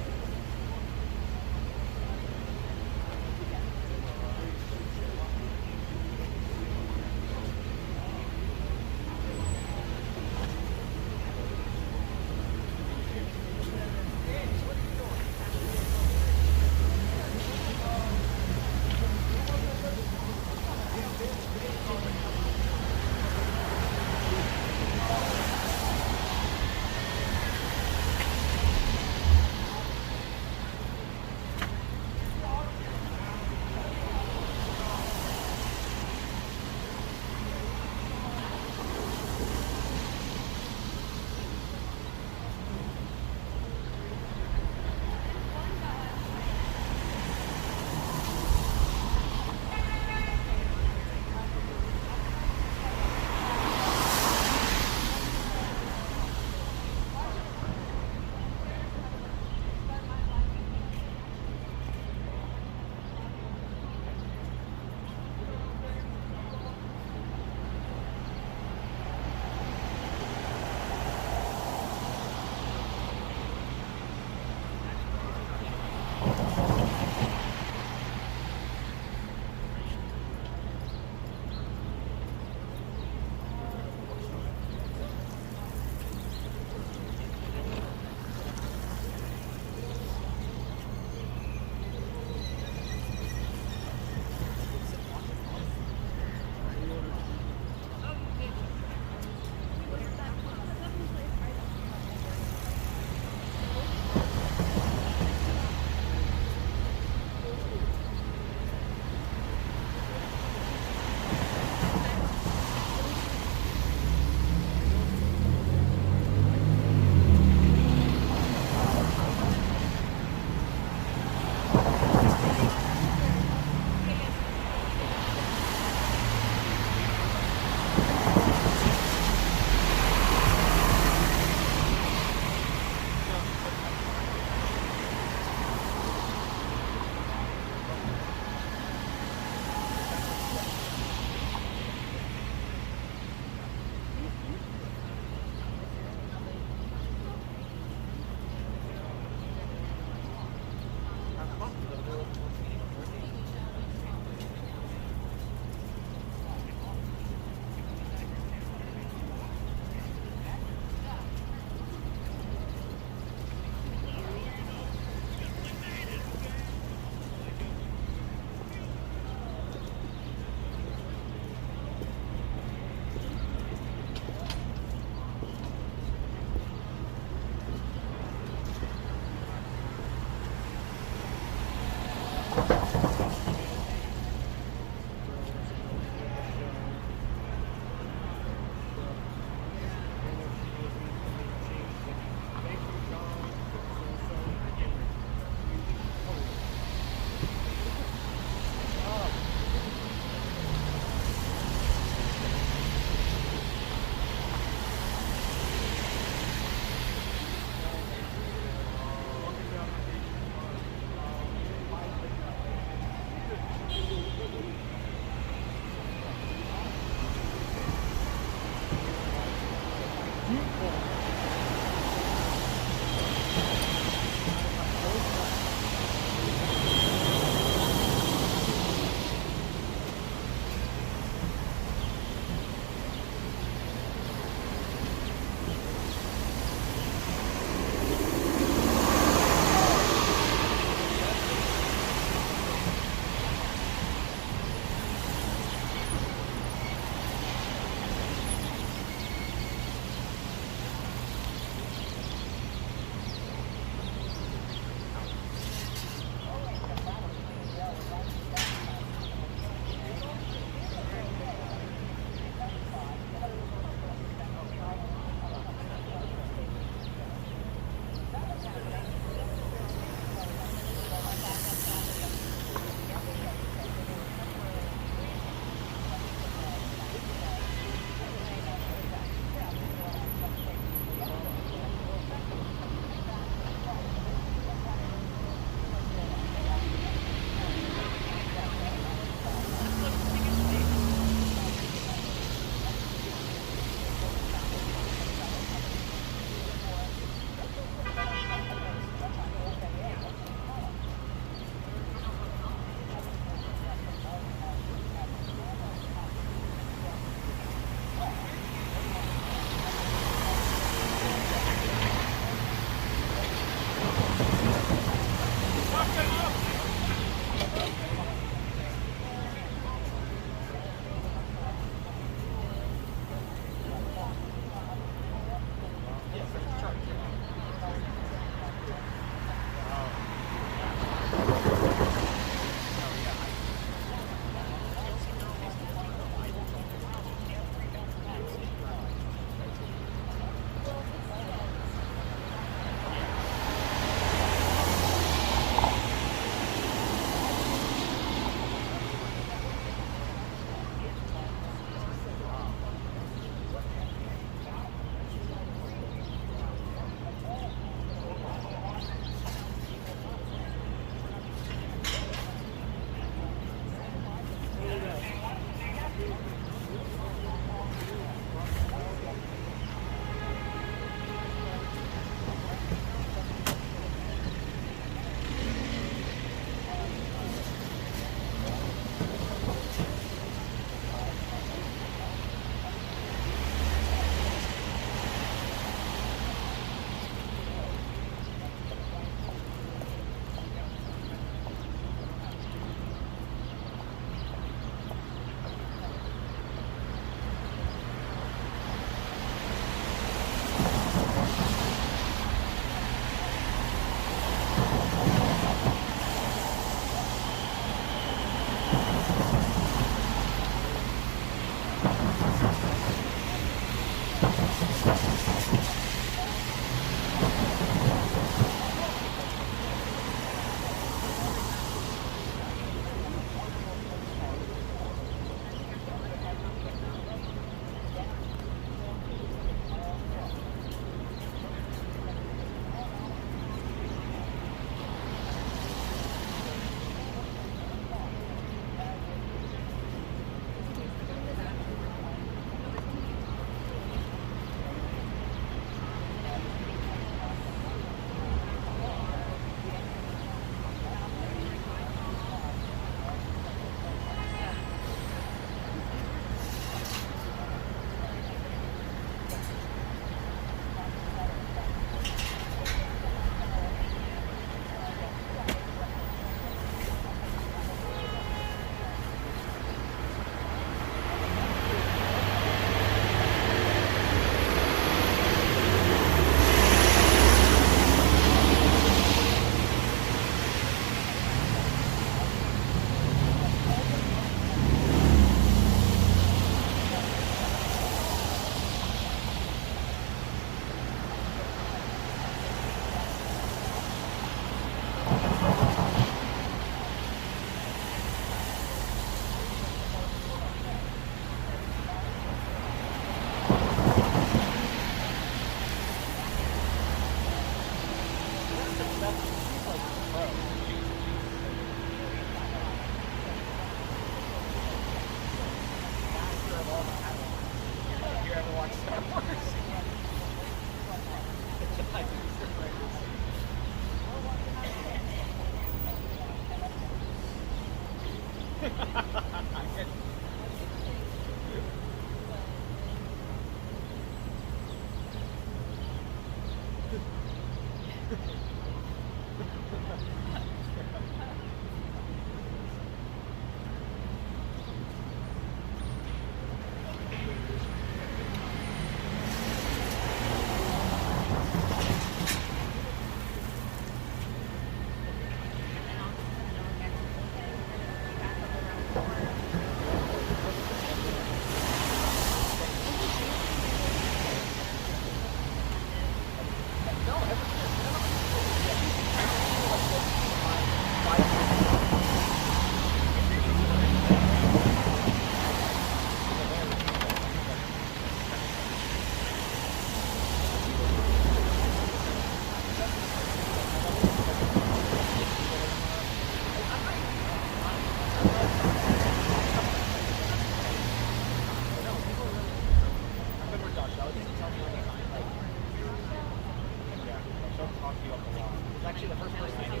actually the first person I did.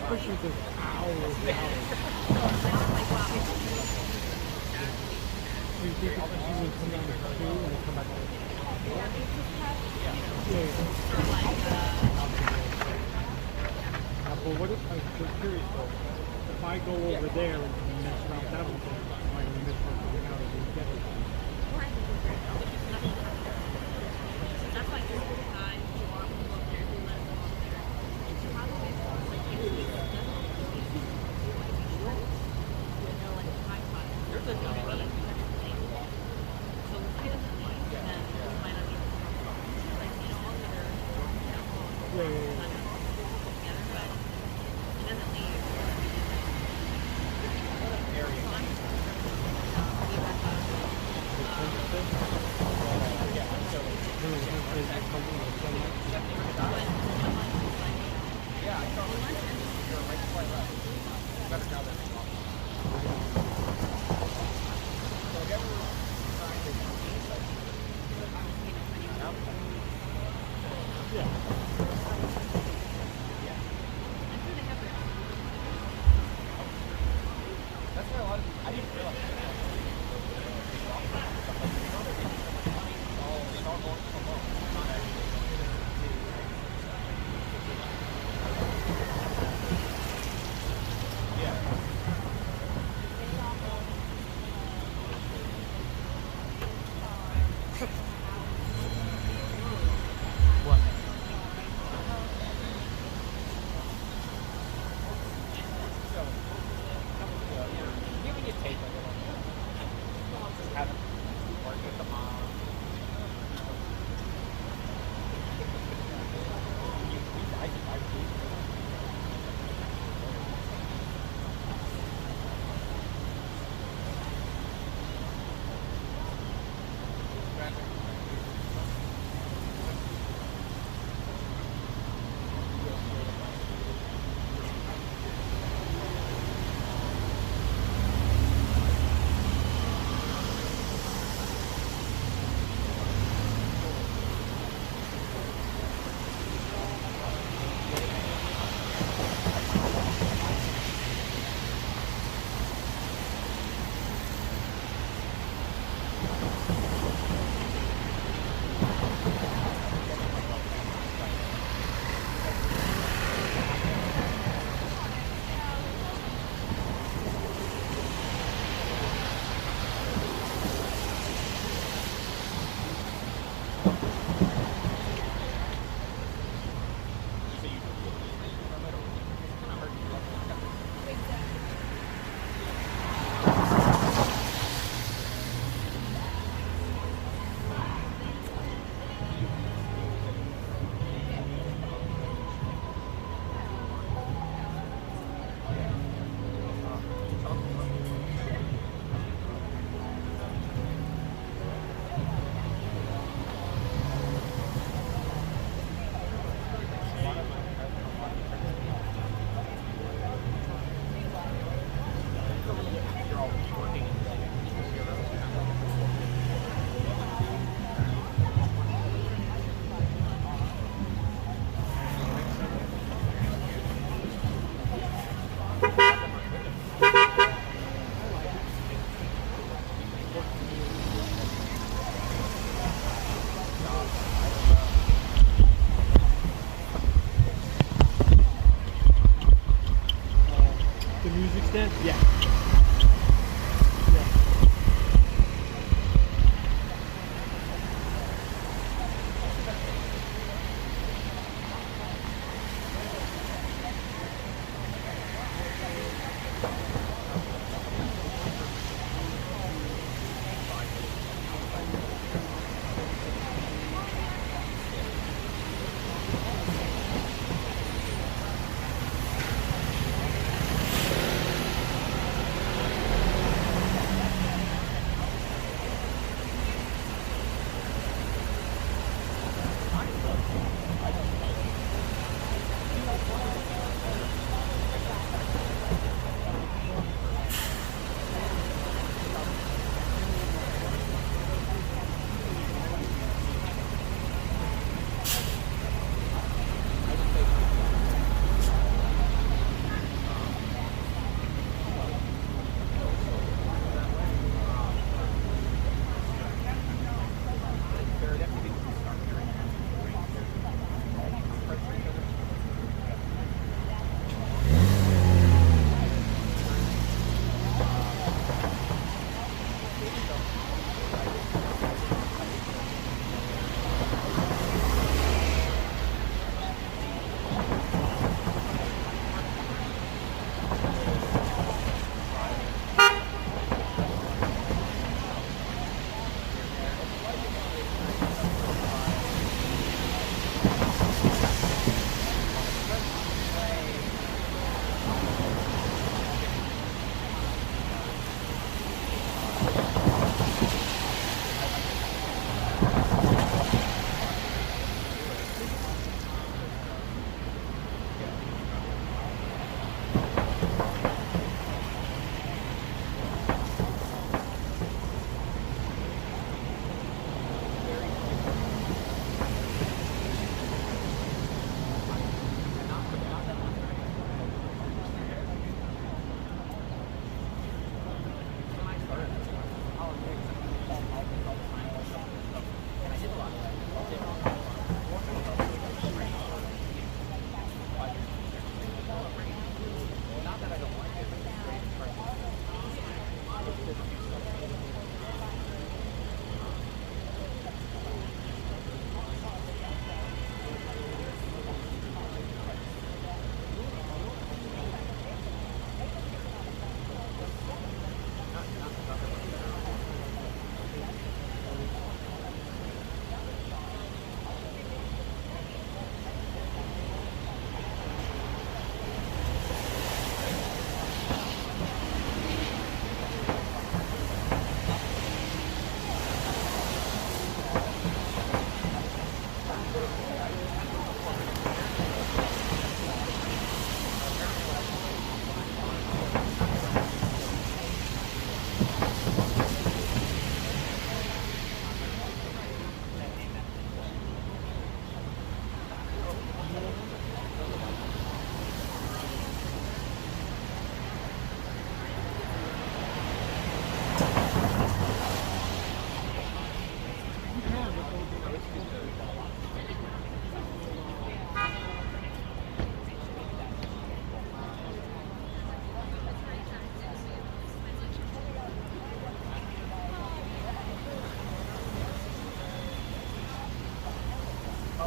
Especially because hours and hours. You think it's you would come down to 2 and then come back to 4? But what if, I'm curious though, if I go over there and mess around with that one thing, am I going to miss something out of the get it? That's like this time you want to go up there and let them up there. It's probably like if it doesn't like a high spot. There's a so if he doesn't leave, then we might not be like all the other Yeah. together, but he doesn't leave.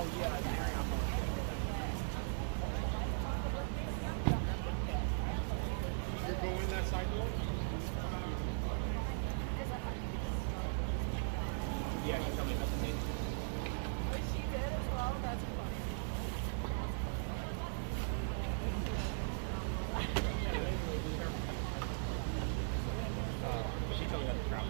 You're going that side door? Yeah, you tell me about the name. She did as well. That's funny. She told me about the crowd.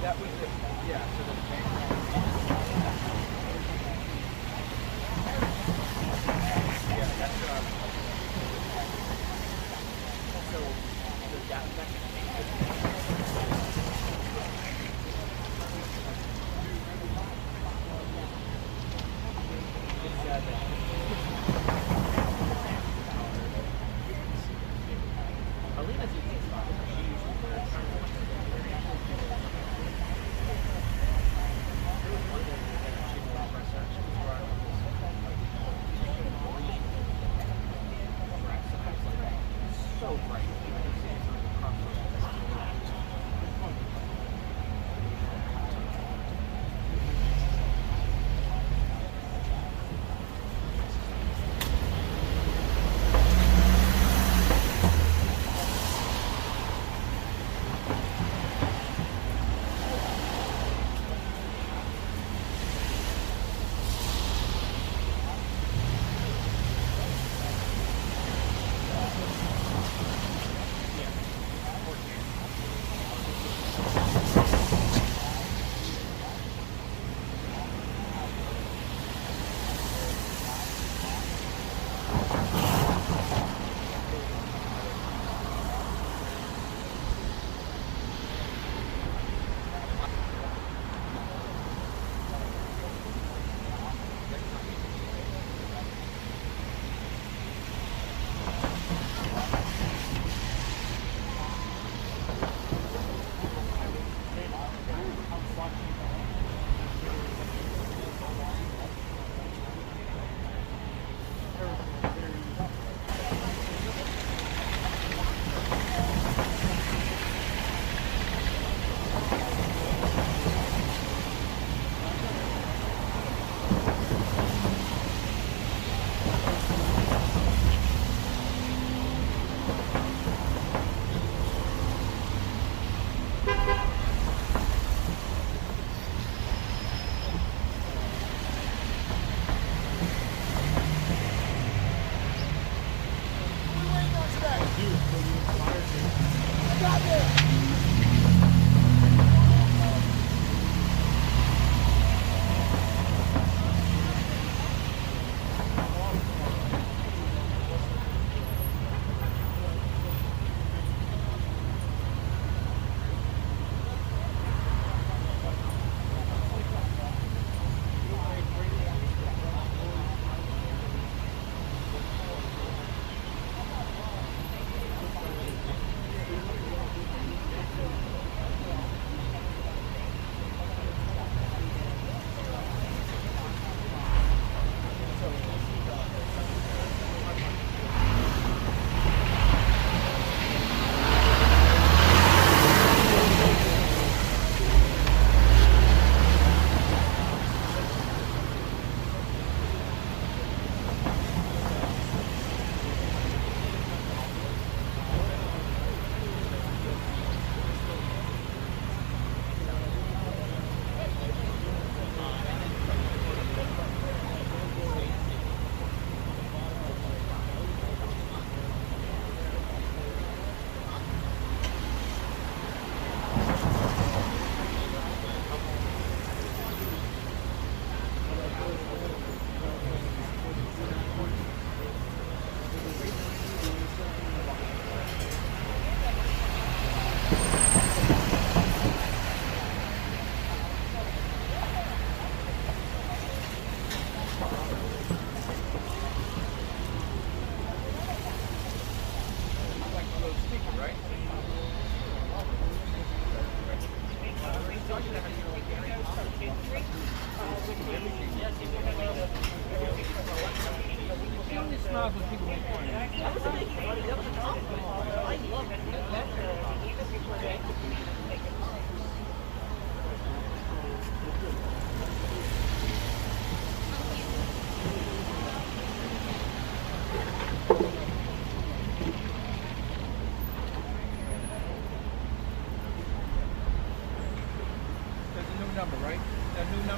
That was it. Yeah, so the yeah, that's so that Alina's eating spot. She usually wears so bright. Stop it!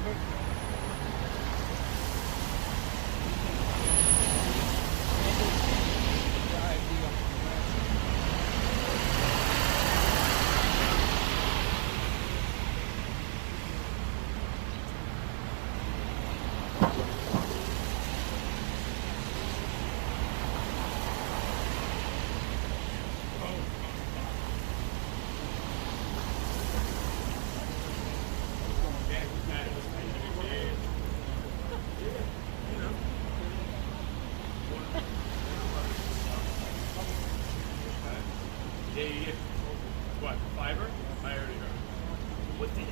number? What, fiber? I already heard. What did it?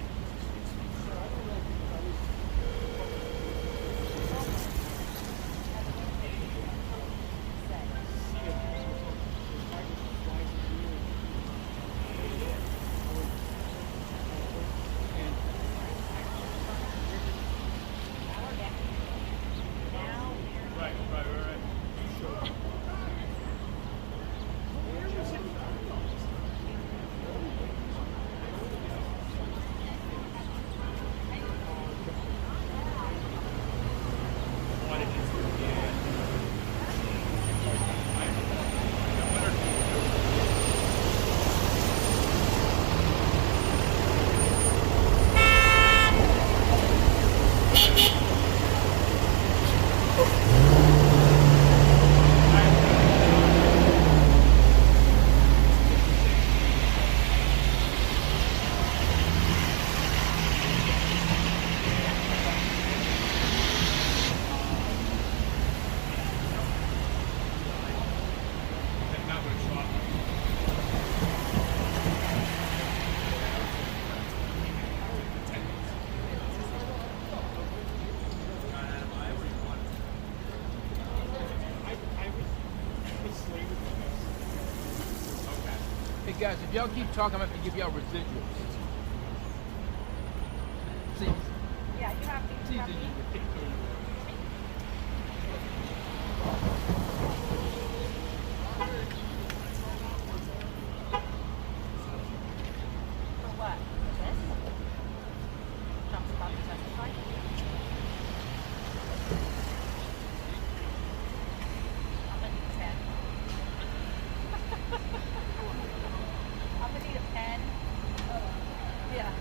Hey guys, if y'all keep talking, I'm gonna give y'all residuals. See? Yeah, you have to. See, For what? For this? Trump's about to testify? I'm gonna need 10. I'm gonna need a pen. Yeah.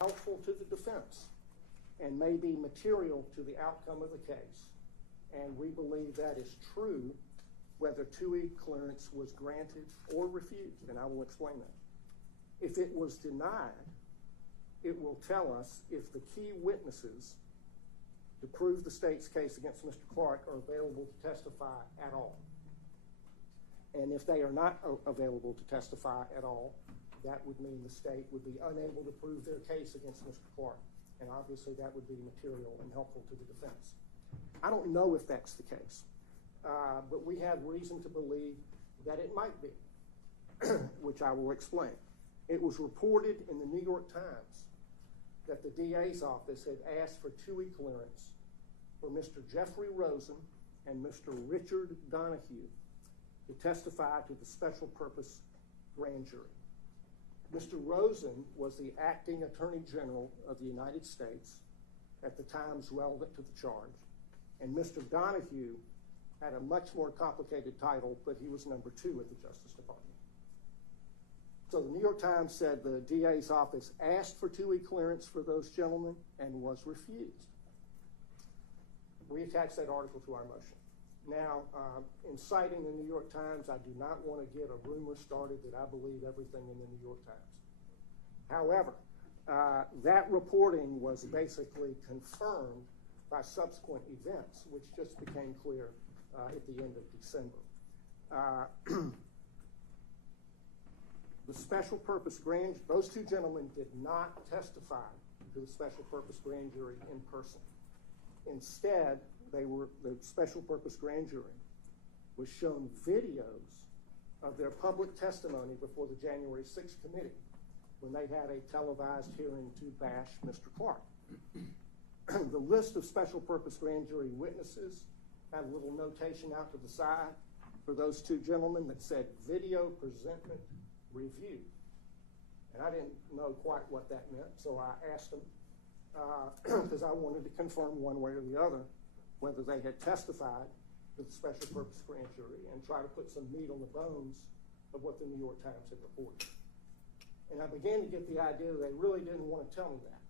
helpful to the defense and may be material to the outcome of the case. And we believe that is true whether TUI clearance was granted or refused, and I will explain that. If it was denied, it will tell us if the key witnesses to prove the state's case against Mr. Clark are available to testify at all. And if they are not available to testify at all, that would mean the state would be unable to prove their case against Mr. Clark. And obviously that would be material and helpful to the defense. I don't know if that's the case, but we have reason to believe that it might be, which I will explain. It was reported in the New York Times that the DA's office had asked for TUI clearance for Mr. Jeffrey Rosen and Mr. Richard Donahue to testify to the special purpose grand jury. Mr. Rosen was the acting Attorney General of the United States at the times relevant to the charge, and Mr. Donahue had a much more complicated title, but he was number 2 at the Justice Department. So the New York Times said the DA's office asked for TUI clearance for those gentlemen and was refused. We attached that article to our motion. Now, in citing the New York Times, I do not want to get a rumor started that I believe everything in the New York Times. However, that reporting was basically confirmed by subsequent events, which just became clear at the end of December. The special purpose grand, those 2 gentlemen did not testify to the special purpose grand jury in person. Instead, the special purpose grand jury was shown videos of their public testimony before the January 6th committee when they had a televised hearing to bash Mr. Clark. The list of special purpose grand jury witnesses had a little notation out to the side for those 2 gentlemen that said video presentment review. And I didn't know quite what that meant, so I asked them because I wanted to confirm one way or the other whether they had testified to the special purpose grand jury and try to put some meat on the bones of what the New York Times had reported. And I began to get the idea that they really didn't want to tell me that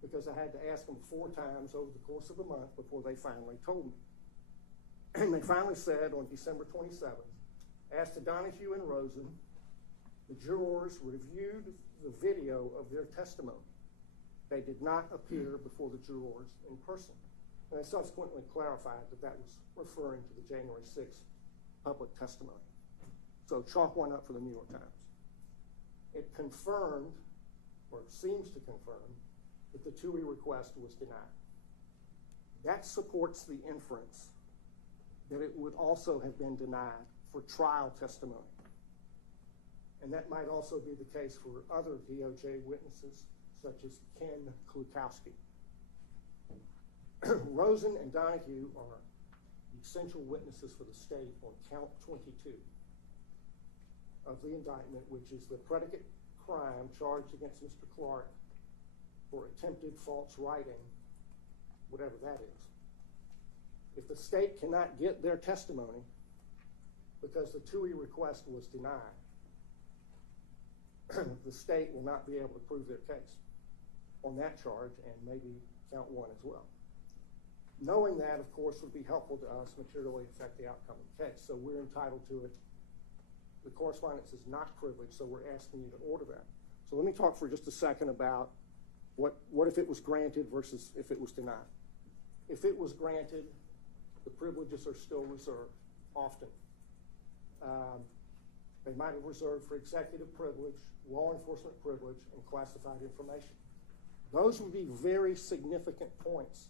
because I had to ask them 4 times over the course of a month before they finally told me. And they finally said on December 27th, as to Donahue and Rosen, the jurors reviewed the video of their testimony. They did not appear before the jurors in person. And they subsequently clarified that that was referring to the January 6th public testimony. So chalk one up for the New York Times. It confirmed, or seems to confirm, that the TUI request was denied. That supports the inference that it would also have been denied for trial testimony. And that might also be the case for other DOJ witnesses, such as Ken Klukowski. Rosen and Donahue are essential witnesses for the state on count 22 of the indictment, which is the predicate crime charged against Mr. Clark for attempted false writing, whatever that is. If the state cannot get their testimony because the TUI request was denied, the state will not be able to prove their case on that charge and maybe count 1 as well. Knowing that, of course, would be helpful to us, materially affect the outcome of the case. So we're entitled to it. The correspondence is not privileged, so we're asking you to order that. So let me talk for just a second about what if it was granted versus if it was denied. If it was granted, the privileges are still reserved, often. They might have reserved for executive privilege, law enforcement privilege, and classified information. Those would be very significant points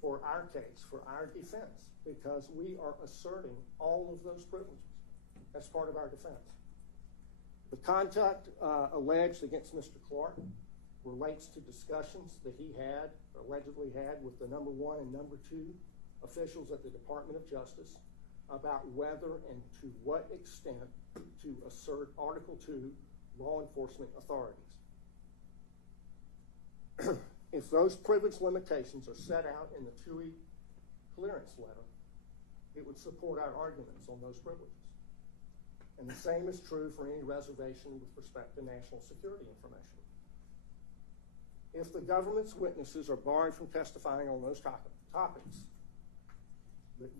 for our case, for our defense, because we are asserting all of those privileges as part of our defense. The conduct alleged against Mr. Clark relates to discussions that he had, allegedly had, with the number 1 and number 2 officials at the Department of Justice about whether and to what extent to assert Article 2 law enforcement authorities. If those privilege limitations are set out in the TUI clearance letter, it would support our arguments on those privileges. And the same is true for any reservation with respect to national security information. If the government's witnesses are barred from testifying on those topics,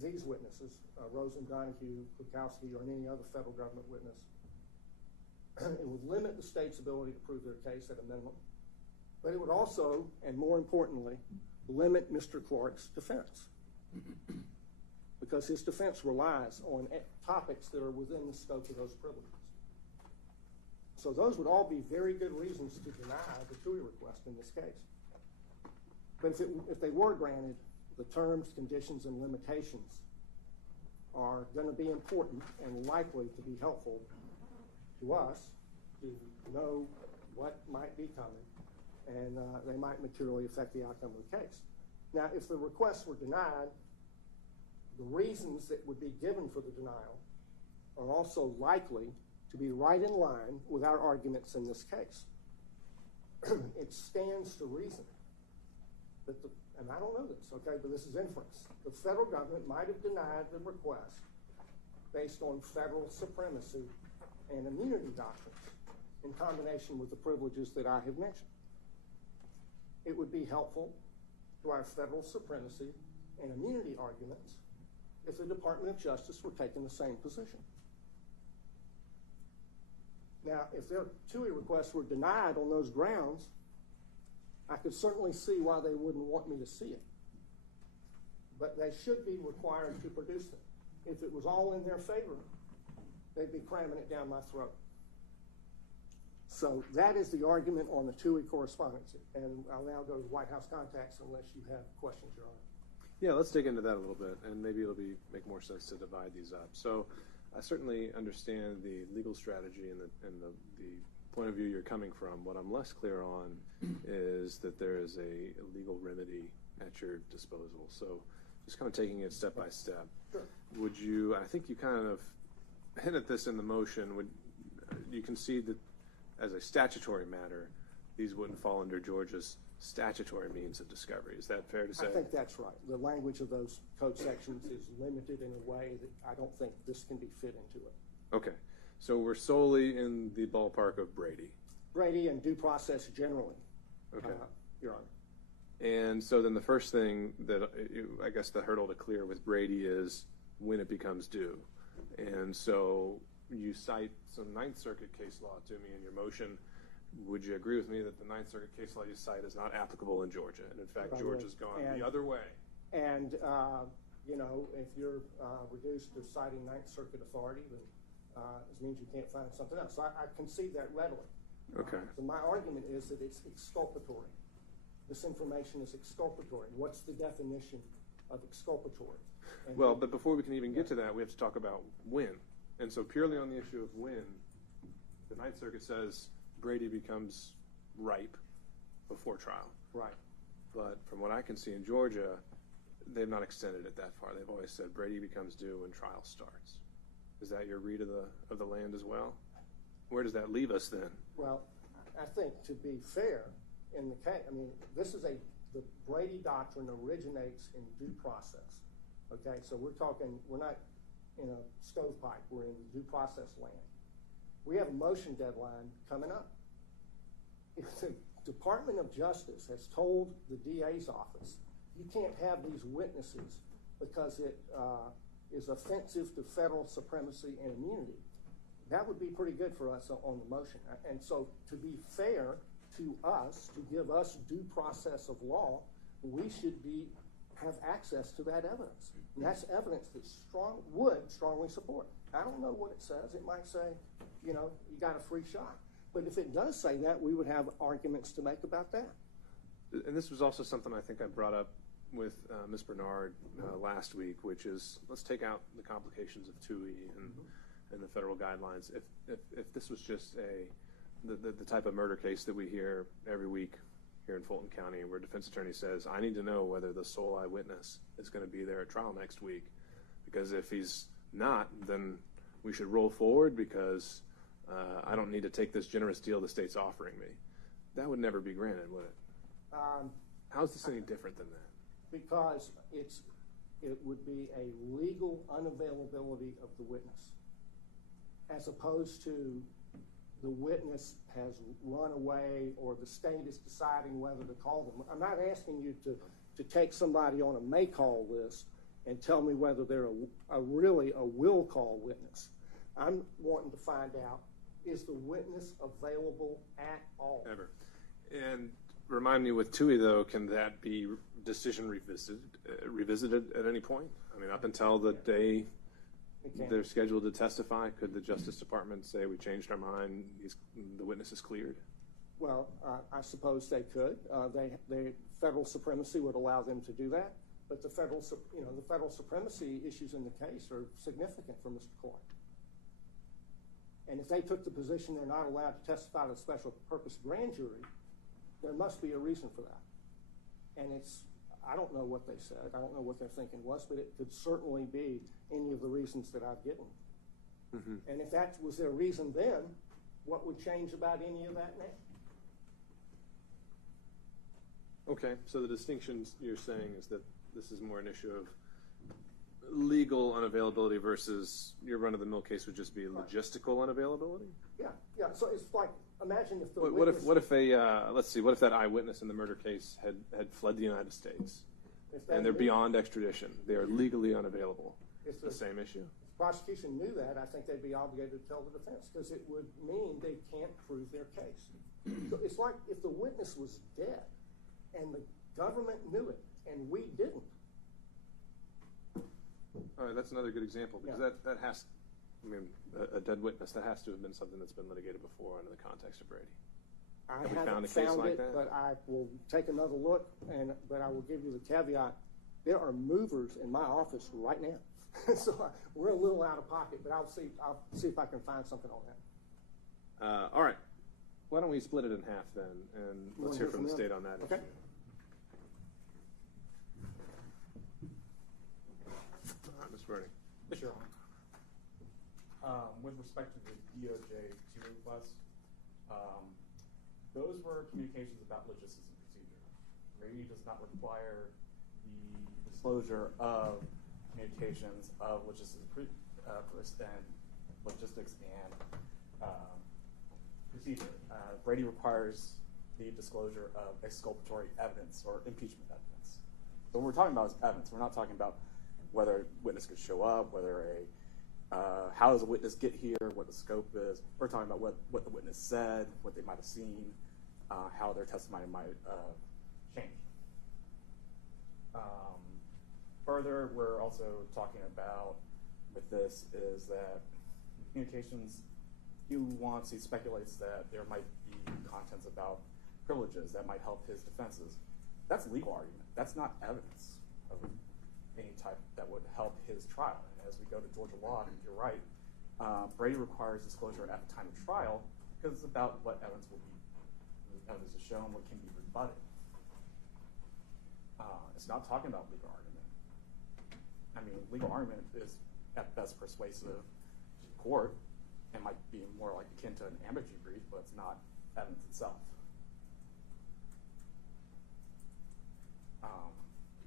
these witnesses, Rosen, Donahue, Kukowski, or any other federal government witness, it would limit the state's ability to prove their case at a minimum. But it would also, and more importantly, limit Mr. Clark's defense. Because his defense relies on topics that are within the scope of those privileges. So those would all be very good reasons to deny the TUI request in this case. But if they were granted, the terms, conditions, and limitations are going to be important and likely to be helpful to us to know what might be coming, and they might materially affect the outcome of the case. Now, if the requests were denied, the reasons that would be given for the denial are also likely to be right in line with our arguments in this case. It stands to reason that and I don't know this, okay, but this is inference. The federal government might have denied the request based on federal supremacy and immunity doctrines in combination with the privileges that I have mentioned. It would be helpful to our federal supremacy and immunity arguments if the Department of Justice were taking the same position. Now, if their TUI requests were denied on those grounds, I could certainly see why they wouldn't want me to see it. But they should be required to produce them. If it was all in their favor, they'd be cramming it down my throat. So that is the argument on the TUI correspondence. And I'll now go to White House contacts unless you have questions, Your Honor. Yeah, let's dig into that a little bit, and maybe it'll make more sense to divide these up. So I certainly understand the legal strategy and the point of view you're coming from. What I'm less clear on is that there is a legal remedy at your disposal. So just kind of taking it step by step. Sure. Would you, I think you kind of hint at this in the motion, would you concede that as a statutory matter, these wouldn't fall under Georgia's statutory means of discovery? Is that fair to say? I think that's right. The language of those code sections is limited in a way that I don't think this can be fit into it. Okay. So we're solely in the ballpark of Brady. Brady and due process generally, Okay. Your Honor. And so then the first thing that I guess the hurdle to clear with Brady is when it becomes due. And so you cite some Ninth Circuit case law to me in your motion. Would you agree with me that the Ninth Circuit case law you cite is not applicable in Georgia? And in fact, Georgia's gone the other way. And, you know, if you're reduced to citing Ninth Circuit authority, then it means you can't find something else. So I concede that readily. Okay. So my argument is that it's exculpatory. This information is exculpatory. What's the definition of exculpatory? And Well, but before we can even get to that, we have to talk about when. And so purely on the issue of when, the Ninth Circuit says Brady becomes ripe before trial. Right. But from what I can see in Georgia, they've not extended it that far. They've always said Brady becomes due when trial starts. Is that your read of the land as well? Where does that leave us then? Well, I think to be fair in the case, I mean, the Brady doctrine originates in due process. Okay, so we're not in a stovepipe, we're in due process land. We have a motion deadline coming up. If the Department of Justice has told the DA's office, you can't have these witnesses because it is offensive to federal supremacy and immunity, that would be pretty good for us on the motion. And so to be fair to us, to give us due process of law, we should have access to that evidence. And that's evidence that would strongly support. I don't know what it says. It might say, you know, you got a free shot. But if it does say that, we would have arguments to make about that. And this was also something I think I brought up with Ms. Bernard last week, which is let's take out the complications of TUI and the federal guidelines. If this was just the type of murder case that we hear every week here in Fulton County, where a defense attorney says, I need to know whether the sole eyewitness is going to be there at trial next week, because if he's not, then we should roll forward because I don't need to take this generous deal the state's offering me. That would never be granted, would it? How is this any different than that? Because it would be a legal unavailability of the witness, as opposed to the witness has run away or the state is deciding whether to call them. I'm not asking you to take somebody on a may call list and tell me whether they're really a will call witness. I'm wanting to find out, is the witness available at all? Ever. And remind me with TUI, though, can that be decision revisited at any point? I mean, up until the day they're scheduled to testify, could the Justice Department say, we changed our mind, the witness is cleared? Well, I suppose they could. The federal supremacy would allow them to do that, but the federal supremacy issues in the case are significant for Mr. Court. And if they took the position they're not allowed to testify to a special purpose grand jury, there must be a reason for that. And I don't know what they said. I don't know what their thinking was, but it could certainly be any of the reasons that I've given. Mm-hmm. And if that was their reason then, what would change about any of that now? Okay, so the distinction you're saying is that this is more an issue of legal unavailability versus your run-of-the-mill case would just be logistical unavailability? Yeah. So it's like, imagine if the what if that eyewitness in the murder case had fled the United States and they're beyond extradition, they are legally unavailable. It's the same issue. If the prosecution knew that, I think they'd be obligated to tell the defense because it would mean they can't prove their case. So it's like if the witness was dead and the government knew it and we didn't. All right, that's another good example because that has, a dead witness, that has to have been something that's been litigated before under the context of Brady. I haven't found it, but I will take another look, but I will give you the caveat. There are movers in my office right now. So we're a little out of pocket, but I'll see if I can find something on that. All right. Why don't we split it in half then, and let's hear from the state on that issue. Ms. Bernie. Sure. With respect to the DOJ 2 request, those were communications about logistics and procedure. Brady does not require the disclosure of communications of logistics and procedure. Brady requires the disclosure of exculpatory evidence or impeachment evidence. So what we're talking about is evidence. We're not talking about whether a witness could show up, how does a witness get here, what the scope is. We're talking about what the witness said, what they might have seen, how their testimony might change. Further, we're also talking about with this is that communications, he speculates that there might be contents about privileges that might help his defenses. That's a legal argument. That's not evidence of any type that would help his trial. And as we go to Georgia law, and you're right, Brady requires disclosure at the time of trial because it's about what evidence will be, evidence is shown, what can be rebutted. It's not talking about legal argument. I mean, legal argument is at best persuasive to the court and might be more like akin to an amnesty brief, but it's not evidence itself.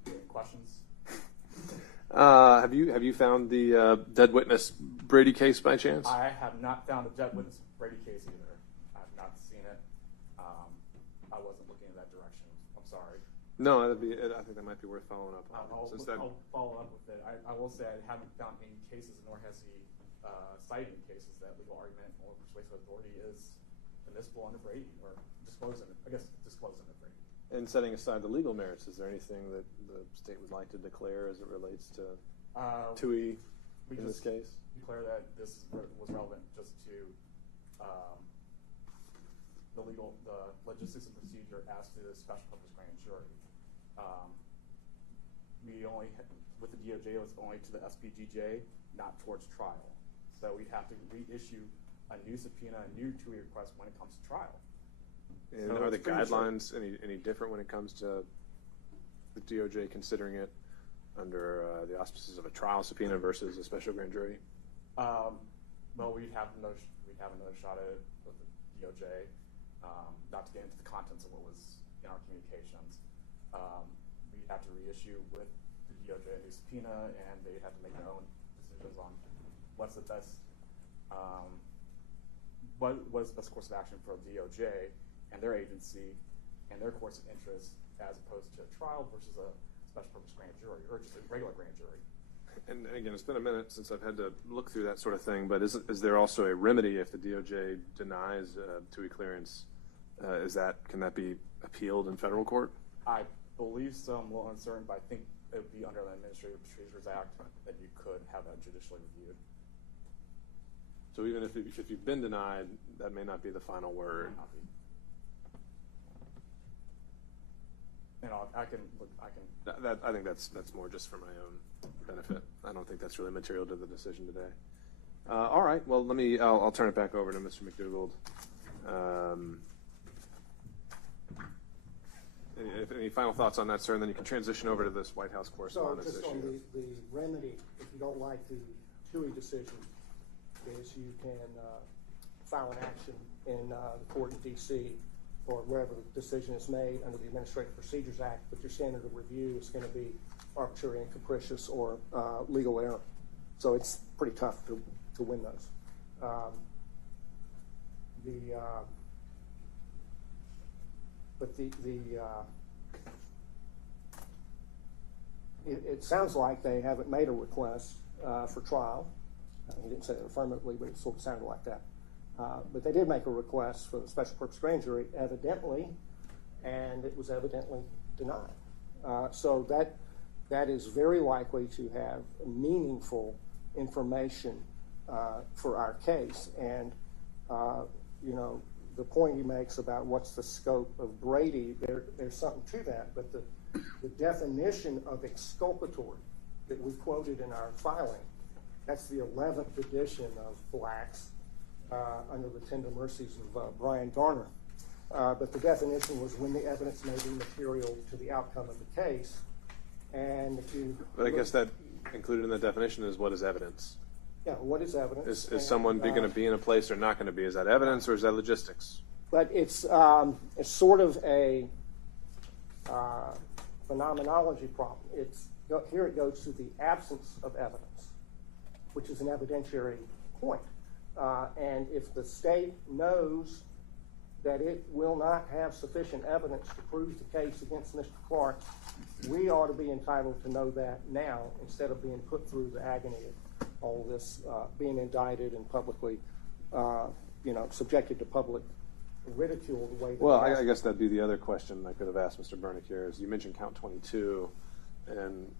Any questions? Have you found the dead witness Brady case by chance? I have not found a dead witness Brady case either. I have not seen it. I wasn't looking in that direction. I'm sorry. No, I think that might be worth following up on. I'll follow up with it. I will say I haven't found any cases, nor has he cited any cases that legal argument or persuasive authority is admissible under Brady or disclosing it Brady. And setting aside the legal merits, is there anything that the state would like to declare as it relates to TUI in this case? Declare that this was relevant just to the logistics and procedure as to the special purpose grand jury. With the DOJ, it was only to the SPGJ, not towards trial. So we'd have to reissue a new subpoena, a new TUI request when it comes to trial. And so are the guidelines any different when it comes to the DOJ considering it under the auspices of a trial subpoena versus a special grand jury? Well, we'd have another shot at it with the DOJ, not to get into the contents of what was in our communications. We'd have to reissue with the DOJ a new subpoena, and they'd have to make their own decisions on what's the best what was the best course of action for DOJ and their agency and their course of interest as opposed to a trial versus a special purpose grand jury or just a regular grand jury. And again, it's been a minute since I've had to look through that sort of thing, but is there also a remedy if the DOJ denies TUI clearance? Can that be appealed in federal court? I believe so. I'm a little uncertain, but I think it would be under the Administrative Procedures Act that you could have that judicially reviewed. So even if you've been denied, that may not be the final word. You know, I can. I think that's more just for my own benefit. I don't think that's really material to the decision today. All right. Well, I'll turn it back over to Mr. McDougald. Any final thoughts on that, sir? And then you can transition over to this White House correspondence issue. So just on the remedy, if you don't like the TUI decision, is you can file an action in the court in D.C. or wherever the decision is made under the Administrative Procedures Act, but your standard of review is going to be arbitrary and capricious or legal error. So it's pretty tough to win those. It sounds like they haven't made a request for trial. He didn't say it affirmatively, but it sort of sounded like that. But they did make a request for the special purpose grand jury, evidently, and it was evidently denied. So that is very likely to have meaningful information for our case. And the point he makes about what's the scope of Brady, there's something to that. But the definition of exculpatory that we quoted in our filing, that's the 11th edition of Black's under the tender mercies of Brian Garner. But the definition was when the evidence may be material to the outcome of the case. And if you But I guess that included in the definition is what is evidence? Yeah, what is evidence? Is someone going to be in a place or not going to be? Is that evidence or is that logistics? But it's sort of a phenomenology problem. Here it goes to the absence of evidence, which is an evidentiary point. And if the state knows that it will not have sufficient evidence to prove the case against Mr. Clark, we ought to be entitled to know that now instead of being put through the agony of all this, being indicted and publicly, subjected to public ridicule the way that. Well, I guess that'd be the other question I could have asked Mr. Bernick here is you mentioned count 22, and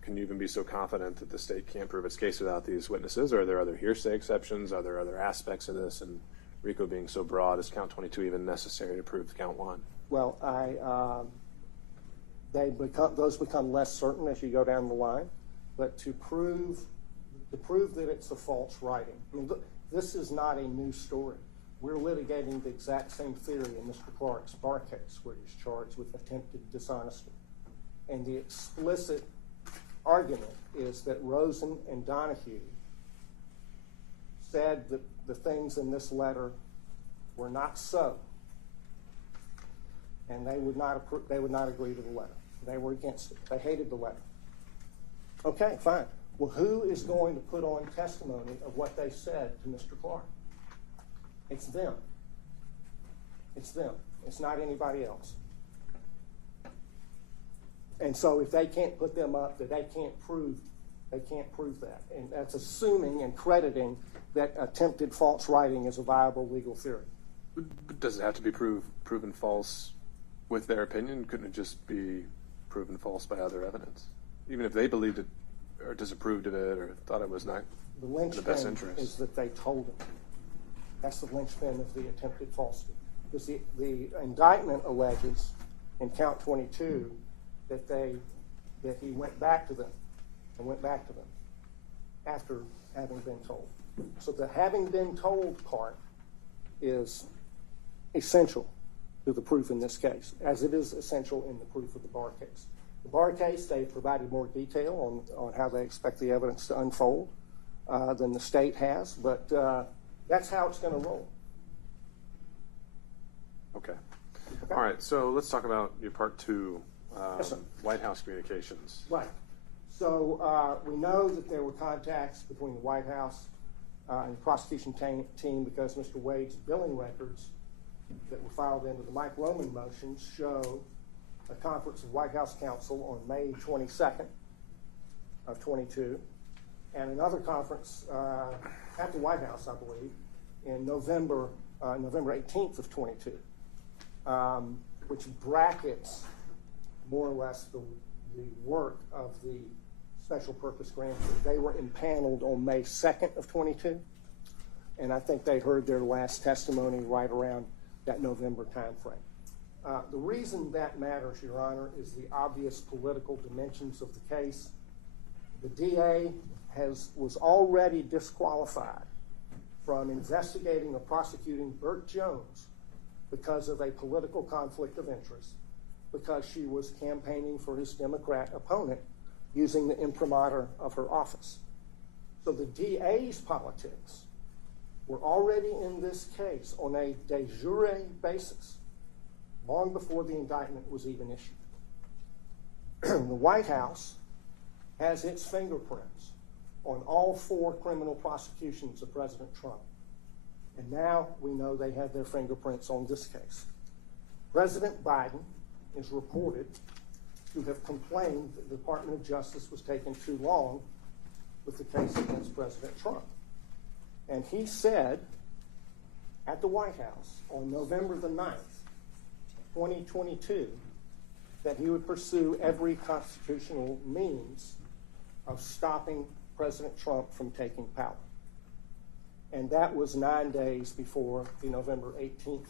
can you even be so confident that the state can't prove its case without these witnesses? Or are there other hearsay exceptions? Are there other aspects of this? And RICO being so broad, is count 22 even necessary to prove count 1? Well, those become less certain as you go down the line. But to prove that it's a false writing, I mean, this is not a new story. We're litigating the exact same theory in Mr. Clark's bar case, where he's charged with attempted dishonesty. And the explicit argument is that Rosen and Donahue said that the things in this letter were not so, and they would not agree to the letter. They were against it. They hated the letter. Okay, fine. Well, who is going to put on testimony of what they said to Mr. Clark? It's them. It's them. It's not anybody else. And so if they can't put them up, that they can't prove that. And that's assuming and crediting that attempted false writing is a viable legal theory. But does it have to be proven false with their opinion? Couldn't it just be proven false by other evidence? Even if they believed it or disapproved of it or thought it was not in the best interest. Is that they told him. That's the linchpin of the attempted falsity. Because the indictment alleges in count 22 that he went back to them after having been told. So the having been told part is essential to the proof in this case, as it is essential in the proof of the bar case. The bar case, they've provided more detail on how they expect the evidence to unfold than the state has, but that's how it's going to roll. Okay. All right, so let's talk about your part 2, Yes, sir. White House communications. Right. So we know that there were contacts between the White House and the prosecution team, because Mr. Wade's billing records that were filed into the Mike Roman motions show a conference of White House counsel on May 22nd of 22, and another conference at the White House, I believe, in November 18th of 22, which brackets more or less the work of the special purpose grand jury. They were impaneled on May 2nd of 22, and I think they heard their last testimony right around that November time frame. The reason that matters, Your Honor, is the obvious political dimensions of the case. The DA was already disqualified from investigating or prosecuting Burt Jones because of a political conflict of interest, because she was campaigning for his Democrat opponent using the imprimatur of her office. So the DA's politics were already in this case on a de jure basis long before the indictment was even issued. The White House has its fingerprints on all 4 criminal prosecutions of President Trump. And now we know they have their fingerprints on this case. President Biden is reported to have complained that the Department of Justice was taking too long with the case against President Trump. And he said at the White House on November the 9th, 2022, that he would pursue every constitutional means of stopping President Trump from taking power. And that was 9 days before the November 18th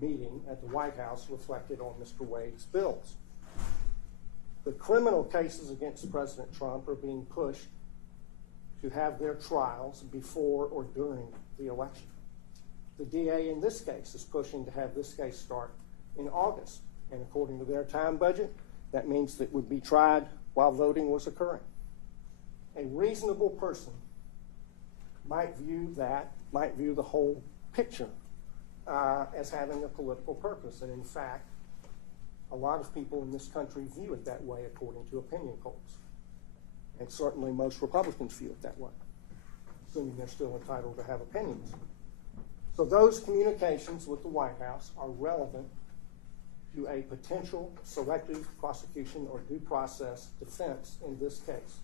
meeting at the White House reflected on Mr. Wade's bills. The criminal cases against President Trump are being pushed to have their trials before or during the election. The DA in this case is pushing to have this case start in August. And according to their time budget, that means that it would be tried while voting was occurring. A reasonable person might view the whole picture as having a political purpose. And in fact, a lot of people in this country view it that way according to opinion polls. And certainly most Republicans view it that way, assuming they're still entitled to have opinions. So those communications with the White House are relevant to a potential selective prosecution or due process defense in this case.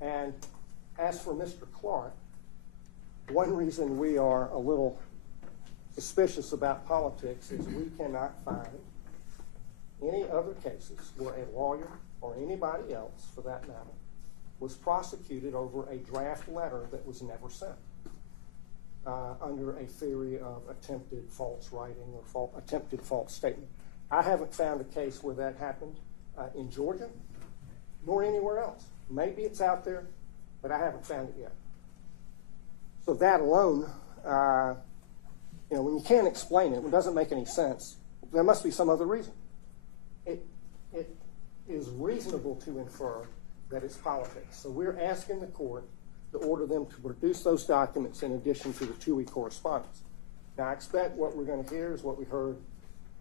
And as for Mr. Clark, one reason we are a little suspicious about politics is we cannot find any other cases where a lawyer or anybody else, for that matter, was prosecuted over a draft letter that was never sent under a theory of attempted false writing or attempted false statement. I haven't found a case where that happened in Georgia, nor anywhere else. Maybe it's out there, but I haven't found it yet. So that alone, when you can't explain it, when it doesn't make any sense, there must be some other reason. It is reasonable to infer that it's politics. So we're asking the court to order them to produce those documents in addition to the TUI correspondence. Now, I expect what we're going to hear is what we heard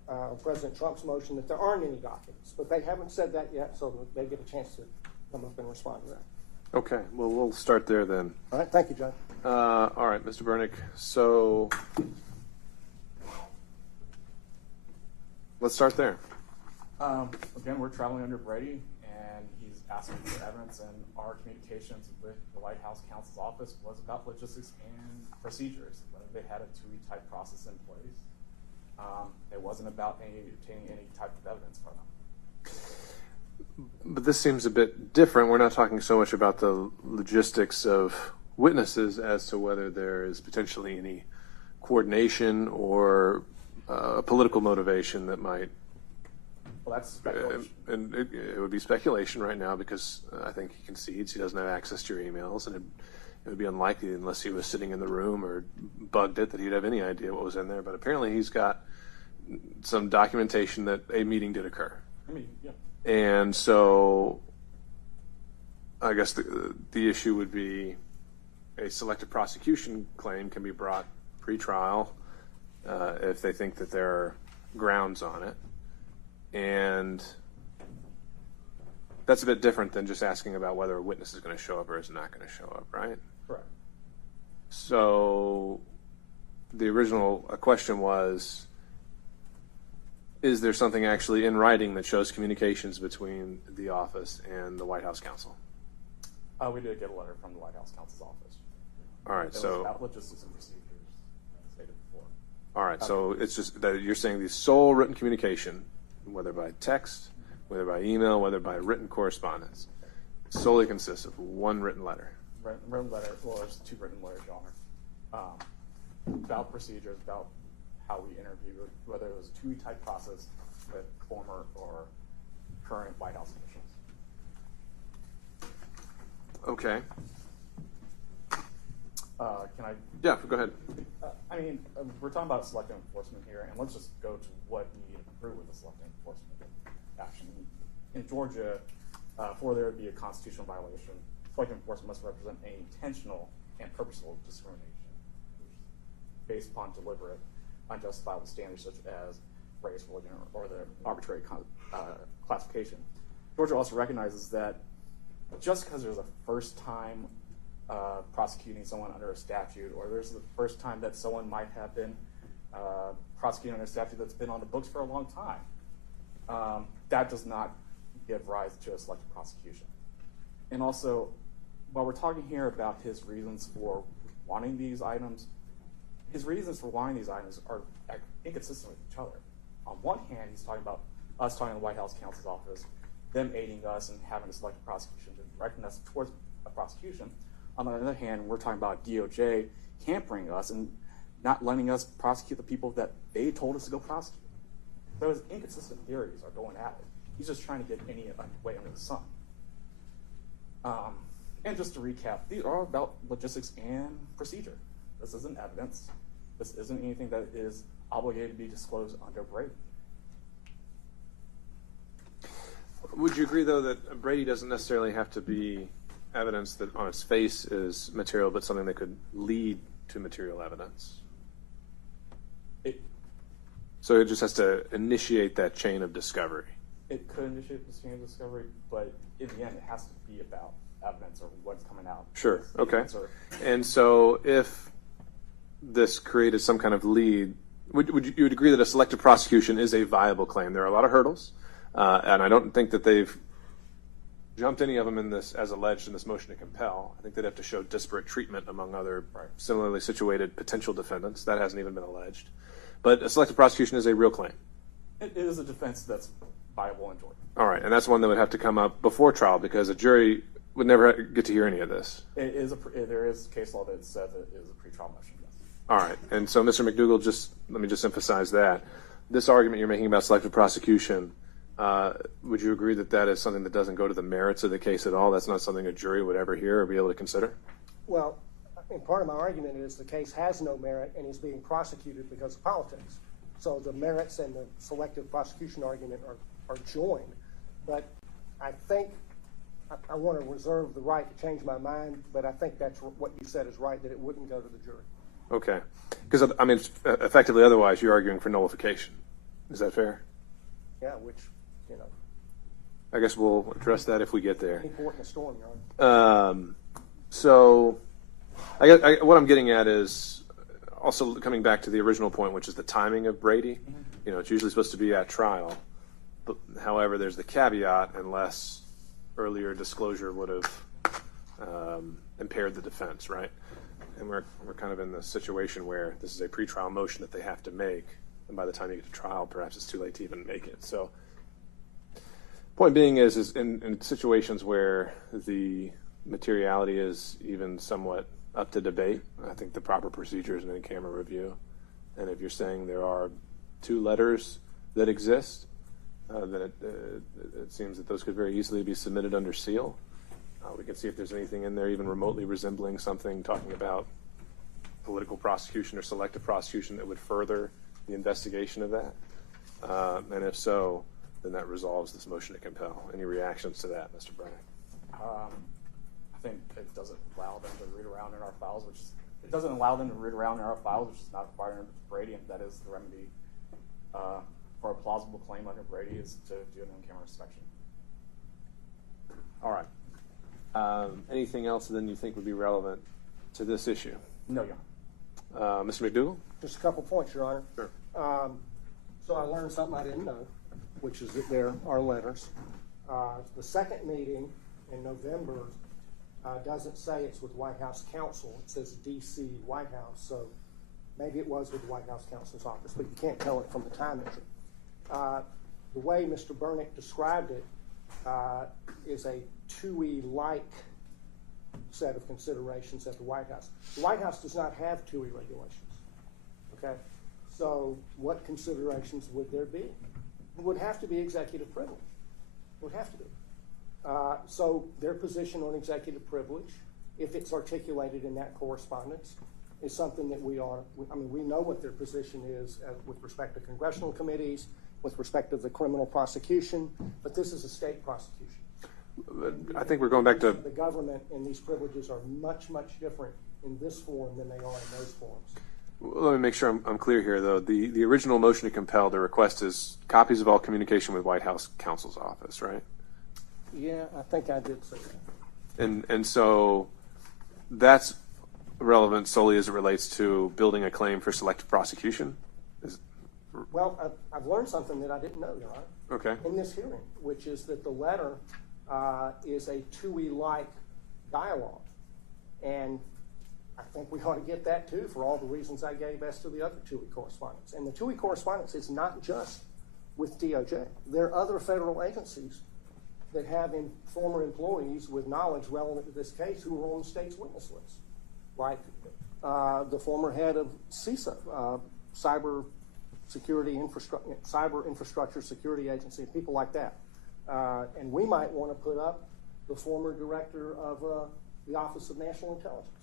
on President Trump's motion, that there aren't any documents. But they haven't said that yet, so they get a chance to come up and respond to that. Okay, well, we'll start there then. All right, thank you, John. All right, Mr. Bernick. So let's start there. Again, we're traveling under Brady, and he's asking for evidence, and our communications with the White House counsel's office was about logistics and procedures, whether they had a TUI-type process in place. It wasn't about obtaining any type of evidence for them. But this seems a bit different. We're not talking so much about the logistics of witnesses as to whether there is potentially any coordination or political motivation that might. Well, that's speculation. And it would be speculation right now because I think he concedes he doesn't have access to your emails, and it would be unlikely unless he was sitting in the room or bugged it that he'd have any idea what was in there. But apparently he's got some documentation that a meeting did occur. Yeah. And so I guess the issue would be a selective prosecution claim can be brought pre-trial if they think that there are grounds on it. And that's a bit different than just asking about whether a witness is going to show up or is not going to show up, right? Correct. So the original question was, is there something actually in writing that shows communications between the office and the White House counsel? We did get a letter from the White House counsel's office. All right, It was so about logistics and procedures, as stated before. all right, so it's just that you're saying the sole written communication, whether by text, whether by email, whether by written correspondence, solely consists of one written letter. Written letter, well, there's two written letters, Your Honor, about procedures, about how we interviewed, whether it was a two-week type process with former or current White House officials. Okay. Can I? Yeah, go ahead. We're talking about selective enforcement here, and let's just go to what we need to prove with the selective enforcement action. In Georgia, for there to be a constitutional violation, selective enforcement must represent an intentional and purposeful discrimination based upon deliberate, unjustifiable standards such as race, religion, or the arbitrary classification. Georgia also recognizes that just because there's a first time prosecuting someone under a statute, or there's the first time that someone might have been prosecuted under a statute that's been on the books for a long time, that does not give rise to a selective prosecution. And also, while we're talking here about his reasons for wanting these items, his reasons for wanting these items are inconsistent with each other. On one hand, he's talking about us talking to the White House counsel's office, them aiding us and having a selective prosecution to direct us towards a prosecution. On the other hand, we're talking about DOJ hampering us and not letting us prosecute the people that they told us to go prosecute. Those inconsistent theories are going at it. He's just trying to get any way under the sun. And just to recap, these are about logistics and procedure. This isn't evidence. This isn't anything that is obligated to be disclosed under Brady. Would you agree, though, that Brady doesn't necessarily have to be evidence that on its face is material, but something that could lead to material evidence? So it just has to initiate that chain of discovery. It could initiate the chain of discovery, but in the end, it has to be about evidence or what's coming out. Sure, okay. And so if this created some kind of lead, would you agree that a selective prosecution is a viable claim? There are a lot of hurdles, and I don't think that they've jumped any of them in this, as alleged in this motion to compel. I think they'd have to show disparate treatment among other similarly situated potential defendants. That hasn't even been alleged. But a selective prosecution is a real claim. It is a defense that's viable in Georgia. All right, and that's one that would have to come up before trial because a jury would never get to hear any of this. There is case law that says it is a pretrial motion. Yes. All right, and so Mr. McDougall, let me just emphasize that. This argument you're making about selective prosecution, would you agree that that is something that doesn't go to the merits of the case at all? That's not something a jury would ever hear or be able to consider? Well, and part of my argument is the case has no merit and is being prosecuted because of politics. So the merits and the selective prosecution argument are joined. But I think I want to reserve the right to change my mind, but I think that's what you said is right, that it wouldn't go to the jury. Okay. Because, I mean, effectively otherwise you're arguing for nullification. Is that fair? Yeah, which, I guess we'll address that if we get there. Any port in a storm, Your Honor. So what I'm getting at is also coming back to the original point, which is the timing of Brady. Mm-hmm. It's usually supposed to be at trial. But, however, there's the caveat unless earlier disclosure would have impaired the defense, right? And we're kind of in the situation where this is a pretrial motion that they have to make, and by the time you get to trial, perhaps it's too late to even make it. So, point being is in situations where the materiality is even somewhat up to debate, I think the proper procedure is an in-camera review. And if you're saying there are two letters that exist, then it seems that those could very easily be submitted under seal. We can see if there's anything in there even remotely resembling something talking about political prosecution or selective prosecution that would further the investigation of that. And if so, then that resolves this motion to compel. Any reactions to that, Mr. Bragg? I think it doesn't allow them to read around in our files, which is not required under Brady, and that is the remedy for a plausible claim under Brady is to do an in-camera inspection. All right. Anything else then you think would be relevant to this issue? No, Your Honor. Mr. McDougall? Just a couple points, Your Honor. Sure. So I learned something I didn't know, which is that there are letters. The second meeting in November doesn't say it's with White House counsel. It says D.C. White House. So maybe it was with the White House counsel's office, but you can't tell it from the time entry. The way Mr. Burnick described it is a TUI-like set of considerations at the White House. The White House does not have TUI regulations. Okay? So what considerations would there be? It would have to be executive privilege. It would have to be. So their position on executive privilege, if it's articulated in that correspondence, is something that we know what their position is with respect to congressional committees, with respect to the criminal prosecution, but this is a state prosecution. I think we're going back to... The government and these privileges are much, much different in this form than they are in those forms. Let me make sure I'm clear here, though. The original motion to compel, the request is copies of all communication with White House counsel's office, right? Yeah, I think I did say that. And so that's relevant solely as it relates to building a claim for selective prosecution? Well, I've learned something that I didn't know, Your Honor. Okay. In this hearing, which is that the letter is a TUI-like dialogue. And I think we ought to get that, too, for all the reasons I gave as to the other TUI correspondence. And the TUI correspondence is not just with DOJ. There are other federal agencies that have former employees with knowledge relevant to this case who are on the state's witness list, like the former head of CISA, Cyber Infrastructure Security Agency, people like that. And we might want to put up the former director of the Office of National Intelligence,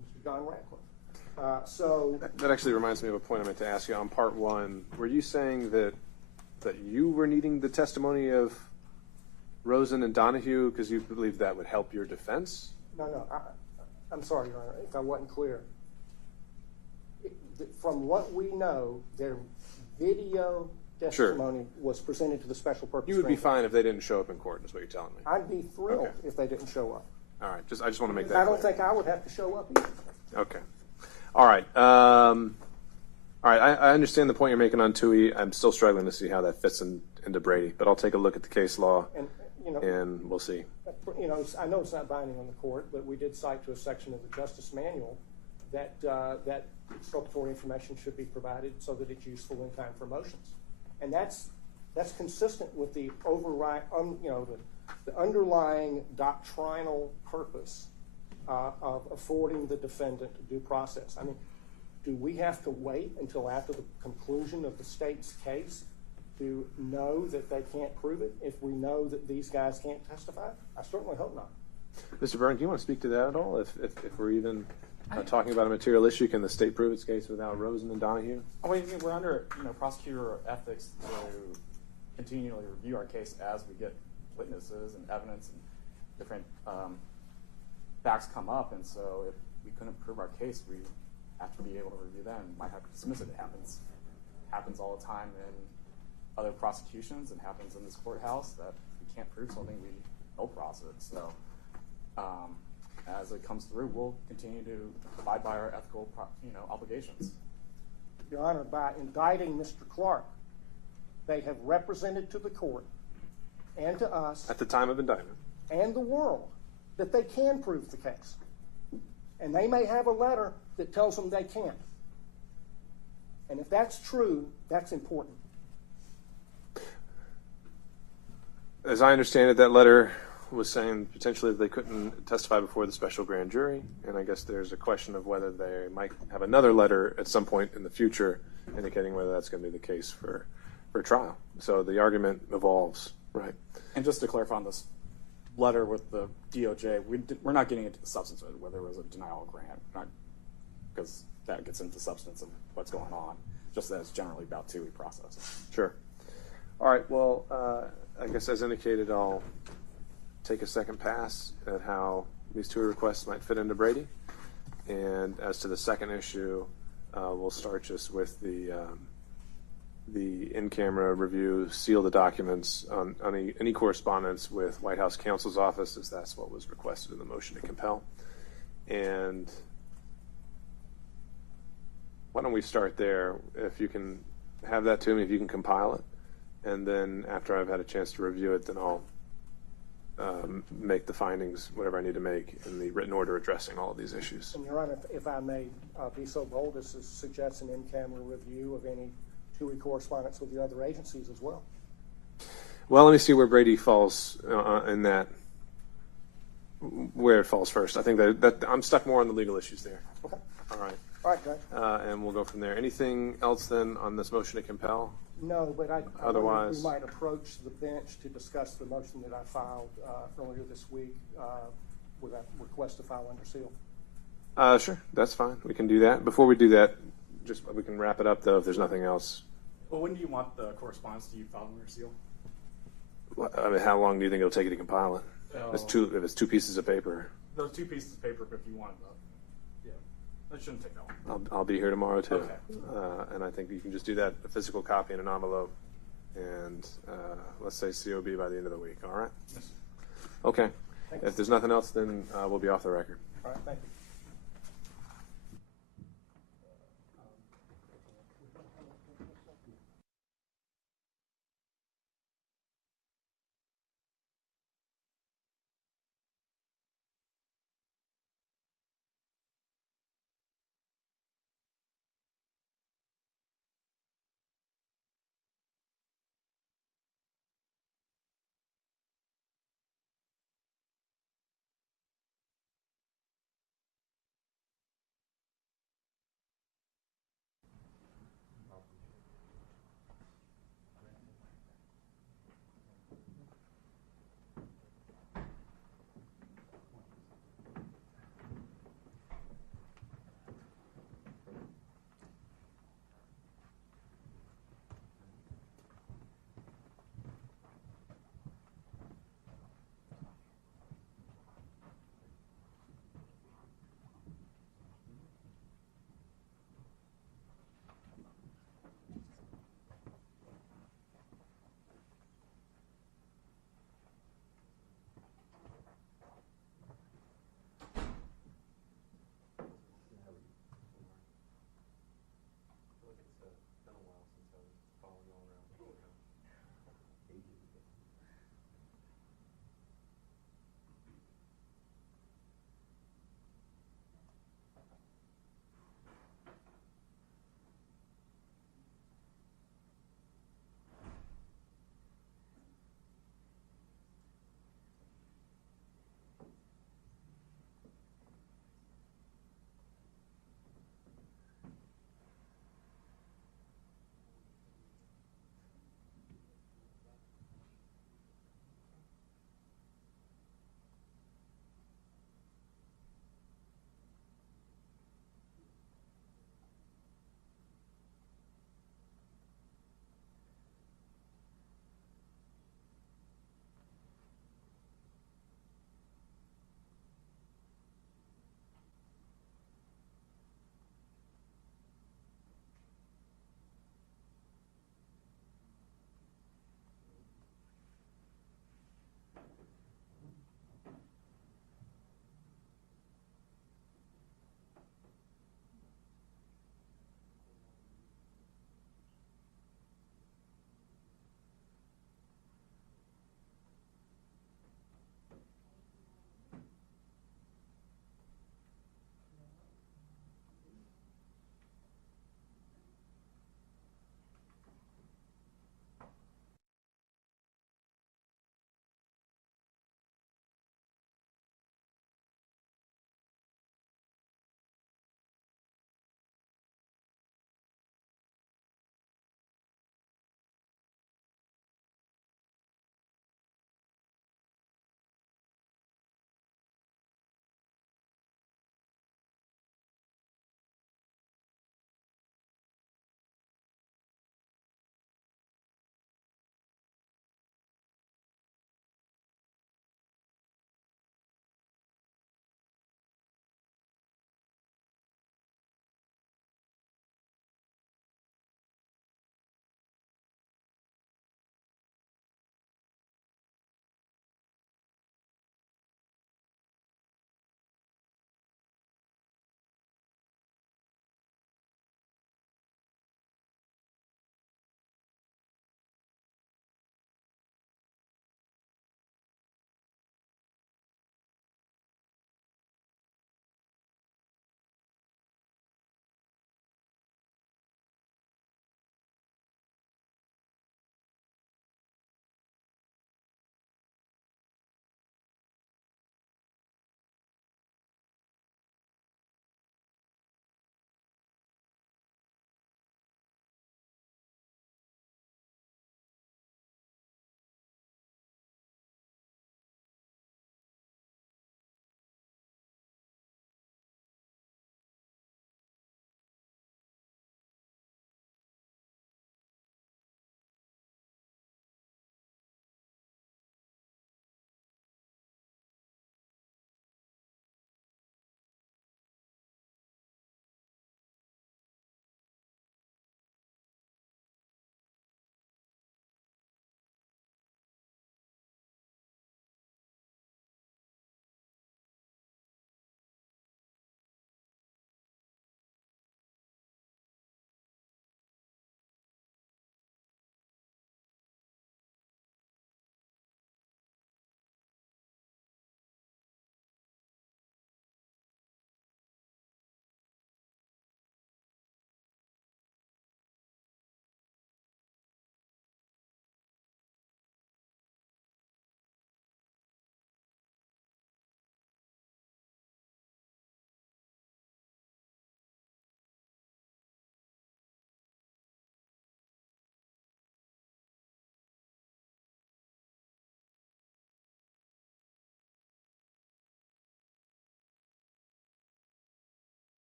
Mr. John Ratcliffe. That actually reminds me of a point I meant to ask you on part one. Were you saying that you were needing the testimony of Rosen and Donahue because you believed that would help your defense? No. I'm sorry, Your Honor, if I wasn't clear. From what we know, their video testimony was presented to the special purpose. You would be fine if they didn't show up in court, is what you're telling me. I'd be thrilled if they didn't show up. All right, I just want to make that I clear. don't think I would have to show up either. Okay. All right. I understand the point you're making on TUI. I'm still struggling to see how that fits into Brady, but I'll take a look at the case law and we'll see. I know it's not binding on the court, but we did cite to a section of the Justice Manual that exculpatory information should be provided so that it's useful in time for motions, and that's consistent with the the underlying doctrinal purpose of affording the defendant due process. I mean, do we have to wait until after the conclusion of the state's case to know that they can't prove it if we know that these guys can't testify? I certainly hope not. Mr. Byrne, do you want to speak to that at all? If we're even talking about a material issue, can the state prove its case without Rosen and Donahue? We're under prosecutor ethics to continually review our case as we get witnesses and evidence and different facts come up, and so if we couldn't prove our case, we have to be able to review them. We might have to dismiss it. It happens all the time in other prosecutions and happens in this courthouse that we can't prove something, we no process. So as it comes through, we'll continue to abide by our ethical obligations. Your Honor, by indicting Mr. Clark, they have represented to the court and to us at the time of indictment and the world that they can prove the case. And they may have a letter that tells them they can't. And if that's true, that's important. As I understand it, that letter was saying potentially that they couldn't testify before the special grand jury, and I guess there's a question of whether they might have another letter at some point in the future indicating whether that's going to be the case for trial. So the argument evolves, right? And just to clarify on this letter with the DOJ, we're not getting into the substance of it, whether it was a denial of grant, because that gets into the substance of what's going on, just that it's generally about TUI processing. Sure. All right, well, I guess as indicated, I'll take a second pass at how these two requests might fit into Brady. And as to the second issue, we'll start just with the in-camera review, seal the documents on any correspondence with White House counsel's office, as that's what was requested in the motion to compel. And why don't we start there? If you can have that to me, if you can compile it, and then after I've had a chance to review it, then I'll make the findings, whatever I need to make, in the written order addressing all of these issues. And Your Honor, if I may be so bold as to suggest an in-camera review of any TUI correspondence with the other agencies as well. Well, let me see where Brady falls in that, where it falls first. I think that I'm stuck more on the legal issues there. Okay. All right. All right, Judge. And we'll go from there. Anything else then on this motion to compel? No, but I Otherwise- we might approach the bench to discuss the motion that I filed earlier this week with a request to file under seal. Sure, that's fine. We can do that. Before we do that, just we can wrap it up though if there's nothing else. Well, when do you want the correspondence to you filed under seal? I mean, how long do you think it'll take you to compile it? So- If it's two pieces of paper, Those 2 pieces of paper, if you want them. Yeah, that shouldn't take that long. I'll be here tomorrow too. Okay. And I think you can just do that, a physical copy in an envelope, and let's say COB by the end of the week. All right? Yes. Okay. Thanks. If there's nothing else, then we'll be off the record. All right, thank you.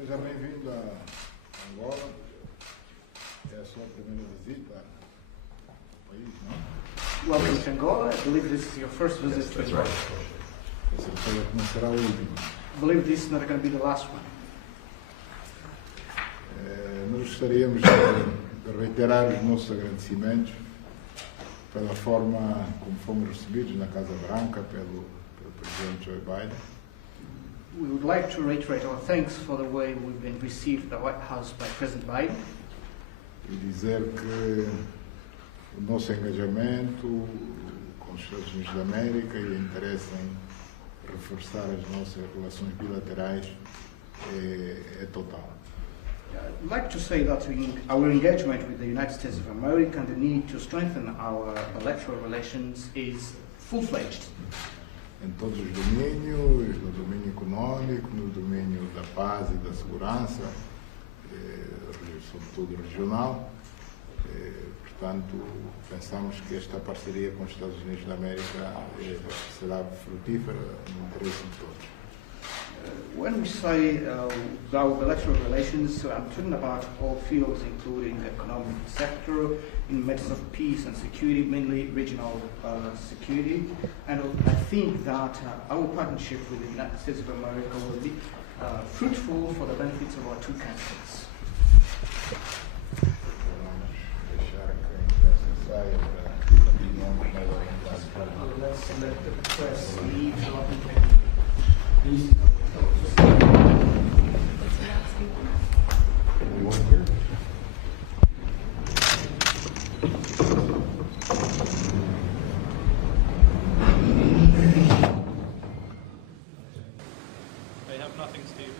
Seja bem-vindo a Angola. É a sua primeira visita ao país, não? Welcome to Angola. I believe this is your first visit to Israel. Certeza que não será a última. I believe this is not going to be the last one. Nós gostaríamos de reiterar os nossos agradecimentos pela forma como fomos recebidos na Casa Branca pelo presidente Joe Biden. We would like to reiterate our thanks for the way we've been received at the White House by President Biden. E dizer que o nosso engajamento com os Estados Unidos da América e o interesse em reforçar as nossas relações bilaterais é total. I'd like to say that our engagement with the United States of America and the need to strengthen our bilateral relations is full-fledged. Em todos os domínios, no domínio econômico, no domínio da paz e da segurança, sobretudo regional. Portanto, pensamos que esta parceria com os Estados Unidos da América será frutífera no interesse de todos. When we say our bilateral relations, I'm talking about all fields, including the economic sector, in matters of peace and security, mainly regional security. And I think that our partnership with the United States of America will be fruitful for the benefits of our two countries. Let's let the press leave. They have nothing, Steve.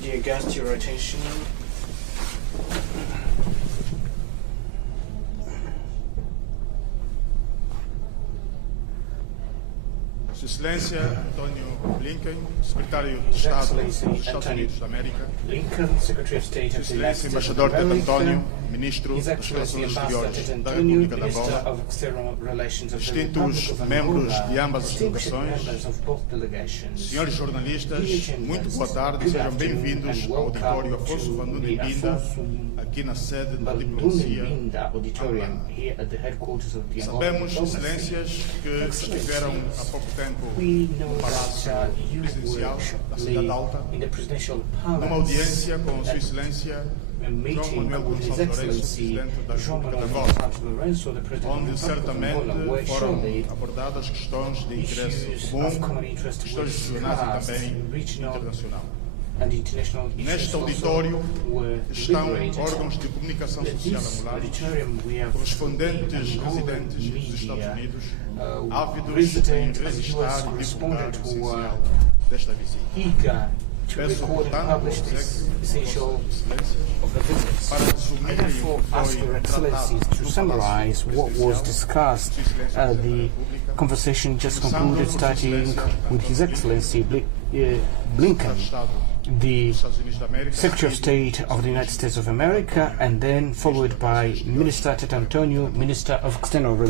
Dear guests, your attention. Sua Excelência António Blinken, Secretário de Estado dos Estados Unidos da América, Sua Excelência Embaixador Ted António, Ministro das Relações Exteriores da República de Angola, distintos membros de ambas as delegações, senhores jornalistas, muito boa tarde e sejam bem-vindos ao auditório Afonso Van Nunen aqui na sede da diplomacia angolana. Sabemos, Excelências, que estiveram há pouco tempo no Palácio Presidencial da Cidade Alta, numa audiência com Sua Excelência João Manuel Gonçalves Lourenço, Presidente da República de Angola, onde certamente foram abordadas questões de interesse comum, questões regionais e também internacional. Neste auditório estão órgãos de comunicação social angolanos, correspondentes residentes dos Estados Unidos, ávidos em registrar e divulgar o essencial desta visita. Peço, portanto, I therefore ask Your Excellencies to summarize what was discussed at the conversation just concluded, starting with His Excellency Blinken, the Secretary of State of the United States of America, and then followed by Minister Ted Antonio, Minister of External Relations.